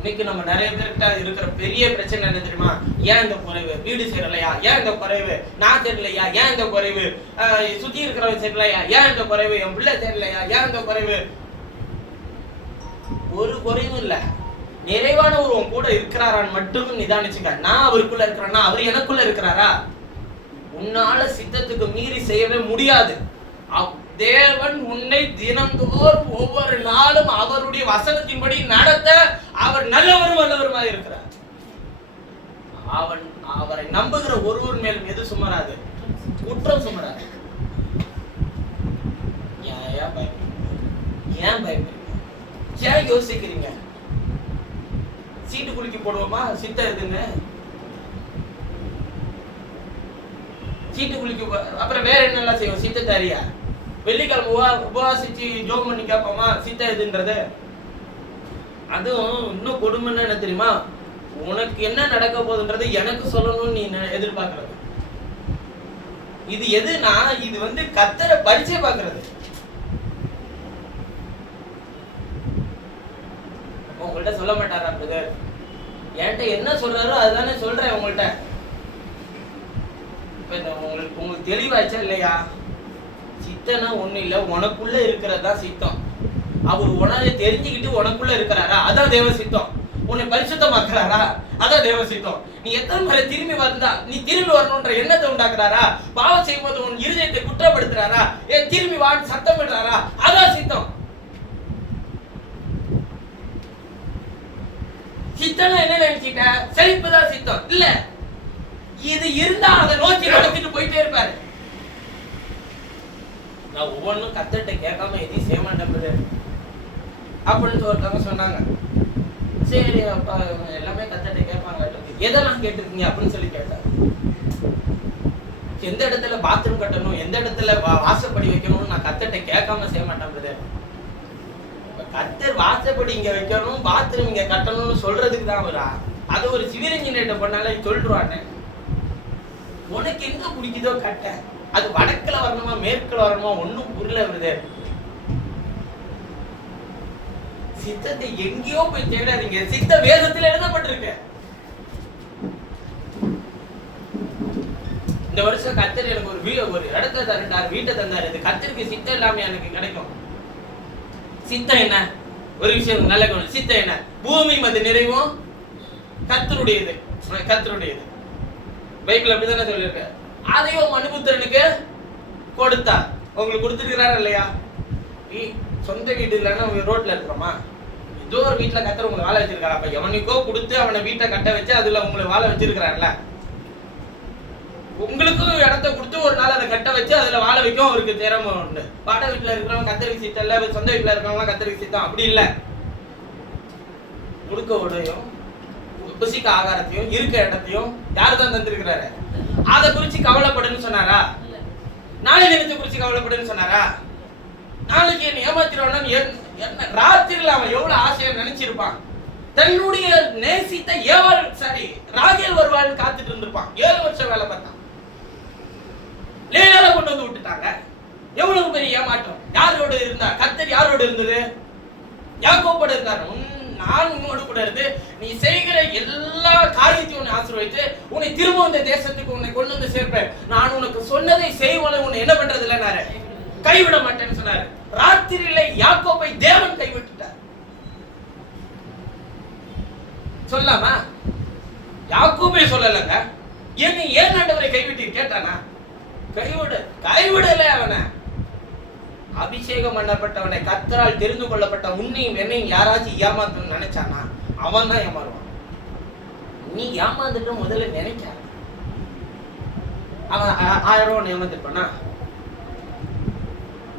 இன்னைக்கு நம்ம நிறைய பேர்கிட்ட இருக்கிற பெரிய பிரச்சனை என்ன தெரியுமா? ஏன் இந்த குறைவு? வீடு சேரலையா? ஏன் இந்த குறைவு? நான் தெரியலையா? ஏன் இந்த குறைவு? சுத்தி இருக்கிறவங்க சேரலையா? ஏன் இந்த குறைவு? என் பிள்ளை தெரியலையா? ஏன் இந்த குறைவு? ஒரு குறைவும் இல்ல. நிறைவானவர் உன் கூட இருக்கிறாரான்னு மட்டும் நிதானிச்சுக்க. நான் அவருக்குள்ள இருக்கிறேன்னா அவர் எனக்குள்ள இருக்கிறாரா? உன்னால சித்தத்துக்கு மீறி செய்யவே முடியாது. தேவன் உன்னை தினந்தோறும் ஒவ்வொரு நாளும் அவருடைய வசனத்தின்படி நடத்த அவர் நல்லவரும் வல்லவருமாக இருக்கிறார். அவரை நம்புகிற ஒருவர் மேலும் எது சுமராது? குற்றம் சுமராது. ஏன் பயப்படுறீங்க? ஏன் யோசிக்கிறீங்க? சீட்டு குலுக்கி போடுவோமா? சித்தம் எதுங்க? சீட்டு குலுக்கி அப்புறம் வேற என்னெல்லாம் செய்வோம்? சித்தத்தை அறியா? வெள்ளிக்கிழமை உபவாசிச்சு ஜோம் பண்ணி கேட்போமா சித்தம் எதுன்றது? அதுவும் இன்னும் கொடுமைன்னு என்ன தெரியுமா? உனக்கு என்ன நடக்க போகுதுன்றது எனக்கு சொல்லணும்னு நீ எதிர்பார்க்கறது. இது எதுனா இது கர்த்தரை பரிச்சை பார்க்கறது. உங்கள்கிட்ட சொல்ல மாட்டாரா பிரதர்? என்கிட்ட என்ன சொல்றாரோ அதுதானே சொல்றேன் உங்கள்கிட்ட. உங்களுக்கு தெளிவாச்சா இல்லையா? சித்தனா ஒண்ணு இல்ல, உனக்குள்ள இருக்கிறதா சித்தம். அவர் உனதை தெரிஞ்சுக்கிட்டு உனக்குள்ள இருக்கிறாரா? அதான் தேவ சித்தம். உன்னை பரிசுத்தமாக்குறாரா? அதான் தேவ சித்தம். நீ எத்தனை முறை திரும்பி வந்தா நீ திரும்பி வரணும்ன்ற எண்ணத்தை உண்டாக்குறாரா? பாவம் செய்யும்போது உன் இருதயத்தை குற்றப்படுத்துறாரா? திரும்பி வான்னு சத்தம் விடுறாரா? அதான் சித்தம். சித்தனா என்ன நினைச்சிட்ட? செழிப்புதான் சித்தம் இல்ல. இது இருந்தா அதை நோக்கி நடத்திட்டு போயிட்டே இருப்பாரு. நான் ஒவ்வொன்றும் கர்த்தர்ட்ட கேட்காம எதையும் செய்ய மாட்டேன் அப்படின்னு ஒருத்தவங்க சொன்னாங்க. சரி அப்பா எல்லாமே கர்த்தர்ட்ட கேட்பாங்க. எதெல்லாம் கேட்டிருக்கீங்க அப்படின்னு சொல்லி கேட்டாங்க. எந்த இடத்துல பாத்ரூம் கட்டணும், எந்த இடத்துல வாசப்படி வைக்கணும்னு நான் கர்த்தர்ட்ட கேட்காம செய்ய மாட்டேன். கர்த்தர் வாசப்படி இங்க வைக்கணும், பாத்ரூம் இங்க கட்டணும்னு சொல்றதுக்கு தான் வரா. அது ஒரு சிவில் இன்ஜினியர்ட்ட பண்ணாலே சொல்லிடுவானே. உனக்கு எங்க பிடிக்குதோ கட்ட. அது வடக்குல வரணுமா மேற்குல வரணுமா ஒன்னும் புரியல வருது. சித்தத்தை எங்கேயோ போய் தேடாதீங்க. சித்த வேதத்தில் எழுதப்பட்டிருக்கு. இந்த வருஷம் கர்த்தர் எனக்கு ஒரு இடத்தை தந்தார், வீட்டை தந்தார். இது கர்த்தருக்கு சித்தம் இல்லாம எனக்கு கிடைக்கும். சித்தம் என்ன? ஒரு விஷயம் நல்ல கவனம். சித்தம் என்ன? பூமி மது நிறைவும் கர்த்தருடையது. கர்த்தருடையது பைபிள் அப்படிதானே சொல்லியிருக்க. அதையும் மனுபுத்திரனுக்கு கொடுத்தா உங்களுக்கு கொடுத்துருக்கிறாரா இல்லையா? சொந்த வீடு இல்லைன்னா ரோட்ல இருக்கிறோமா? ஏதோ ஒரு வீட்டுல கர்த்தர் உங்களை வாழ வச்சிருக்காரு. அப்ப எவனுக்கோ கொடுத்து அவனை வீட்டை கட்ட வச்சு அதுல உங்களை வாழ வச்சிருக்கிறாருல. உங்களுக்கும் இடத்த கொடுத்து ஒரு நாள் அதை கட்ட வச்சு அதுல வாழ வைக்கும் அவருக்கு திறமை உண்டு. வாடகை வீட்டுல இருக்கிறவங்க கர்த்தருக்கு சித்தம் இல்ல, சொந்த வீட்டுல இருக்கிறவங்க கர்த்தருக்கு சித்தம் அப்படி இல்ல. முழுக்க உடையும் புசிக்க ஆகாரத்தையும் இருக்க இடத்தையும் யாரு தான் தந்திருக்கிறாரு? அதை குறிச்சு கவலைப்படுன்னு சொன்னாரா? நாளை நினைச்சு குறிச்சு கவலைப்படுன்னு சொன்னாரா? நாளைக்கு என்ன ஏமாத்திடுவான்னு என்ன ராத்திரில அவன் எவ்வளவு ஆசையா நினைச்சிருப்பான். தன்னுடைய நேசித்த ராகேல் வருவாள்னு காத்துட்டு இருந்திருப்பான். 7 வருஷம் வேலை பார்த்தான். லேயால கொண்டு வந்து விட்டுட்டாங்க. எவ்வளவு பெரிய ஏமாற்றம். யாரோட இருந்தா? கர்த்தர் யாரோட இருந்தது? யாக்கோபோட இருந்தாரு. நான் உன்னோடு கூட இருந்து நீ செய்கிற எல்லா காரியத்தையும் உன்னை ஆசீர்வதித்து உன்னை திரும்ப இந்த தேசத்துக்கு உன்னை கொண்டு வந்து சேர்ப்பேன். நான் உனக்கு சொன்னதை செய்வனை உன்னை என்ன பண்றது இல்லைன்னாரு, கைவிட மாட்டேன்னு சொன்னாரு. ராத்திரியில யாக்கோபை தேவன் கைவிட்டுட்டார். சொல்லாமா? யாக்கோபே சொல்லலங்க. ஏன் ஆண்டவரை கைவிட்டு கேட்டானா? கைவிடல. அவனை அபிஷேகம் பண்ணப்பட்டவனை கர்த்தரால் தெரிந்து கொள்ளப்பட்ட உன்னையும் என்னையும் யாராச்சும் ஏமாத்தணும்னு நினைச்சானா அவன் தான் ஏமாறுவான். நீ ஏமாந்துட்டு முதல்ல நினைக்க. அவன் 1000 ரூபாய் ஏமாந்துருப்பானா?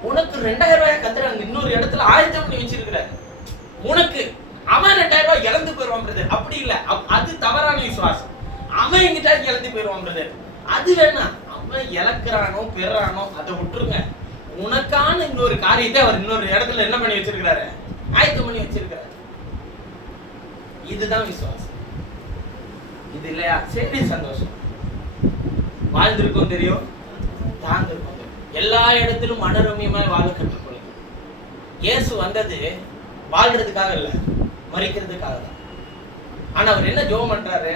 உனக்கு 2000 ரூபாய் கர்த்தர் அங்க இன்னொரு இடத்துல ஆயத்தம் பண்ணி வச்சிருக்கிறார் உனக்கு. அவன் 2000 ரூபாய் இழந்து போயிருவான் பிரதர். அப்படி இல்ல, அது தவறான விசுவாசம். அவன் எங்கிட்ட இழந்து போயிருவான் பிரதர். அது வேணா. அவன் இழக்கிறானோ பெறானோ அதை விட்டுருங்க. உனக்கான இன்னொரு காரியத்தை அவர் இன்னொரு இடத்துல என்ன பண்ணி வச்சிருக்கிறாரு? ஆயத்தம் பண்ணி வச்சிருக்கிறாரு. இதுதான் விசுவாசம். இது இல்லையா? சரி, சந்தோஷம். வாழ்ந்திருக்கும் தெரியும், தாழ்ந்திருக்கும் தெரியும். எல்லா இடத்திலும் மனரம்யமாய் வாழ கற்றுக்கொள்ளுங்க. இயேசு வந்தது வாழ்றதுக்காக இல்ல, மரிக்கிறதுக்காக தான். ஆனா அவர் என்ன ஜெபம் பண்றாரு?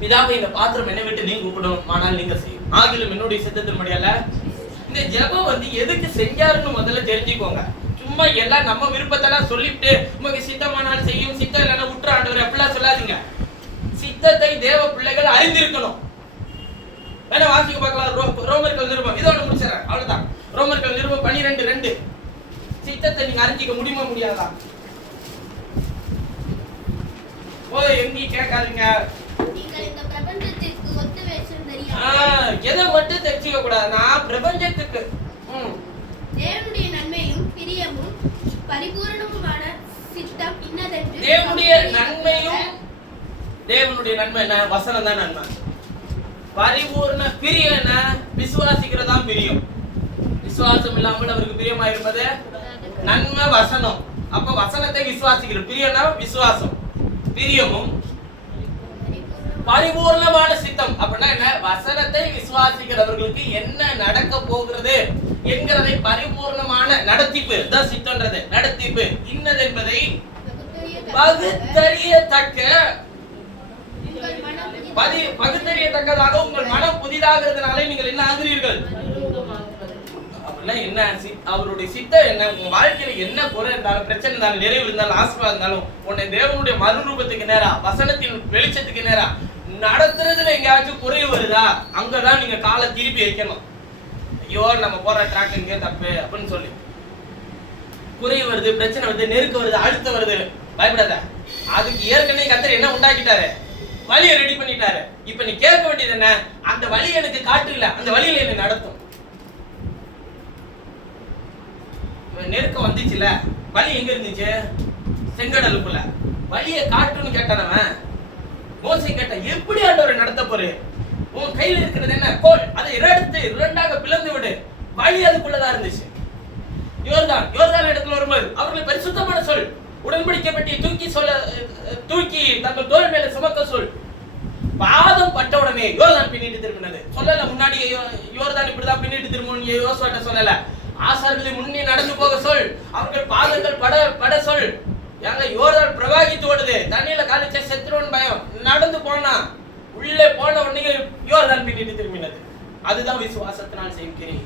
பிதாவை இந்த பாத்திரம் என்னை விட்டு நீங்க கூப்பிடும், ஆனால் நீங்க செய்யும், ஆகிலும் என்னுடைய சித்தத்தின்படியல்ல. இந்த ஜெபம் எதுக்கு செஞ்சாருன்னு முதல்ல தெரிஞ்சுக்கோங்க. சும்மா எல்லாம் நம்ம விருப்பத்தெல்லாம் சொல்லிட்டு உங்களுக்கு சித்தமானால் செய்யும், சித்தம் இல்லைன்னா விட்டுற ஆண்டவர் அப்படிலாம் சொல்லாதீங்க. சித்தத்தை தேவ பிள்ளைகள் அறிந்திருக்கணும். வேணா வாசிக்க பார்க்கலாம். ரோமர்கள் நிருபம் இதோட முடிச்சிடறேன், அவ்வளவுதான். ரோமர்கள் நிருபம் 12:2. சித்தத்தை நீங்க அறிஞ்சிக்க முடியுமா முடியாதா? எங்கேயும் கேட்காதீங்க. எதை மட்டும் தெரிஞ்சுக்க கூடாது, நான் பிரபஞ்சத்துக்கு தேவனுடைய நன்மையும் பிரியமும் பரிபூரணமுமான சித்தம் இன்னதென்று. தேவனுடைய நன்மையும், தேவனுடைய நன்மை என்ன? வசனம் தான் நன்மை. பரிபூர்ண பிரியம் என்ன? விசுவாசிக்கிறதா பிரியம். விசுவாசம் இல்லாமல் அவருக்கு பிரியமா இருப்பது நன்மை வசனம். அப்ப வசனத்தை விசுவாசிக்கிற பிரியம்னா விசுவாசம், பிரியமும் பரிபூர்ணமான சித்தம். அப்படின்னா என்ன? வசனத்தை விசுவாசிக்கிறவர்களுக்கு என்ன நடக்க போகிறது என்கிறதை பரிபூர்ணமான நடத்திப்பு தான் சித்தம்ன்றது. நடத்திப்பு இன்னது என்பதை பகுத்தறியத்தக்க, பகுத்தறியத்தக்கதாக உங்கள் மனம் புதிதாகிறதுனாலே நீங்கள் என்ன ஆகிறீர்கள்? அப்படின்னா என்ன? அவருடைய சித்தம் என்ன? உங்க வாழ்க்கையில என்ன குறை இருந்தாலும், பிரச்சனை இருந்தாலும், நிறைவு இருந்தாலும், ஆசீர்வாதம் இருந்தாலும், உன்னை தேவனுடைய மறுரூபத்துக்கு நேரா, வசனத்தின் வெளிச்சத்துக்கு நேரா நடத்துறதுல எங்கேயாச்சும் குறை வருதா, அங்கதான் நீங்க காலை திருப்பி வைக்கணும். ஐயோ நம்ம போற ட்ராக் எங்கே தப்பு அப்படின்னு சொல்லி குறை வருது, பிரச்சனை வருது, நெருக்க வருது, அழுத்த வருது, பயப்படாத. அதுக்கு ஏற்கனவே கர்த்தர் என்ன உண்டாக்கிட்டாரு? வழியை ரெடி பண்ணிட்டாரு. இப்ப நீ கேட்க வேண்டியது என்ன? அந்த வழி எனக்கு காட்டு இல்ல, அந்த வழியில என்னை நடத்தும். நெருக்கம் வந்துச்சுல, வழி எங்க இருந்துச்சு? செங்கடலுக்குள்ள. வழியை காட்டுன்னு கேட்டானவன் மோசே கேட்ட, எப்படி ஆண்டவரை நடத்த போற? உன் கையில இருக்கிறது என்ன? கோல். அதை எடுத்து இரண்டாக பிளந்து விடு. வழி அதுக்குள்ளதான் இருந்துச்சு. யோர்தான் இடத்துல வரும்போது அவர்களை பரிசுத்தமான சொல், உடன்படிக்கை பெட்டியை தூக்கி தங்கள் தோள் மேல சுமக்க சொல். பாதம் பட்ட உடனே யோர்தான் பின்னிட்டு திரும்பினது. சொல்லல முன்னாடி யோர்தான் இப்படிதான் பின்னிட்டு திரும்பணும் யோசுவாட்ட சொல்லல. ஆசாரியர்களை முன்னே நடந்து போக சொல், அவர்கள் பாதங்கள் பட சொல். ஏங்க யோர்தான் பிரவாகித்து ஓடுது, தண்ணியில காலிச்சா செத்துருவன் பயம். நடந்து போனா உள்ளே போன உடனே யோர்தான் பின்னிட்டு திரும்பினது. அதுதான் விசுவாசத்தினால் செய்கிறேன்.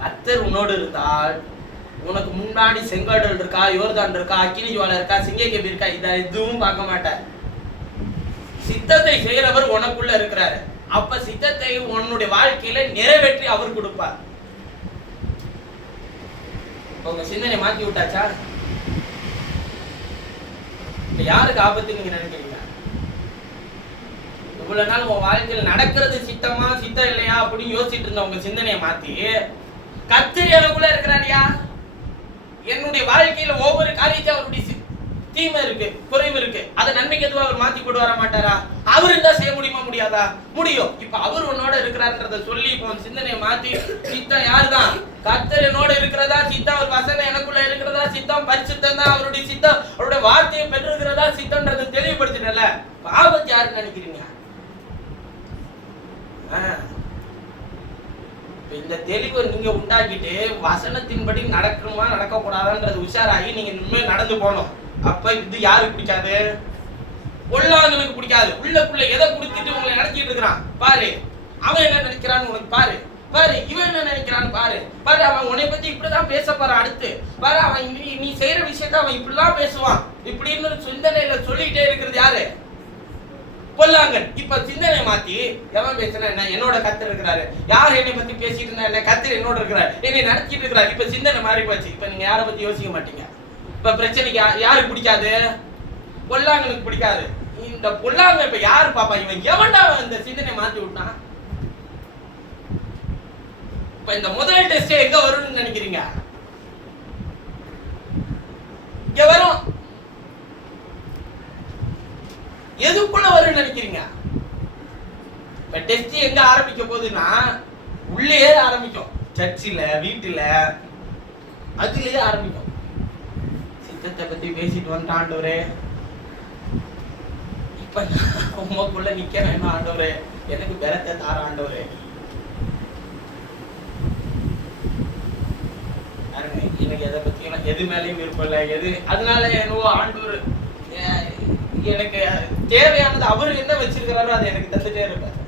கர்த்தர் உன்னோடு இருந்தால் உனக்கு முன்னாடி செங்கடல் இருக்கா, யோர்தான் இருக்கா, அக்கினி ஜுவாலை இருக்கா, சிங்கக்கேபி இருக்கா, இதை எதுவும் பார்க்க மாட்டார். சித்தத்தை செய்யறவர் உனக்குள்ள இருக்கிறாரு. அப்ப சித்தத்தை உன்னுடைய வாழ்க்கையில நிறைவேற்றி அவர் கொடுப்பார். உங்க சிந்தனை மாத்தி விட்டாச்சா? இப்ப யாருக்கு ஆபத்து நீங்க நினைக்கிறீங்க? இவ்வளவு நாள் உங்க வாழ்க்கையில் நடக்கிறது சித்தமா சித்தம் இல்லையா அப்படின்னு யோசிச்சுட்டு இருந்த உங்க சிந்தனையை மாத்தி கர்த்தர் எனக்குள்ள இருக்கிறாரியா, என்னுடைய வாழ்க்கையில ஒவ்வொரு காரியத்தையும் அவருடைய தீமை இருக்கு, குறைவு இருக்கு, அதை நன்மைக்கு எதுவும் அவர் மாத்தி கொண்டு வர மாட்டாரா? அவர் இருந்தா செய்ய முடியுமா முடியாதா? முடியும். இப்ப அவர் உன்னோட இருக்கிறார்ன்றத சொல்லி இப்ப சிந்தனையை மாத்தி, சித்தம் யாருதான்? கர்த்தர் என்னோட இருக்கிறதா சித்தம், அவர் வசனம் எனக்குள்ள இருக்கிறதா சித்தம், பரிசுத்தம் தான் அவருடைய சித்தம், அவருடைய வார்த்தையை பெற்றிருக்கிறதா சித்தம்ன்றதை தெளிவுபடுத்தினல. ஆபத்து யாருன்னு நினைக்கிறீங்க? இந்த தெளிவை நீங்க உண்டாக்கிட்டு வசனத்தின்படி நடக்கணுமா நடக்க கூடாதான்றது உஷாராகி நீங்க இனிமேல் நடந்து போகணும். அப்ப இது யாருக்கு பிடிக்காது? பொல்லாதவனுக்கு பிடிக்காது. உள்ளக்குள்ள எதை கொடுத்துட்டு உங்களை நடத்திட்டு இருக்கிறான் பாரு. அவன் என்ன நினைக்கிறான்னு உனக்கு பாரு. பாரு இவன் என்ன நினைக்கிறான்னு பாரு. பாரு அவன் உன்னை பத்தி இப்படிதான் பேச போறான். அடுத்து பாரு அவன் நீ செய்யற விஷயத்த அவன் இப்படிலாம் பேசுவான். இப்படின்னு சிந்தனையில சொல்லிட்டே இருக்கிறது யாரு? பொல்லாங்கன். இப்ப சிந்தனை மாத்தி எவன் பேசினா என்ன? என்னோட கர்த்தர் இருக்கிறாரு. யார் என்னை பத்தி பேசிட்டு இருந்தா என்ன? கர்த்தர் என்னோட இருக்கிறார், என்னை நடத்திட்டு இருக்கிறார். இப்ப சிந்தனை மாறி போச்சு. இப்ப நீங்க யாரை பத்தி யோசிக்க மாட்டீங்க. இப்ப பிரச்சனைக்கு யாருக்கு பிடிக்காது? பொல்லாங்கனுக்கு பிடிக்காது. இந்த பொல்லாங்க இப்ப யாரு பாப்பா? இவன் எவன்டா இந்த சிந்தனை மாத்தி விட்டான்? இப்ப இந்த முதல் டெஸ்ட் எங்க வரும்னு நினைக்கிறீங்க? இங்க வரும். எதுக்குள்ள வரும்னு நினைக்கிறீங்க? இப்ப டெஸ்ட் எங்க ஆரம்பிக்க போகுதுன்னா உள்ளே ஆரம்பிக்கும். சர்ச்சில், வீட்டுல, அதுலயே ஆரம்பிக்கும். சித்தத்தை பத்தி பேசிட்டு வந்து ஆண்டவரே இப்ப உங்களுக்குள்ள நிக்க வேணும் ஆண்டவரே, எனக்கு பலத்தை தார ஆண்டவரே. எனக்கு எதை பத்தியும் எது மேலேயும் விருப்பம் இல்லை. எது அதனால என்னவோ ஆண்டவர் எனக்கு தேவையானது அவர் என்ன வச்சிருக்கிறாரோ அதை எனக்கு தந்துட்டே இருப்பார்.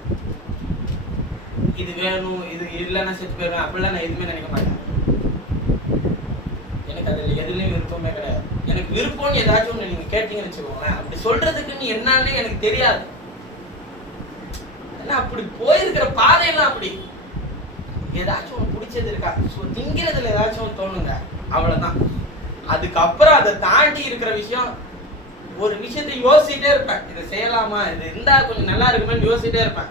இது வேணும், இது இல்லைன்னா செத்து போயிடுவேன் அப்படிலாம் நான் எதுவுமே நினைக்க மாட்டேன். எனக்கு அதில் எதுலையும் விருப்பமே கிடையாது. எனக்கு விருப்பம்னு ஏதாச்சும் ஒன்று நீங்கள் கேட்டீங்கன்னு வச்சுக்கோங்களேன், அப்படி சொல்றதுக்குன்னு என்னன்னு எனக்கு தெரியாது. ஏன்னா அப்படி போயிருக்கிற பாதையெல்லாம் அப்படி ஏதாச்சும் ஒன்று பிடிச்சது இருக்கா, திங்கிறதுல ஏதாச்சும் ஒன்று தோணுங்க, அவ்வளோதான். அதுக்கப்புறம் அதை தாண்டி இருக்கிற விஷயம், ஒரு விஷயத்தை யோசிச்சுட்டே இருப்பேன், இதை செய்யலாமா, இது இருந்தா கொஞ்சம் நல்லா இருக்குமேன்னு யோசிச்சுட்டே இருப்பேன்.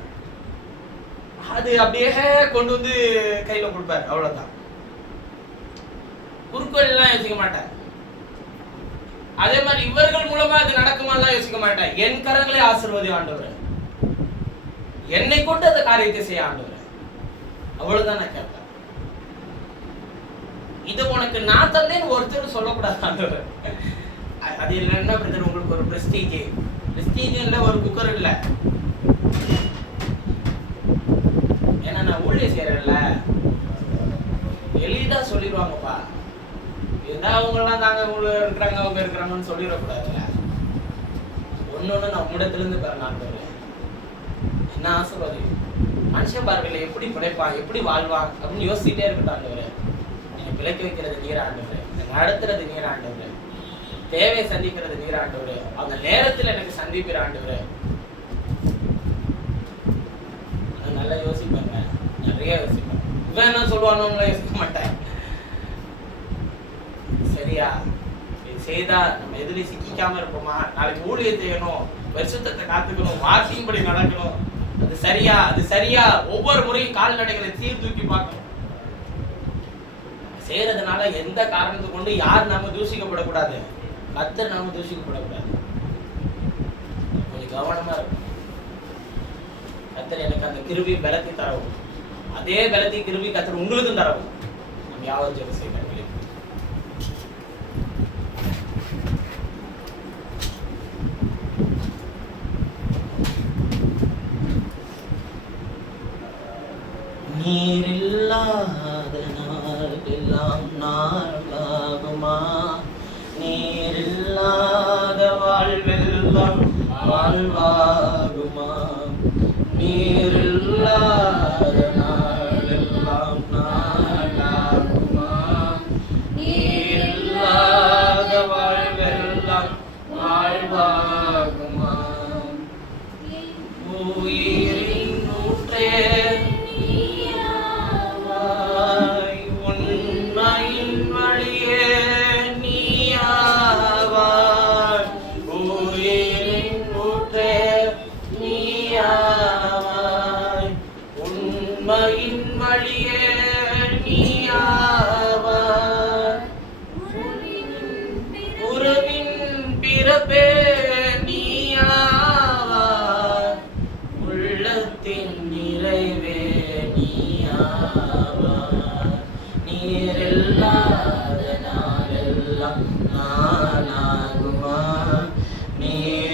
அது அப்படியே கொண்டு வந்து கையில கொடுப்பாரு, அவ்வளவுதான். குறுக்கோள்லாம் யோசிக்க மாட்டேன். அதே மாதிரி இவர்கள் மூலமா அது நடக்குமாலாம் யோசிக்க மாட்டேன். என் கரங்களை ஆசீர்வதி ஆண்டவரே, என்னை கொண்டு அந்த காரியத்தை செய்ய ஆண்டவரே, அவ்வளவுதான் நான் கேட்பேன். இது உனக்கு நான் தந்தேன்னு ஒருத்தர் சொல்லக்கூடாது ஆண்டவரே. அது இல்லைன்னா பிரதர் உங்களுக்கு ஒரு பிரஸ்டீஜ் இல்லை, ஒரு குக்கர் இல்லை. ஏன்னா நான் ஊழியர் செய்யறேன்ல, எளிதா சொல்லிடுவாங்கப்பா. ஏதா அவங்கெல்லாம் தாங்க இருக்கிறாங்க, அவங்க இருக்கிறாங்கன்னு சொல்லிடக்கூடாதுல்ல. ஒன்னொன்னு நான் உம்மிடத்திலிருந்து பெற நான் என்ன ஆசைப்பாரு, மனுஷன் பார்வையில எப்படி பிழைப்பான், எப்படி வாழ்வான் அப்படின்னு யோசிச்சுட்டே இருக்கட்டும் ஆண்டவரே. என்னை பிழைக்க வைக்கிறது நீர் ஆண்டவரே, நடத்துறது நீர் ஆண்டவரே, தேவையை சந்திக்கிறது நீர் ஆண்டவரே, அந்த நேரத்தில் எனக்கு சந்திப்பிற ஆண்டவரே. நல்லா யோசிப்பேங்க, நிறைய யோசிப்பேன். இவன் என்ன சொல்லுவானு யோசிக்க மாட்டேன். சரியா, செய்தா நம்ம எதிரி சிக்காம இருப்போமா, நாளைக்கு ஊழியர் செய்யணும், வருஷத்தை காத்துக்கணும், வாக்கின்படி நடக்கணும், அது சரியா, அது சரியா, ஒவ்வொரு முறையும் கால்நடைகளை சீர்தூக்கி பார்க்கணும். செய்யறதுனால எந்த காரணத்தை கொண்டு யார் நாம தூஷிக்கப்படக்கூடாது, கர்த்தர் நாம தூஷிக்கப்படக்கூடாது. கொஞ்சம் கவனமா இருக்கும். கர்த்தர் எனக்கு அந்த கிருபை பலத்தை தரவும், அதே பலத்தை கிருபை கர்த்தர் உங்களுக்கும் தரவும் நம்ம யாவது ஜெபம் செய்யணும். நீர் இல்லாத நாள் எல்லாம் நாளாகுமா, நீர் இல்லாத வாழ்வெல்லாம் வாழ்வாகுமா, நீர் இல்லாத நாள் எல்லாம் நாளாகுமா, நீர் இல்லாத வாழ்வெல்லாம் வாழ்வாகுமா, உயிரின் ஊற்றே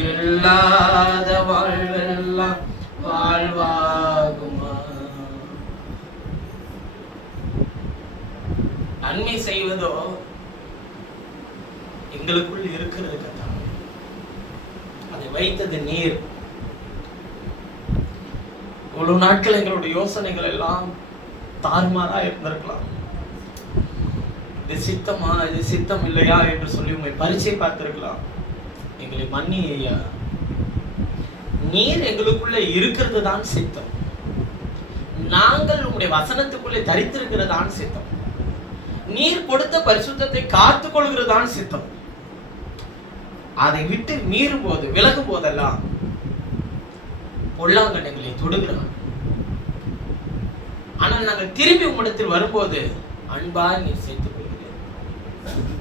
இல்லாத வாழ்வெல்லாம் வாழ்வாகுமா. நன்மை செய்வதோ எங்களுக்குள் இருக்கிறது கர்த்தாவே, அதை வைத்தது நீர். இவ்வளவு நாட்கள் எங்களுடைய யோசனைகள் எல்லாம் தாறுமாறா இருந்திருக்கலாம். இது சித்தமா, இது சித்தம் இல்லையா என்று சொல்லி உங்களை பரீட்சை பார்த்திருக்கலாம். எங்களை மன்னி ஐயா, நீர் எங்களுக்குள்ள இருக்கிறது தான் சித்தம், நாங்கள் உங்களுடைய வசனத்துக்குள்ளே தரித்திருக்கிறதான் சித்தம், நீர் கொடுத்த பரிசுத்தத்தை காத்துக் கொள்கிறதான் சித்தம். அதை விட்டு மீறும் போது, விலகும் போதெல்லாம் பொல்லாங்கண்களை தொடுகிறான். ஆனால் நாங்கள் திரும்பி உம்மிடத்தில் வரும்போது அன்பாய் நீர் சேர்த்துக் கொள்கிறீர்.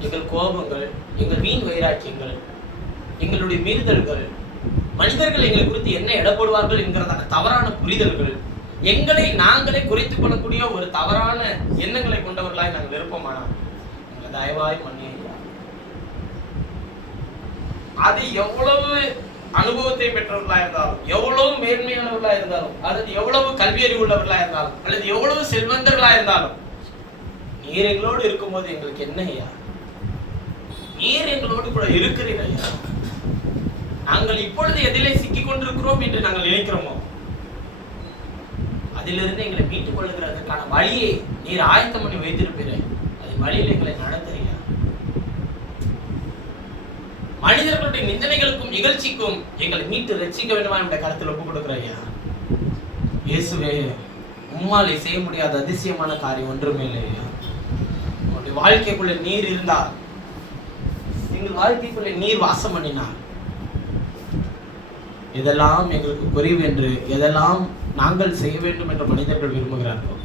எங்கள் கோபங்கள், எங்கள் வீண் வைராக்கியங்கள், எங்களுடைய மீறுதல்கள், மனிதர்கள் எங்களை குறித்து என்ன எடப்படுவார்கள் என்கிறதான தவறான புரிதல்கள், எங்களை நாங்களே குறைத்துக் கொள்ளக்கூடிய ஒரு தவறான எண்ணங்களை கொண்டவர்களாய் நாங்கள் இருப்போமானால் எங்களை தயவாய் மன்னியுங்கள். அது எவ்வளவு அனுபவத்தை பெற்றவர்களா இருந்தாலும், எவ்வளவு மேன்மையானவர்களா இருந்தாலும், அல்லது எவ்வளவு கல்வி அறிவு உள்ளவர்களா இருந்தாலும், அல்லது எவ்வளவு செல்வந்தர்களா இருந்தாலும், நீர் எங்களோடு இருக்கும்போது எங்களுக்கு என்ன ஐயா, நீர் எங்களோடு கூட இருக்கிறீர் ஐயா. நாங்கள் இப்பொழுது எதிலே சிக்கிக் கொண்டிருக்கிறோம் என்று நாங்கள் நினைக்கிறோமோ அதிலிருந்து எங்களை மீட்டுக் கொள்ளுகிறதுக்கான வழியை நீர் ஆயத்தம் பண்ணி வைத்திருப்பீர. அது வழியில் எங்களை நடத்துறீங்க. மனிதர்களுடைய நிந்தனைகளுக்கும் நிகழ்ச்சிக்கும் எங்களை மீட்டு ரட்சிக்க வேண்டுமா என்னுடைய கருத்தில் ஒப்பு கொடுக்குறையா. இயேசுவே, உம்மாலே செய்ய முடியாத அதிசயமான காரியம் ஒன்றுமே இல்லையா. உங்களுடைய வாழ்க்கைக்குள்ள நீர் இருந்தால், எங்கள் வாழ்க்கைக்குள்ள நீர் வாசம் பண்ணினார், எதெல்லாம் எங்களுக்கு குறைவு என்று, எதெல்லாம் நாங்கள் செய்ய வேண்டும் என்று மனிதர்கள் விரும்புகிறார்களோ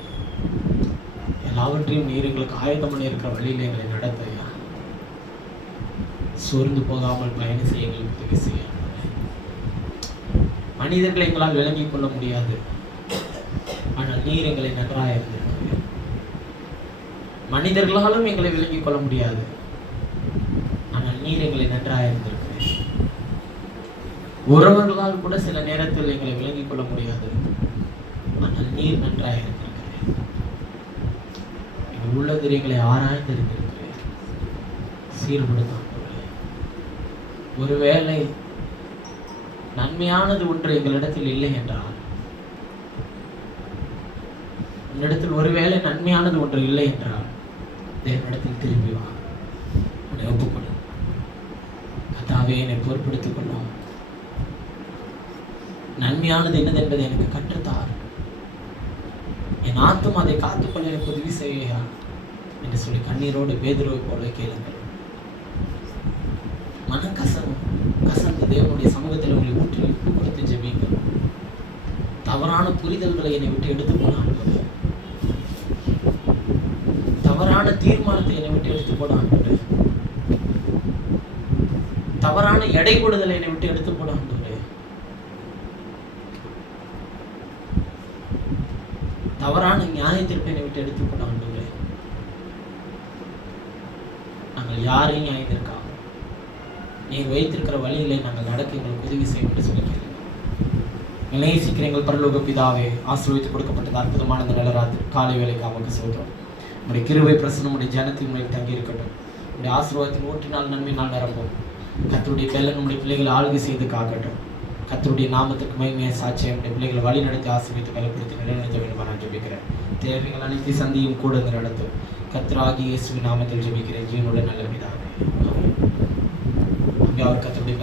எல்லாவற்றையும் நீர் எங்களுக்கு ஆயத்தம் பண்ணி இருக்கிற வழியில் எங்களை நடத்தையா. சோர்ந்து போகாமல் பயணம் செய்ய எங்களுக்கு உதவி செய்ய. மனிதர்களை எங்களால் விளங்கிக் கொள்ள முடியாது, ஆனால் நீர் எங்களை நன்றாக இருந்திருக்கிறீர். மனிதர்களாலும் எங்களை விளங்கிக் கொள்ள முடியாது, ஆனால் நீர் எங்களை நன்றாக இருந்திருக்கிறீர். உறவுகளால் கூட சில நேரத்தில் எங்களை விளங்கிக் கொள்ள முடியாது, ஆனால் நீர் நன்றாக இருந்திருக்கிறீர். எங்கள் உள்ளத்தில் எங்களை ஆராய்ந்து இருந்திருக்கிறீர், சீர்படுத்த. ஒருவேளை நன்மையானது ஒன்று எங்களிடத்தில் இல்லை என்றால், உன்னிடத்தில் ஒருவேளை நன்மையானது ஒன்று இல்லை என்றால் தேவனிடத்தில் திரும்பி வா, உன்னை ஒப்புக்கொடு. கர்த்தாவே, என்னை பொறுப்படுத்திக் கொள்ளும். நன்மையானது என்னது என்பதை எனக்கு கற்றுத்தார். என் ஆத்தும் அதை காத்துக்கொள்ள எனக்கு உதவி செய்யா என்று சொல்லி கண்ணீரோடு பேதுருவை போல கேளுங்கள். கசந்து தேவனுடைய சமூகத்தில் உங்களை ஊற்றி விட்டு கொடுத்து ஜெபிங்கள். தவறான புரிதல்களை என்னை விட்டு எடுத்து போனான், தவறான தீர்மானத்தை என்னை விட்டு எடுத்து போனான், தவறான எடை போடுதலை என்னை விட்டு எடுத்து போனான். தவறான நியாயத்திற்கு என்னை விட்டு எடுத்து போனான். நாங்கள் யாரையும் நியாயத்திற்காக நீங்க வைத்திருக்கிற வழியிலே நாங்கள் நடக்க எங்களுக்கு உதவி செய்யும் என்று சொல்லிக்கிறேன். நேசிக்கிற எங்கள் பரலோக பிதாவே, ஆசீர்வதித்து கொடுக்கப்பட்டது அற்புதமான இந்த நிலராத்திரி காலை வேலைக்கு நமக்கு சொல்றோம். உடைய கிருபை பிரசனம் உடைய ஜனத்தின் முறை தங்கி இருக்கட்டும். உடைய ஆசீர்வாதத்தின் ஊற்றினால் நன்மையினால் நிரப்பும். கர்த்தருடைய பெயரில் நம்முடைய பிள்ளைகளை ஆளுகை செய்து காக்கட்டும். கர்த்தருடைய நாமத்துக்கு மகிமையை சாட்சியம் நம்முடைய பிள்ளைகளை வழி நடத்தி ஆசீர்வதித்து பலப்படுத்தி நிலைநிறுத்த வேண்டும் நான் ஜெபிக்கிறேன். தேவைகள் அனைத்து சந்தியும் கூட நடத்தும். கர்த்தராகிய இயேசுவின் நாமத்தில் ஜெபிக்கிறேன். ஜீவனுடைய நல்ல பிதாவே. அவர் கர்த்தருடைய